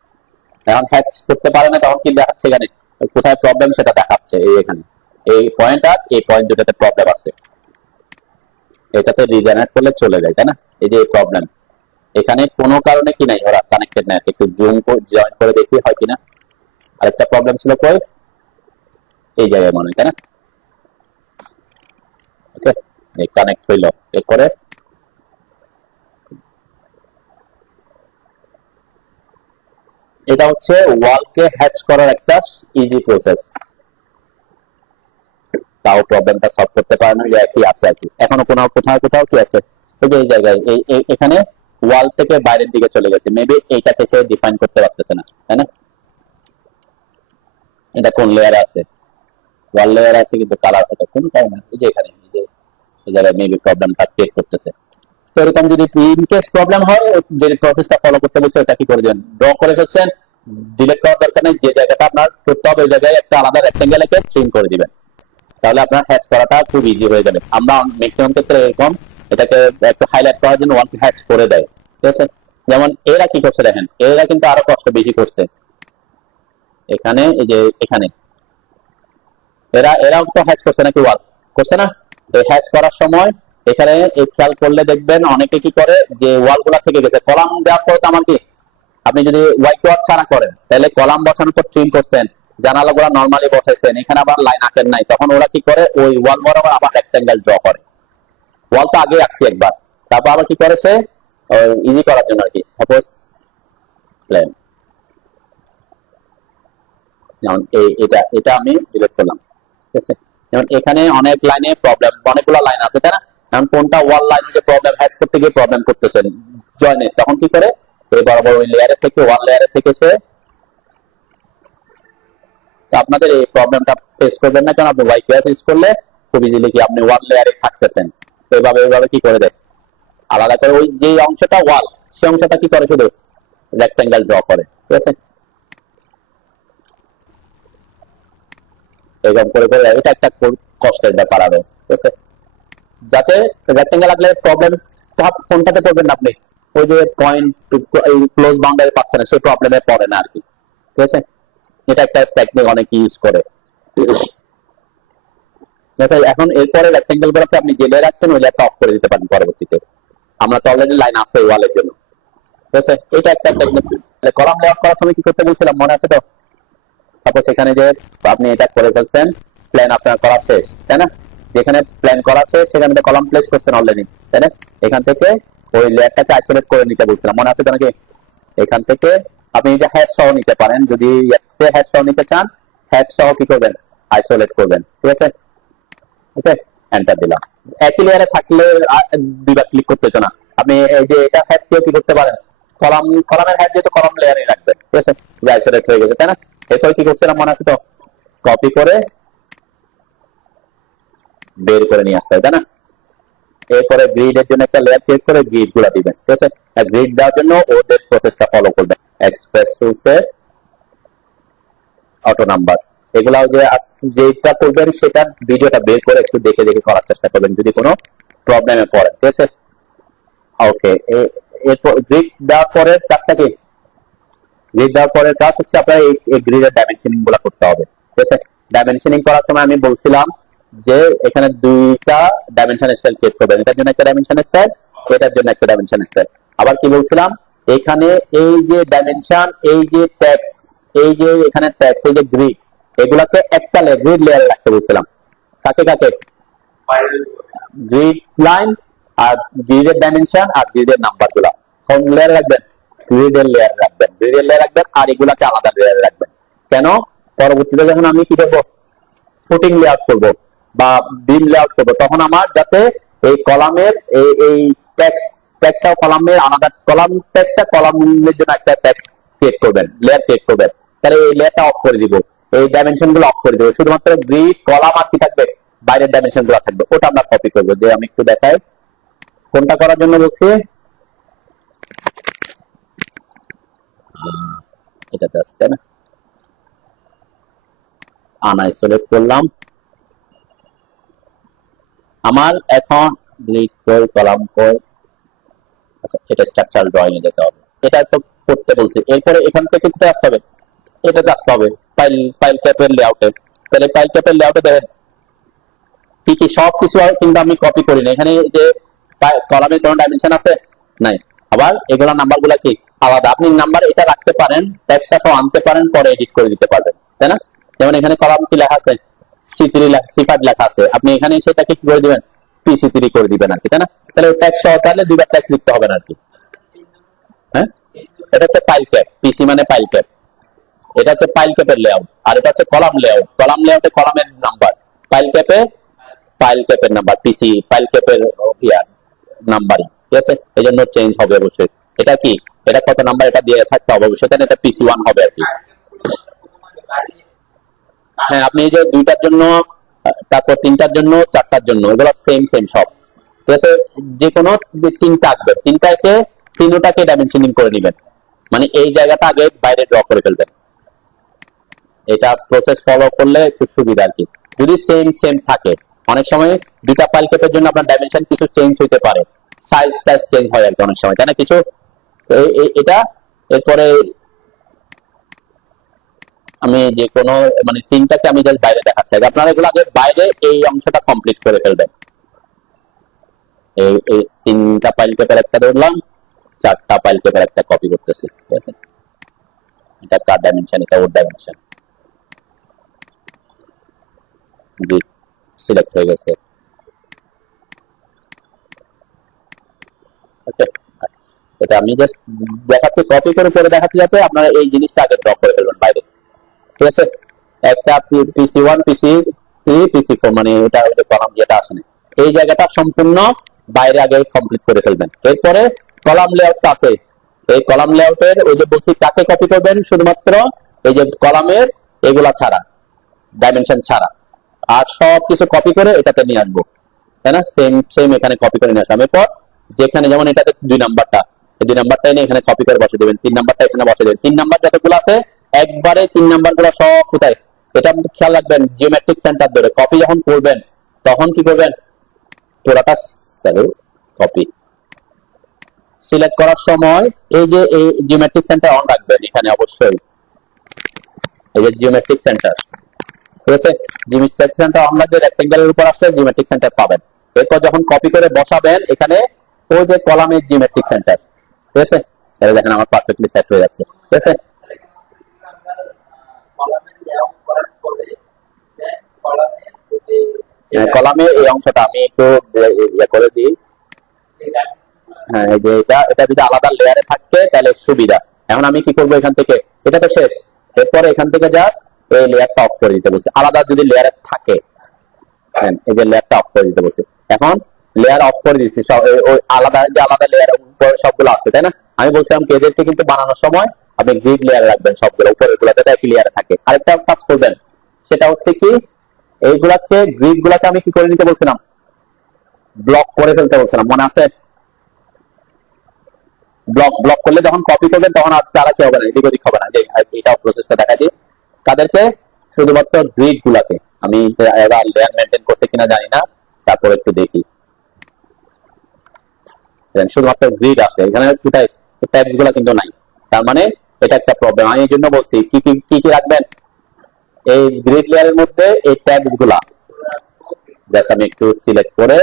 এখন হ্যাচ করতে পারে না, তখন কি দেখাচ্ছে এখানে কোথায় প্রবলেম সেটা দেখাচ্ছে, এই এখানে এই পয়েন্ট আর এই পয়েন্ট দুটাতে প্রবলেম আছে, এটাতে রিজেনারেট করলে চলে যায়, তাই না? এই যে প্রবলেম, এখানে কোনো কারণে কি নাই, ওরা কানেক্টেড নাই। একটু জুম জয়েন করে দেখি হয় কিনা। আরেকটা প্রবলেম ছিল কই, এই জায়গায় মনে হয়, তাই না? ওকে, এই কানেক্ট হইলো। এরপরে এটা হচ্ছে ওয়ালকে হ্যাচ করার একটা ইজি প্রসেস। তাও প্রবলেমটা সলভ করতে পারে না, যে কি আছে আর কি। এখনো কোথাও কোথাও কি আছে, এই যে এই জায়গায় এখানে ওয়াল থেকে বাইরের দিকে চলে গেছে। মেবি এইটাকে সে ডিফাইন করতে পারতেছে না, তাই না? এটা কোন লেয়ারে আছে? ওয়াল লেয়ারে আছে, কিন্তু কালার হয়তো কোন কারণে এই যে এখানে এই জায়গায় মেবি প্রবলেমটা ক্রিয়েট করতেছে। তো এরকম যদি ইন কেস প্রবলেম হয়, যে প্রসেসটা ফলো করতে বলছে এটা কি করে দেন, ড্র করে ফেলছেন, ডিলিট করার দরকার নেই। যে জায়গাটা আপনার করতে হবে ওই জায়গায় একটা আলাদা রেক্টেঙ্গেল এঁকে ট্রিম করে দিবেন, তাহলে আপনার হ্যাচ করাটা খুব ইজি হয়ে যাবে। আমরা ম্যাক্সিমাম ক্ষেত্রে এরকম এটাকে একটু হাইলাইট করার জন্য ওয়ানকে হ্যাচ করে দেয়, ঠিক আছে? যেমন এরা কি করছে দেখেন, এরা কিন্তু আরো কষ্ট বেশি করছে। এখানে এই যে এখানে এরাও তো হ্যাচ করছে নাকি, ওয়াল করছে না? তো হ্যাচ করার সময় এখানে খেয়াল করলে দেখবেন অনেকে কি করে, যে ওয়াল গুলা থেকে গেছে। কলাম দেওয়ার পর তো আমার কি, আপনি যদি হোয়াইট ওয়াশ ছাড়া করেন তাহলে কলাম বসানোর পর ট্রিম করছেন, জানালাগুলো নরমালি বসাইছেন, এখানে আবার লাইন আঁকেন নাই, তখন ওরা কি করে ওই ওয়াল বরাবর আবার রেক্টেঙ্গেল ড্র করে। ওয়াল তো আগে আঁকছি একবার, তারপর আবার কি করে সে ইজি করার জন্য আর কি। সাপোজ প্লেন, যেমন এটা এটা আমি ডিলিট করলাম, ঠিক আছে? যেমন এখানে অনেক লাইনে প্রবলেম, অনেকগুলো লাইন আছে, তাই না? এখন কোনটা ওয়াল লাইনে যে প্রবলেম হ্যাচ করতে গিয়ে প্রবলেম করতেছেন জয়েনে, তখন কি করে এই বরাবর ওই লেয়ারে থেকে ওয়াল লেয়ারে থেকে সে, আপনাদের এই প্রবলেমটা ফেস করবেন না, কারণ আপনি হোয়াইট ওয়াশ ইউজ করলে খুব ইজিলি কি আপনি ওয়াল লেয়ারে থাকতেছেন। তো এইভাবে কি করে দেয়, আলাদা করে ওই যে অংশটা ওয়াল, সেই অংশটা কি করে শুধু রেক্টেঙ্গেল ড্র করে, ঠিক আছে? এরকম করে করে এটা একটা কষ্টের ব্যাপার হবে, ঠিক আছে? যাতে রেক্টেঙ্গেল লাগলে প্রবলেম কোনটাতে করবেন না আপনি, ওই যে পয়েন্ট ক্লোজ বাউন্ডারি পাচ্ছেন না, সেই প্রবলেমে পড়ে না আর কি, ঠিক আছে? এটা একটা টেকনিক অনেক ইউজ করে। আচ্ছা, এখন এরপরে রেক্টেঙ্গেল গুলোকে আপনি যে লেয়ার রাখছেন ওই লেয়ারটা অফ করে দিতে পারেন পরবর্তীতে। আমরা তো অলরেডি লাইন আছে ওয়ালের জন্য, ঠিক আছে? এটা একটা টেকনিক। কলাম লেআউট করার সময় কি করতে বলছিলাম মনে আছে তো? সাপোজ এখানে যে আপনি এটা করে ফেলছেন, প্ল্যান আপনার করা শেষ, তাই না? যেখানে প্ল্যান করা শেষ সেখানে কলাম প্লেস করছেন অলরেডি, তাই না? এখান থেকে ওই লেয়ারটাকে আইসোলেট করে নিতে বলছিলাম, মনে আছে তো নাকি? এখান থেকে আপনি যে হ্যাশ সহ নিতে পারেন, যদি হ্যাশ সহ নিতে চান, হ্যাশ সহ কি করবেন, আইসোলেট করবেন, ঠিক আছে? ওকে, এন্টার দিলাম। একই লেয়ারে থাকলে দুইবার ক্লিক করতে হতো না। আপনি এই যে এটা হ্যাশ কেউ কি করতে পারেন, কলামের হ্যাশ যেহেতু কলাম লেয়ারে রাখবেন, ঠিক আছে? আইসোলেট হয়ে গেছে, তাই না? এরপর কি করছিলাম মনে আছে তো, কপি করে বের করে নিয়ে আসতে হয়, তাই না? এরপরে গ্রিডের জন্য একটা লেয়ার ক্রিয়েট করে গ্রিড গুলা দিবেন, ঠিক আছে? গ্রিড দেওয়ার জন্য ওদের প্রসেসটা ফলো করবেন। এক্সপ্রেস টুলসের অটো নাম্বার, এগুলা যে যেটা করবেন সেটা ভিডিওটা বের করে একটু দেখে দেখে করার চেষ্টা করবেন যদি কোনো প্রবলেমে পড়ে, ঠিক আছে? ওকে, এরপর গ্রিড দেওয়ার পরের কাজটা কি, গ্রিড দেওয়ার পরের কাজ হচ্ছে আপনার এই গ্রিডের ডাইমেনশনিং গুলা করতে হবে, ঠিক আছে? ডাইমেনশনিং করার সময় আমি বলছিলাম যে এখানে দুইটা ডাইমেনশন স্টাইল ক্রিয়েট করবেন, এটার জন্য একটা ডাইমেনশন স্টাইল, এটার জন্য একটা ডাইমেনশন স্টাইল। আবার কি বলছিলাম, এখানে এই যে ডাইমেনশন, এই যে ট্যাক্স, এই যে এখানে ট্যাক্স, এই যে গ্রিড, এগুলাকে একটা গ্রিড লেয়ারে রাখতে বলছিলাম। কাকে কাকে? গ্রিড লাইন আর গ্রিডের ডাইমেনশন আর গ্রিডের নাম্বার গুলা কোন লেয়ারে রাখবেন? গ্রিডের লেয়ার রাখবেন, গ্রিডের লেয়ার রাখবেন, আর এগুলাকে আলাদা লেয়ারে রাখবেন। কেন? পরবর্তীতে যখন আমি কি করবো, ফুটিং লেআউট করব বা বিম লেআউট করব, তখন আমার যাতে এই কলামের এই টেক্সটটাও কলামের আলাদা, কলাম টেক্সটটা কলামের জন্য একটা টেক্সট ক্রিয়েট করবেন, লেয়ার ক্রিয়েট করবেন, তাহলে এই লেয়ারটা অফ করে দিব, এই ডাইমেনশন গুলো অফ করে দিব, শুধুমাত্র গ্রিড কলাম আর কি থাকবে, বাইরের ডাইমেনশন গুলো থাকবে। ওটা আমরা কপি করবো। যে আমি একটু দেখাই কোনটা করার জন্য বলছি, এটাতে আছে, তাই না? আনআইসোলেট করলাম। আমার এখন গ্রিড কই, কলাম কই, আচ্ছা এটা স্ট্রাকচারাল ড্রয়িং এ যেতে হবে, এটা তো করতে বলছি। এরপরে এখান থেকে কোথায় আসতে হবে, এটাতে আসতে হবে ফাইল ট্যাপের লেআউটে। তাহলে ফাইল ট্যাপের লেআউটে দেখেন কি সব কিছু কিন্তু আমি কপি করি না। এখানে যে কলামের কোনো ডাইমেনশন আছে নাই, আবার এগুলা নাম্বারগুলা কি আলাদা, আপনি নাম্বার এটা রাখতে পারেন, টেক্সটটা সহ আনতে পারেন, পরে এডিট করে দিতে পারবেন, তাই না? যেমন এখানে কলাম কি লেখা আছে, C3 C5 লেখা আছে, আপনি এখানে সেটাকে কি করে দিবেন, PC3 করে দিবেন আর কি, তাই না? তাহলে টেক্সট সহ তাহলে দুইবার টেক্সট লিখতে হবে না আর কি। হ্যাঁ, এটা হচ্ছে ফাইল ক্যাপ, পিসি মানে ফাইল ক্যাপ, এটা হচ্ছে ফাইল ক্যাপের লেআউট, আর এটা হচ্ছে কলাম লেআউট, কলাম লেআউটে কলামের নাম্বার, ফাইল ক্যাপে ফাইল ক্যাপের নাম্বার, পিসি ফাইল ক্যাপের নাম্বারিং, ঠিক আছে? এই জন্য চেঞ্জ হবে অবশ্যই। এটা কি, এটা কত নাম্বার এটা দিয়ে থাকতে হবে অবশ্যই, তাই না? এটা PC1 হবে আর কি। হ্যাঁ, আপনি এই যে দুইটার জন্য, তারপর তিনটার জন্য, চারটার জন্য, এগুলো সেম সেম সব, ঠিক আছে? যে কোনো তিনটা আঁকবে, তিনটাকে ডাইমেনশনিং করে নেবেন, মানে এই জায়গাটা আগে বাইরে ড্র করে ফেলবেন। এটা প্রসেস ফলো করলে একটু সুবিধা আর কি। যদি সেম সেম থাকে, অনেক সময় দুইটা ফাইল ক্যাপের জন্য আপনার ডাইমেনশন কিছু চেঞ্জ হইতে পারে, সাইজ টাইজ চেঞ্জ হয় আর কি অনেক সময়, তাই না? কিছু এটা এরপরে আমি যে কোনো মানে তিনটাকে আমি জাস্ট বাইরে দেখাচ্ছি, আপনারা এগুলো আগে বাইরে এই অংশটা কমপ্লিট করে ফেলবেন। এই তিনটা ফাইল ক্যাপের একটা ধরলাম, চারটা ফাইল ক্যাপের একটা কপি করতেছি, ঠিক আছে? এটা কার ডাইমেনশন, এটা ওর ডাইমেনশন, সিলেক্ট হয়ে গেছে। ওকে, এটা আমি জাস্ট দেখাচ্ছি, কপি করে পরে দেখাচ্ছি যাতে আপনারা এই জিনিসটা আগে ড্র করে ফেলবেন বাইরে, ঠিক আছে? একটা PC1 PC3 PC4 মানে এটা ওই যে কলাম যেটা আসে না, এই জায়গাটা সম্পূর্ণ বাইরে আগে কমপ্লিট করে ফেলবেন। এরপরে কলাম লেআউট আছে, এই কলাম লেআউটের ওই যে বসি কাকে কপি করবেন, শুধুমাত্র এই যে কলামের এগুলা ছাড়া, ডাইমেনশন ছাড়া, আর সব কিছু কপি করে এটাতে নিয়ে আসবো, তাই না? সেম সেম এখানে কপি করে নিয়ে আসলাম। এরপর যেখানে যেমন এটাতে 2 নাম্বারটা, এই 2 নাম্বারটা এনে এখানে কপি করে বসে দেবেন, 3 নাম্বারটা এখানে বসে দেবেন, 3 নাম্বার যতগুলো আছে একবারে 3 নাম্বার গুলো সব কোথায়, এটা খেয়াল রাখবেন, জিওমেট্রিক সেন্টার ধরে কপি যখন করবেন তখন কি করবেন, পুরোটা কপি সিলেক্ট করার সময় এই যে এই জিওমেট্রিক সেন্টার অন রাখবেন এখানে অবশ্যই, এই যে জিওমেট্রিক সেন্টার, ঠিক আছে? জিওমেট্রিক সেন্টার অন রাখলে রেক্টেঙ্গেলের উপর আসলে জিওমেট্রিক সেন্টার পাবেন। এরপর যখন কপি করে বসাবেন এখানে ওই যে কলামের জিওমেট্রিক সেন্টার, ঠিক আছে? তাহলে দেখেন আমার পারফেক্টলি সেট হয়ে যাচ্ছে, ঠিক আছে? কলামে এই অংশটা আমি একটু ইয়ে করে দিই। হ্যাঁ, এই যে এটা যদি আলাদা লেয়ারে থাকে তাহলে সুবিধা। এখন আমি কি করবো, এখান থেকে এটা তো শেষ, এরপরে এখান থেকে জাস্ট এই লেয়ারটা অফ করে দিতে বলছি, আলাদা যদি লেয়ারে থাকে, হ্যাঁ এই যে লেয়ারটা অফ করে দিতে বলছি। এখন লেয়ার অফ করে দিচ্ছি, ওই আলাদা যে আলাদা লেয়ার উপরে সবগুলো আছে, তাই না? আমি বলছিলাম এদেরকে কিন্তু বানানোর সময় আপনি গ্রিড লেয়ার রাখবেন, সবগুলো উপরের গুলো যাতে একই লেয়ারে থাকে। আরেকটা কাজ করবেন, সেটা হচ্ছে কি, এইগুলাকে গ্রিড গুলাকে আমি কি করে নিতে বলছিলাম, ব্লক করে ফেলতে বলছিলাম, মনে আছে? ব্লক করলে যখন কপি করবেন তখন আর তারা কি হবে না, এদিক ওদিক হবে না। যে এটাও প্রসেসটা দেখা দিই, তাদেরকে শুধুমাত্র গ্রিড গুলাকে আমি লেয়ার মেনটেন করছে কিনা জানি না, তারপর একটু দেখি, শুধুমাত্র গ্রিড আছে এখানে, কোথায় ট্যাগস গুলা কিন্তু নাই, তার মানে এটা একটা প্রবলেম। আমি এই জন্য বলছি কি কি কি কি রাখবেন এই গ্রিড লেয়ারের মধ্যে, এই ট্যাগস গুলা জাস্ট আমি একটু সিলেক্ট করে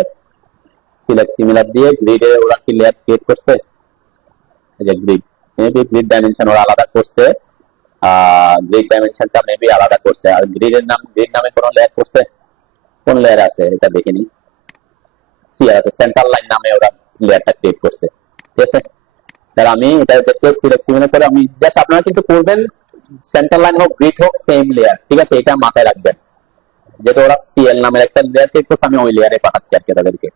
সিলেক্ট সিমিলার দিয়ে গ্রিডে ওরা কি লেয়ার ক্রিয়েট করছে, এই যে গ্রিড, মেবি গ্রিড ডাইমেনশন ওরা আলাদা করছে, গ্রিড ডাইমেনশনটা মেবি আলাদা করছে, আর গ্রিডের নাম, গ্রিড নামে কোন লেয়ার করছে, কোন লেয়ার আছে এটা দেখিনি, সিআর আছে, সেন্টার লাইন নামে ওরা লেয়ারটা ক্রিয়েট করছে, ঠিক আছে? তাহলে আমি এটা দেখতে সিলেক্ট সিমিলার করে আমি জাস্ট, আপনারা কিন্তু করবেন সেন্টার লাইন হোক গ্রিড হোক সেম লেয়ার, ঠিক আছে? এটা মাথায় রাখবেন, যেহেতু ওরা সিএল নামের একটা লেয়ার ক্রিয়েট করছে, আমি ওই লেয়ারে পাঠাচ্ছি আর কি তাদেরকে,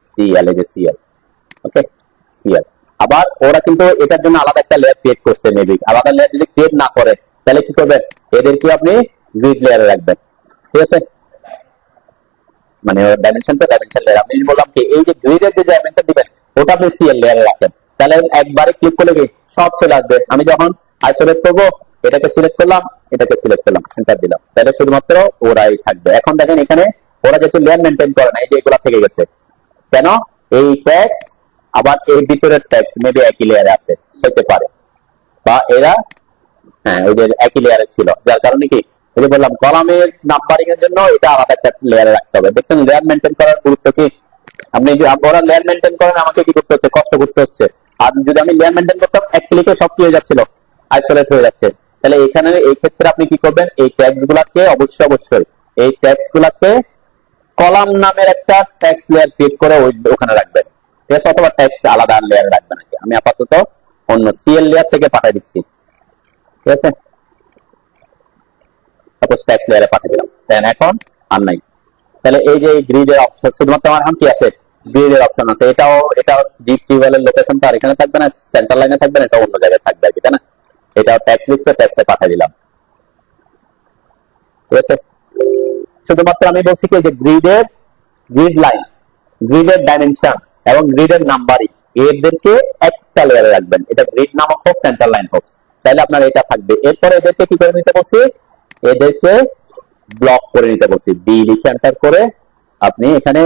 সিএল, এই যে সিএল, ওকে সিএল। আবার ওরা কিন্তু এটার জন্য আলাদা একটা লেয়ার ক্রিয়েট করছে, মেবি আলাদা লেয়ার যদি ক্রিয়েট না করে তাহলে কি করবেন, এদেরকে আপনি গ্রিড লেয়ারে রাখবেন, ঠিক আছে? মানে ডাইমেনশন তো ডাইমেনশন লেয়ার, আমি বললাম কি এই যে গ্রিডের যে ডাইমেনশন দিবেন ওটা আপনি সিএল লেয়ারে রাখেন, তাহলে একবারে ক্লিক করলে কি সব চলে আসবে। আমি যখন আইসোলেট করবো এটাকে সিলেক্ট করলাম, এটাকে সিলেক্ট করলাম, এন্টার দিলাম, তাহলে শুধুমাত্র ওরাই থাকবে। এখন দেখেন এখানে ওরা যেহেতু লেয়ার মেনটেন করে না, এই যে এগুলা থেকে গেছে কেন, এই ট্যাক্স আবার এই ভিতরের ট্যাক্স মেবি একই লেয়ারে আছে, হতে পারে, বা এরা হ্যাঁ ওই যে একই লেয়ারে ছিল, যার কারণে কি এই যে বললাম কলামের নাম্বারিং এর জন্য এটা আলাদা একটা লেয়ারে রাখতে হবে। দেখছেন লেয়ার মেনটেন করার গুরুত্ব কি, আপনি যে ওরা লেয়ার মেনটেন করেন, আমাকে কি করতে হচ্ছে, কষ্ট করতে হচ্ছে, আর যদি আমি লেয়ার মেনটেন করতাম এক ক্লিকে সব কি হয়ে যাচ্ছিল, আইসোলেট হয়ে যাচ্ছে। তাহলে এখানে এই ক্ষেত্রে আপনি কি করবেন, এই ট্যাগস গুলাকে অবশ্যই এই ট্যাগস গুলাকে কলাম নামের একটা ট্যাক্স লেয়ার ক্রিয়েট করে ওখানে রাখবেন, ঠিক আছে, অথবা ট্যাক্স আলাদা লেয়ার রাখবেন। আমি আপাতত অন্য সিএল লেয়ার থেকে পাঠিয়ে দিচ্ছি, ঠিক আছে, সাপোজ ট্যাক্স লেয়ারে পাঠিয়ে দিলাম, দেন এখন আর নাই। তাহলে এই যে গ্রিডের অপশন শুধুমাত্র আমার এখন কি আছে, গ্রিডের অপশন আছে, এটাও ডিপ টিউবওয়েলের লোকেশন তো আর এখানে থাকবে না, সেন্টার লাইনে থাকবে না, এটা অন্য জায়গায় থাকবে আর কি, তাই না। এটাও ট্যাক্স লিখছে, ট্যাক্সে পাঠিয়ে দিলাম, ঠিক আছে। শুধুমাত্র আমি বলছি কি যে গ্রিড লাইন, গ্রিডের ডাইমেনশন এবং গ্রিডের নাম্বারিং এদেরকে একটা লেয়ারে রাখবেন, এটা গ্রিড নামক হোক সেন্টার লাইন হোক, তাহলে আপনার এটা থাকবে। এরপরে এদেরকে কি করে নিতে বলছি, এদেরকে ব্লক করে নিতে বলছি, বি লিখে এন্টার করে আপনি এখানে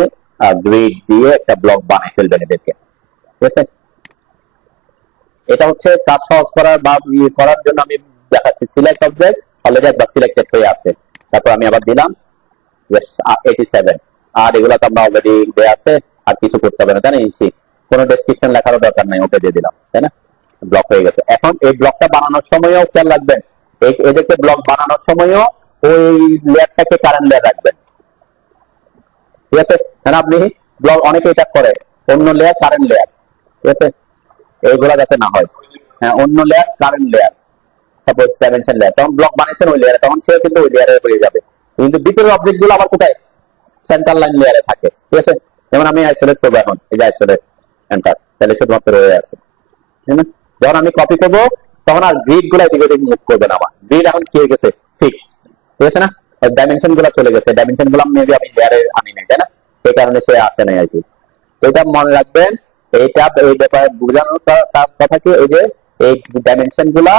গ্রিড দিয়ে একটা ব্লক বানিয়ে ফেলবেন এদেরকে, ঠিক আছে। এটা হচ্ছে কাজ সহজ করার বা করার জন্য আমি দেখাচ্ছি। সিলেক্ট অবজেক্ট অলরেডি একবার সিলেক্টেড হয়ে আছে, তারপর আমি আবার দিলাম 87, আর এগুলো তো আমরা অলরেডি দেয়া আছে, আর কিছু করতে হবে না, তাই না। ইঞ্চি কোনো ডেসক্রিপশন লেখারও দরকার নাই, ওকে দিয়ে দিলাম, তাই না, ব্লক হয়ে গেছে। এখন এই ব্লকটা বানানোর সময়ও খেয়াল রাখবেন, এদেরকে ব্লক বানানোর সময়ও ওই লেয়ারটাকে কারেন্ট লেয়ার রাখবেন, ঠিক আছে। আপনি ব্লক অনেকে এটা করে অন্য লেয়ার কারেন্ট লেয়ার, ঠিক আছে, এইগুলা যাতে না হয়। হ্যাঁ, অন্য layer current layer, suppose dimension layer, তখন ব্লক বানিয়েছেন ওই লেয়ারে, তখন সে কিন্তু ওই লেয়ারে হয়ে যাবে, কিন্তু ভিতরের অবজেক্ট গুলো আবার কোথায়, সেন্টার লাইন লেয়ারে থাকে, ঠিক আছে। যেমন আমি আইসোলেট করবো এখন, এই যে আইসোলেট এন্টার, তাহলে শুধুমাত্র রয়ে আছে। যখন আমি কপি করবো তখন আর গ্রিড গুলো এদিকে ওদিকে মুভ করবে না, আমার গ্রিড এখন কি হয়ে গেছে, ফিক্সড, ঠিক আছে না। ডাইমেনশন গুলো চলে গেছে, ডাইমেনশন গুলো মেবি আমি লেয়ারে আনি নাই, তাই না, এই কারণে সে আসে নাই আর কি। তো এটা মনে রাখবেন, এইটা এই ব্যাপারে বোঝানোর কথা কি, এই যে এই ডাইমেনশন গুলা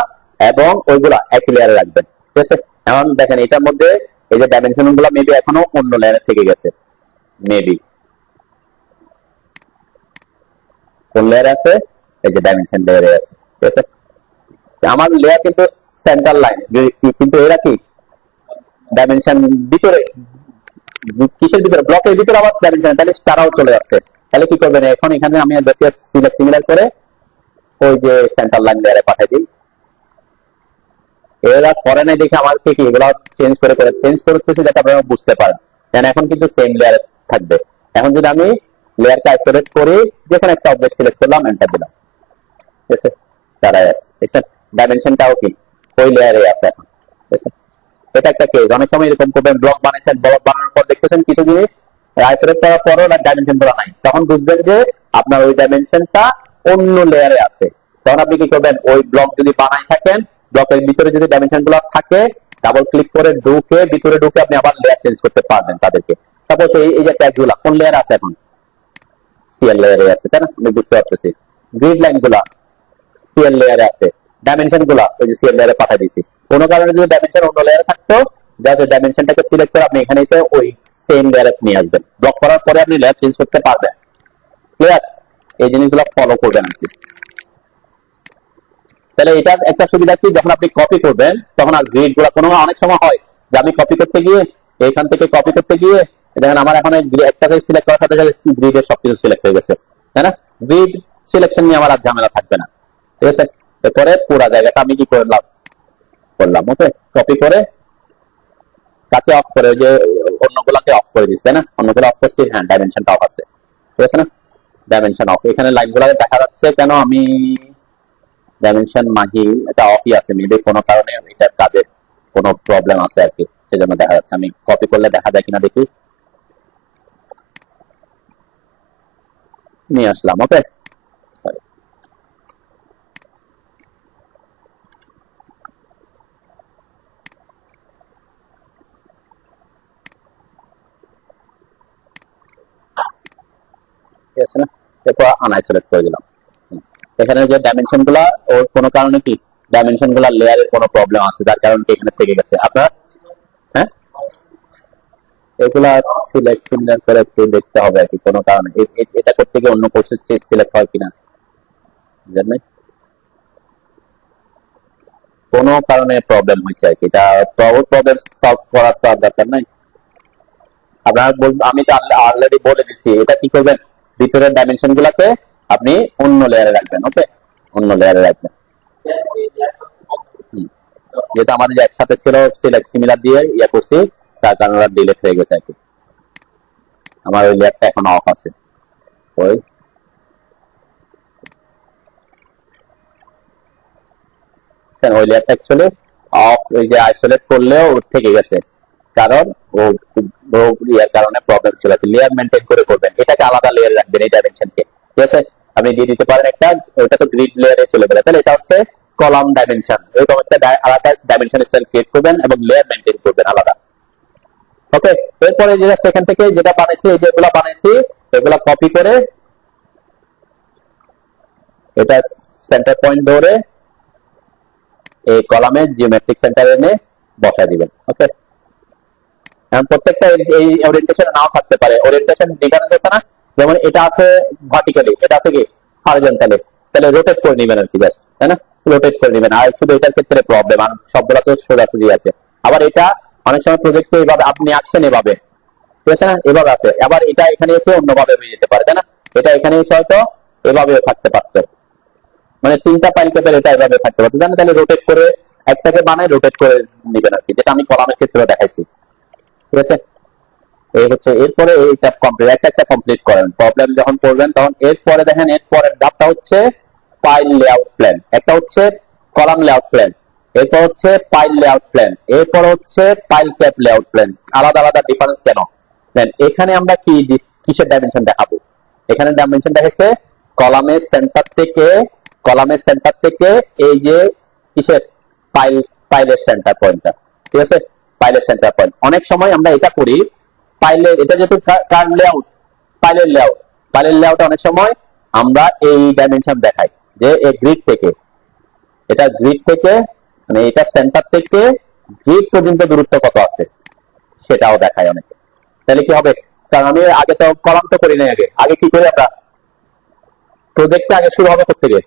এবং ওইগুলা একই লেয়ারে রাখবেন, ঠিক আছে। এখন দেখেন এটার মধ্যে এই যে ডাইমেনশন গুলা মেবি এখনো অন্য লেয়ারে থেকে গেছে, মেবি কোন লেয়ারে আছে, এই যে ডাইমেনশন লেয়ারে আছে, ঠিক আছে। আমার লেয়ার কিন্তু সেন্টার লাইন, কিন্তু এরা কি ডাইমেনশন ভিতরে, কিসের ভিতরে, ব্লকের ভিতরে আবার ডাইমেনশন, তাহলে তারাও চলে যাচ্ছে। তাহলে কি করবেন, এখন এখানে আমি সিমিলার করে ওই যে সেন্টার লাইন লেয়ারে পাঠিয়ে দিই। এরা করে নাই দেখে আমাকে কি এগুলো চেঞ্জ করতেছি যাতে আপনারা বুঝতে পারেন, এখন কিন্তু সেম লেয়ারে থাকবে। এখন যদি আমি লেয়ারটা আইসোলেট করি, যেকোনো একটা অবজেক্ট সিলেক্ট করলাম, এন্টার দিলাম, ঠিক আছে, তারাই আছে, দেখছেন ডাইমেনশনটাও কি ওই লেয়ারে আছে এখন, ঠিক আছে। এটা একটা কেস, অনেক সময় এরকম করবেন, ব্লক বানাইছেন, ব্লক বানানোর পর দেখতেছেন কিছু জিনিস আইসোলেট করার পরও ডাইমেনশন গুলো নাই, তখন বুঝবেন যে আপনার ওই ডাইমেনশনটা অন্য লেয়ারে আছে। তখন আপনি কি করবেন, ওই ব্লক যদি বানাই থাকেন, ব্লকের ভিতরে যদি ডাইমেনশন গুলো থাকে, ডাবল ক্লিক করে ভিতরে ঢুকে আপনি আবার লেয়ার চেঞ্জ করতে পারবেন তাদেরকে। সাপোজ এই যে ট্যাগ গুলা কোন লেয়ার আছে এখন, সিএল লেয়ারে আছে, তাই না, আমি বুঝতে পারতেছি। গ্রিড লাইন গুলা সিএল লেয়ারে আছে, ডাইমেনশন গুলা ওই যে সিএল লেয়ারে পাঠিয়ে দিয়েছি। কোনো কারণে যদি ডাইমেনশন অন্য লেয়ারে থাকতো, জাস্ট ওই ডাইমেনশনটাকে সিলেক্ট করে আপনি এখানে এসে ওই সেম লেয়ারে নিয়ে আসবেন, ব্লক করার পরে আপনি লেয়ার চেঞ্জ করতে পারবেন, ক্লিয়ার। এই জিনিসগুলো ফলো করবেন আর কি। তাহলে এটা একটা সুবিধা কি, যখন আপনি কপি করবেন তখন আর গ্রিড গুলা, কোনো অনেক সময় হয় যে আমি কপি করতে গিয়ে এখান থেকে কপি করতে গিয়ে দেখেন আমার এখন একটা থেকে সিলেক্ট করার সাথে সাথে গ্রিডের সবকিছু সিলেক্ট হয়ে গেছে, তাই না। গ্রিড সিলেকশন নিয়ে আমার আর ঝামেলা থাকবে না, ঠিক আছে। এরপরে পুরো জায়গাটা আমি কি করলাম, ওকে, কপি করে তাকে অফ করে, যে অন্যগুলাকে অফ করে দিচ্ছি, তাই না, অন্যগুলো অফ করছি, হ্যাঁ ডাইমেনশনটা অফ আছে, ঠিক আছে না, ডাইমেনশন অফ। এখানে লাইনগুলো দেখা যাচ্ছে কেন, আমি ডাইমেনশন মাহি এটা অফই আছে, মেবি কোনো কারণে এটার কাজে কোনো প্রবলেম আছে আর কি, সেজন্য দেখা যাচ্ছে। আমি কপি করলে দেখা যায় কিনা দেখি, নিয়ে আসলাম, ওকে, সরি। ঠিক আছে না, এরপর আনআইসোলেট করে দিলাম। এখানে যে ডাইমেনশন গুলা, ওর কোনো কারণে কি ডাইমেনশন গুলা লেয়ারের কোনো প্রবলেম আছে, যার কারণে এখানে থেকে গেছে আপনার। হ্যাঁ, এগুলা সিলেক্ট করে একটু দেখতে হবে আর কি, কোনো কারণে এটা করতে গিয়ে অন্য কোর্সের সিলেক্ট হয় কিনা জানেন, কোনো কারণে প্রবলেম হয়েছে আর কি, এটা প্রবলেম সলভ করার তো আর দরকার নাই। আপনার আমি তো অলরেডি বলে দিচ্ছি, এটা কি করবেন, ভিতরের ডাইমেনশন গুলাকে আপনি অন্য লেয়ারে রাখবেন। ওকে, অন্য লেয়ারে রাখবেন। যেটা আমাদের যে একসাথে ছিল সিলেক্ট সিমিলার দিয়ে ইয়া করছি, তার কারণে ওরা ডিলিট হয়ে গেছে আর কি। আমার ওই লেয়ারটা এখন অফ আছে। ওই ওই লেয়ারটা অ্যাকচুয়ালি অফ, ওই যে আইসোলেট করলেও ওর থেকে গেছে, কারণ ও ইয়ার কারণে প্রবলেম ছিল। লেয়ার মেনটেন করে করবেন, এটাকে আলাদা লেয়ার রাখবেন এই ডাইমেনশনকে। ঠিক আছে, আপনি দিয়ে দিতে পারেন একটা, ওটা তো গ্রিড লেয়ারে চলে গেলে, তাহলে এটা হচ্ছে কলাম ডাইমেনশন। এরকম একটা আলাদা ডাইমেনশন স্টাইল ক্রিয়েট করবেন এবং লেয়ার মেনটেন করবেন আলাদা। ওকে, এরপরে জাস্ট এখান থেকে যেটা বানাইছি, এই যেগুলো বানাইছি এগুলা কপি করে এটা সেন্টার পয়েন্ট ধরে এই কলামে জিওমেট্রিক সেন্টার এনে বসায় দিবেন। ওকে, এখন প্রত্যেকটা এই ওরিয়েন্টেশন নাও থাকতে পারে, ওরিয়েন্টেশন ডিফারেন্স আছে না, যেমন এটা আছে ভার্টিক্যালি, এটা আছে কি হরিজন্টালি, তাহলে রোটেট করে নেবেন আর কি, জাস্ট, তাই না, রোটেট করে নেবেন। আর শুধু এটার ক্ষেত্রে প্রবলেম, আর সবগুলা তো সোজাসুজি আছে। আবার এটা অনেক সময় প্রজেক্টে এইভাবে আপনি আঁকছেন এভাবে, ঠিক আছে না, এভাবে আছে, আবার এটা এখানে এসে অন্যভাবে হয়ে যেতে পারে, তাই না, এটা এখানে এসে হয়তো এভাবেও থাকতে পারতো, মানে তিনটা ফাইল ক্যাপের এটা এভাবে থাকতে পারতো, জানেন, তাহলে রোটেট করে একটাকে বানায় রোটেট করে নেবেন আর কি, যেটা আমি কলামের ক্ষেত্রে দেখাইছি। ঠিক আছে, এই হচ্ছে এরপরে এইটা কমপ্লিট, একটা কমপ্লিট করেন, প্রবলেম যখন করবেন তখন এরপরে দেখেন এরপরের ধাপটা হচ্ছে ফাইল লেআউট প্ল্যান, একটা হচ্ছে কলাম লেআউট প্ল্যান, এরপর হচ্ছে ফাইল লেআউট প্ল্যান, এরপর হচ্ছে ফাইল ক্যাপ লেআউট প্ল্যান। আলাদা আলাদা ডিফারেন্স কেন দেন? এখানে আমরা কি কিসের ডাইমেনশন দেখাবো? এখানে ডাইমেনশন দেখাইছে কলামের সেন্টার থেকে এই যে কিসের ফাইলের সেন্টার পয়েন্টটা, ঠিক আছে, ফাইলের সেন্টার পয়েন্ট। অনেক সময় আমরা এটা করি ফাইলের, এটা যেহেতু লেআউট, ফাইলের লেআউট অনেক সময় আমরা এই ডাইমেনশন দেখাই যে এই গ্রিড থেকে, এটা গ্রিড থেকে মানে এটা সেন্টার থেকে গ্রিড পর্যন্ত দূরত্ব কত আছে সেটাও দেখায় অনেকে। তাহলে কি হবে, কারণ আমি আগে তো কলাম তো করি নাই, আগে কি করি আমরা প্রজেক্টে আগে শুরু হবে থেকে,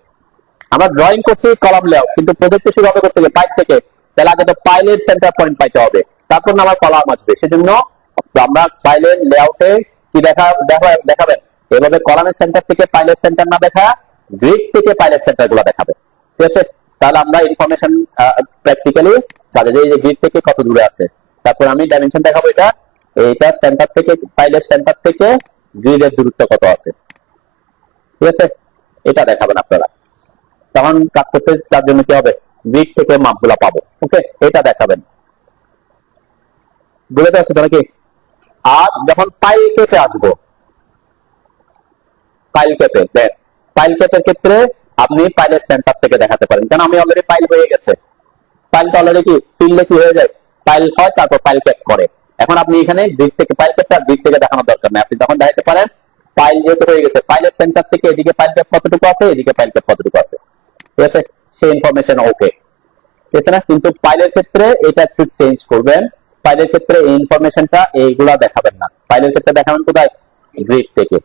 আমরা ড্রয়িং করছি কলাম লেআউট, কিন্তু প্রজেক্টে শুরু হবে থেকে ফাইল থেকে, তাহলে আগে তো ফাইলের সেন্টার পয়েন্ট পাইতে হবে, তারপর না আমার কলাম আসবে। সেজন্য আমরা ফাইলের লেআউটে কি দেখাবেন, এভাবে কলামের সেন্টার থেকে ফাইলের সেন্টার না দেখা গ্রিড থেকে ফাইলের সেন্টার গুলো দেখাবে। ঠিক আছে, তাহলে আমরা ইনফরমেশন প্র্যাকটিক্যালি কাজে এই যে গ্রিড থেকে কত দূরে আছে, তারপর আমি ডাইমেনশন দেখাবো এইটা সেন্টার থেকে ফাইলের সেন্টার থেকে গ্রিডের দূরত্ব কত আছে। ঠিক আছে, এটা দেখাবেন আপনারা, তখন কাজ করতে তার জন্য কি হবে, গ্রিড থেকে মাপগুলা পাবো। ওকে, এটা দেখাবেন, বুঝতে পারছি তো নাকি? আর যখন ফাইল ক্যাপে আসবো, ফাইল ক্যাপের ক্ষেত্রে আপনি ফাইলের সেন্টার থেকে দেখাতে পারেন, কারণ আমি অলরেডি ফাইল হয়ে গেছে, ফাইলটা অলরেডি কি ফিল্ডে কি হয়ে যায়, ফাইল হয়, তারপর ফাইল ক্যাপ করে। এখন আপনি এখানে গ্রিড থেকে ফাইল ক্যাপটা গ্রিড থেকে দেখানোর দরকার নেই, আপনি তখন দেখাতে পারেন ফাইল যেহেতু হয়ে গেছে, ফাইলের সেন্টার থেকে এদিকে ফাইল ক্যাপ কতটুকু আছে, এদিকে ফাইল ক্যাপ কতটুকু আছে। ঠিক আছে, সেই ইনফরমেশন ওকে, ঠিক আছে না? কিন্তু ফাইলের ক্ষেত্রে এটা একটু চেঞ্জ করবেন, ফাইলের ক্ষেত্রে এই ইনফরমেশনটা এইগুলা দেখাবেন না, ফাইলের ক্ষেত্রে দেখাবেন কোথায়, গ্রিড থেকে।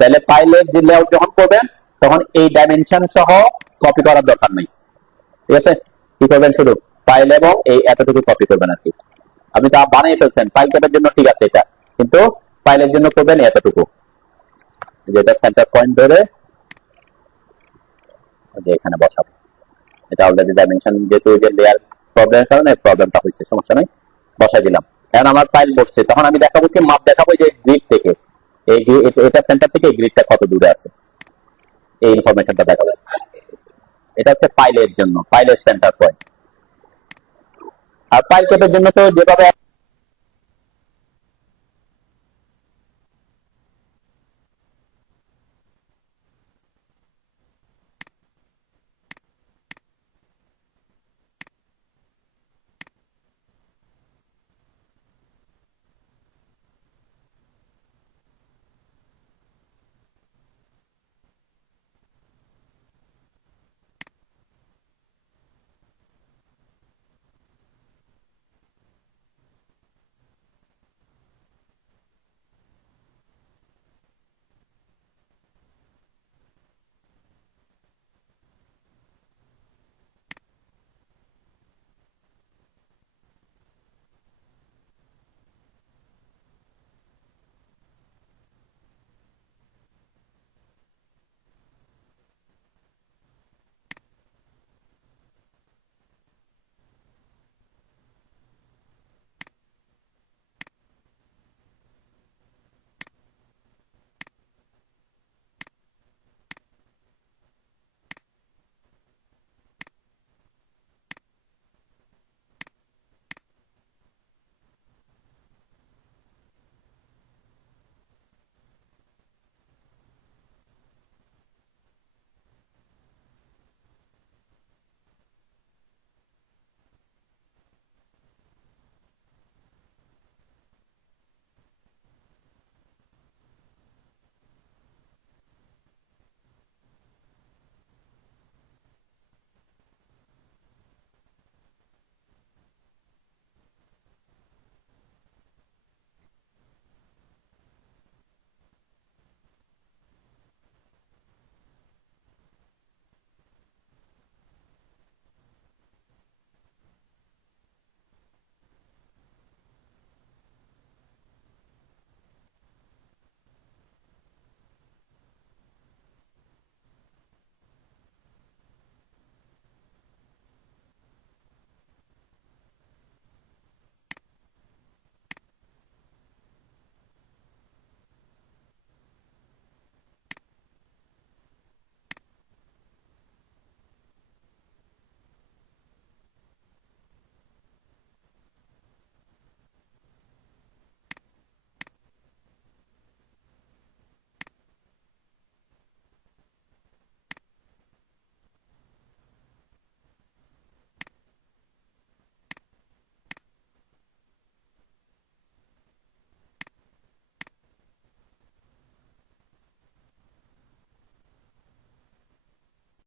তাহলে ফাইলের যে লেআউট যখন করবেন তখন এই ডাইমেনশন সহ কপি করার দরকার নেই। ঠিক আছে, কি করবেন, শুধু ফাইল এবং এই এতটুকু কপি করবেন আর কি। আপনি তা বানিয়ে ফেলছেন ফাইল ক্যাপের জন্য, ঠিক আছে, এটা কিন্তু ফাইলের জন্য করবেন এতটুকু, যেটা সেন্টার পয়েন্ট ধরে যে এখানে বসাবো। এটা অলরেডি ডাইমেনশন, যেহেতু যে লেয়ার প্রবলেমের কারণে প্রবলেমটা হয়েছে, সমস্যা নাই, বসাই দিলাম। এখন আমার ফাইল বসছে, তখন আমি দেখাবো কি, মাপ দেখাবো যে গ্রিড থেকে এই এটা সেন্টার থেকে এই গ্রিডটা কত দূরে আছে, এই ইনফরমেশনটা দেখাবে। এটা হচ্ছে ফাইলের জন্য, ফাইলের সেন্টার পয়েন্ট। আর ফাইল ক্যাপের জন্য তো যেভাবে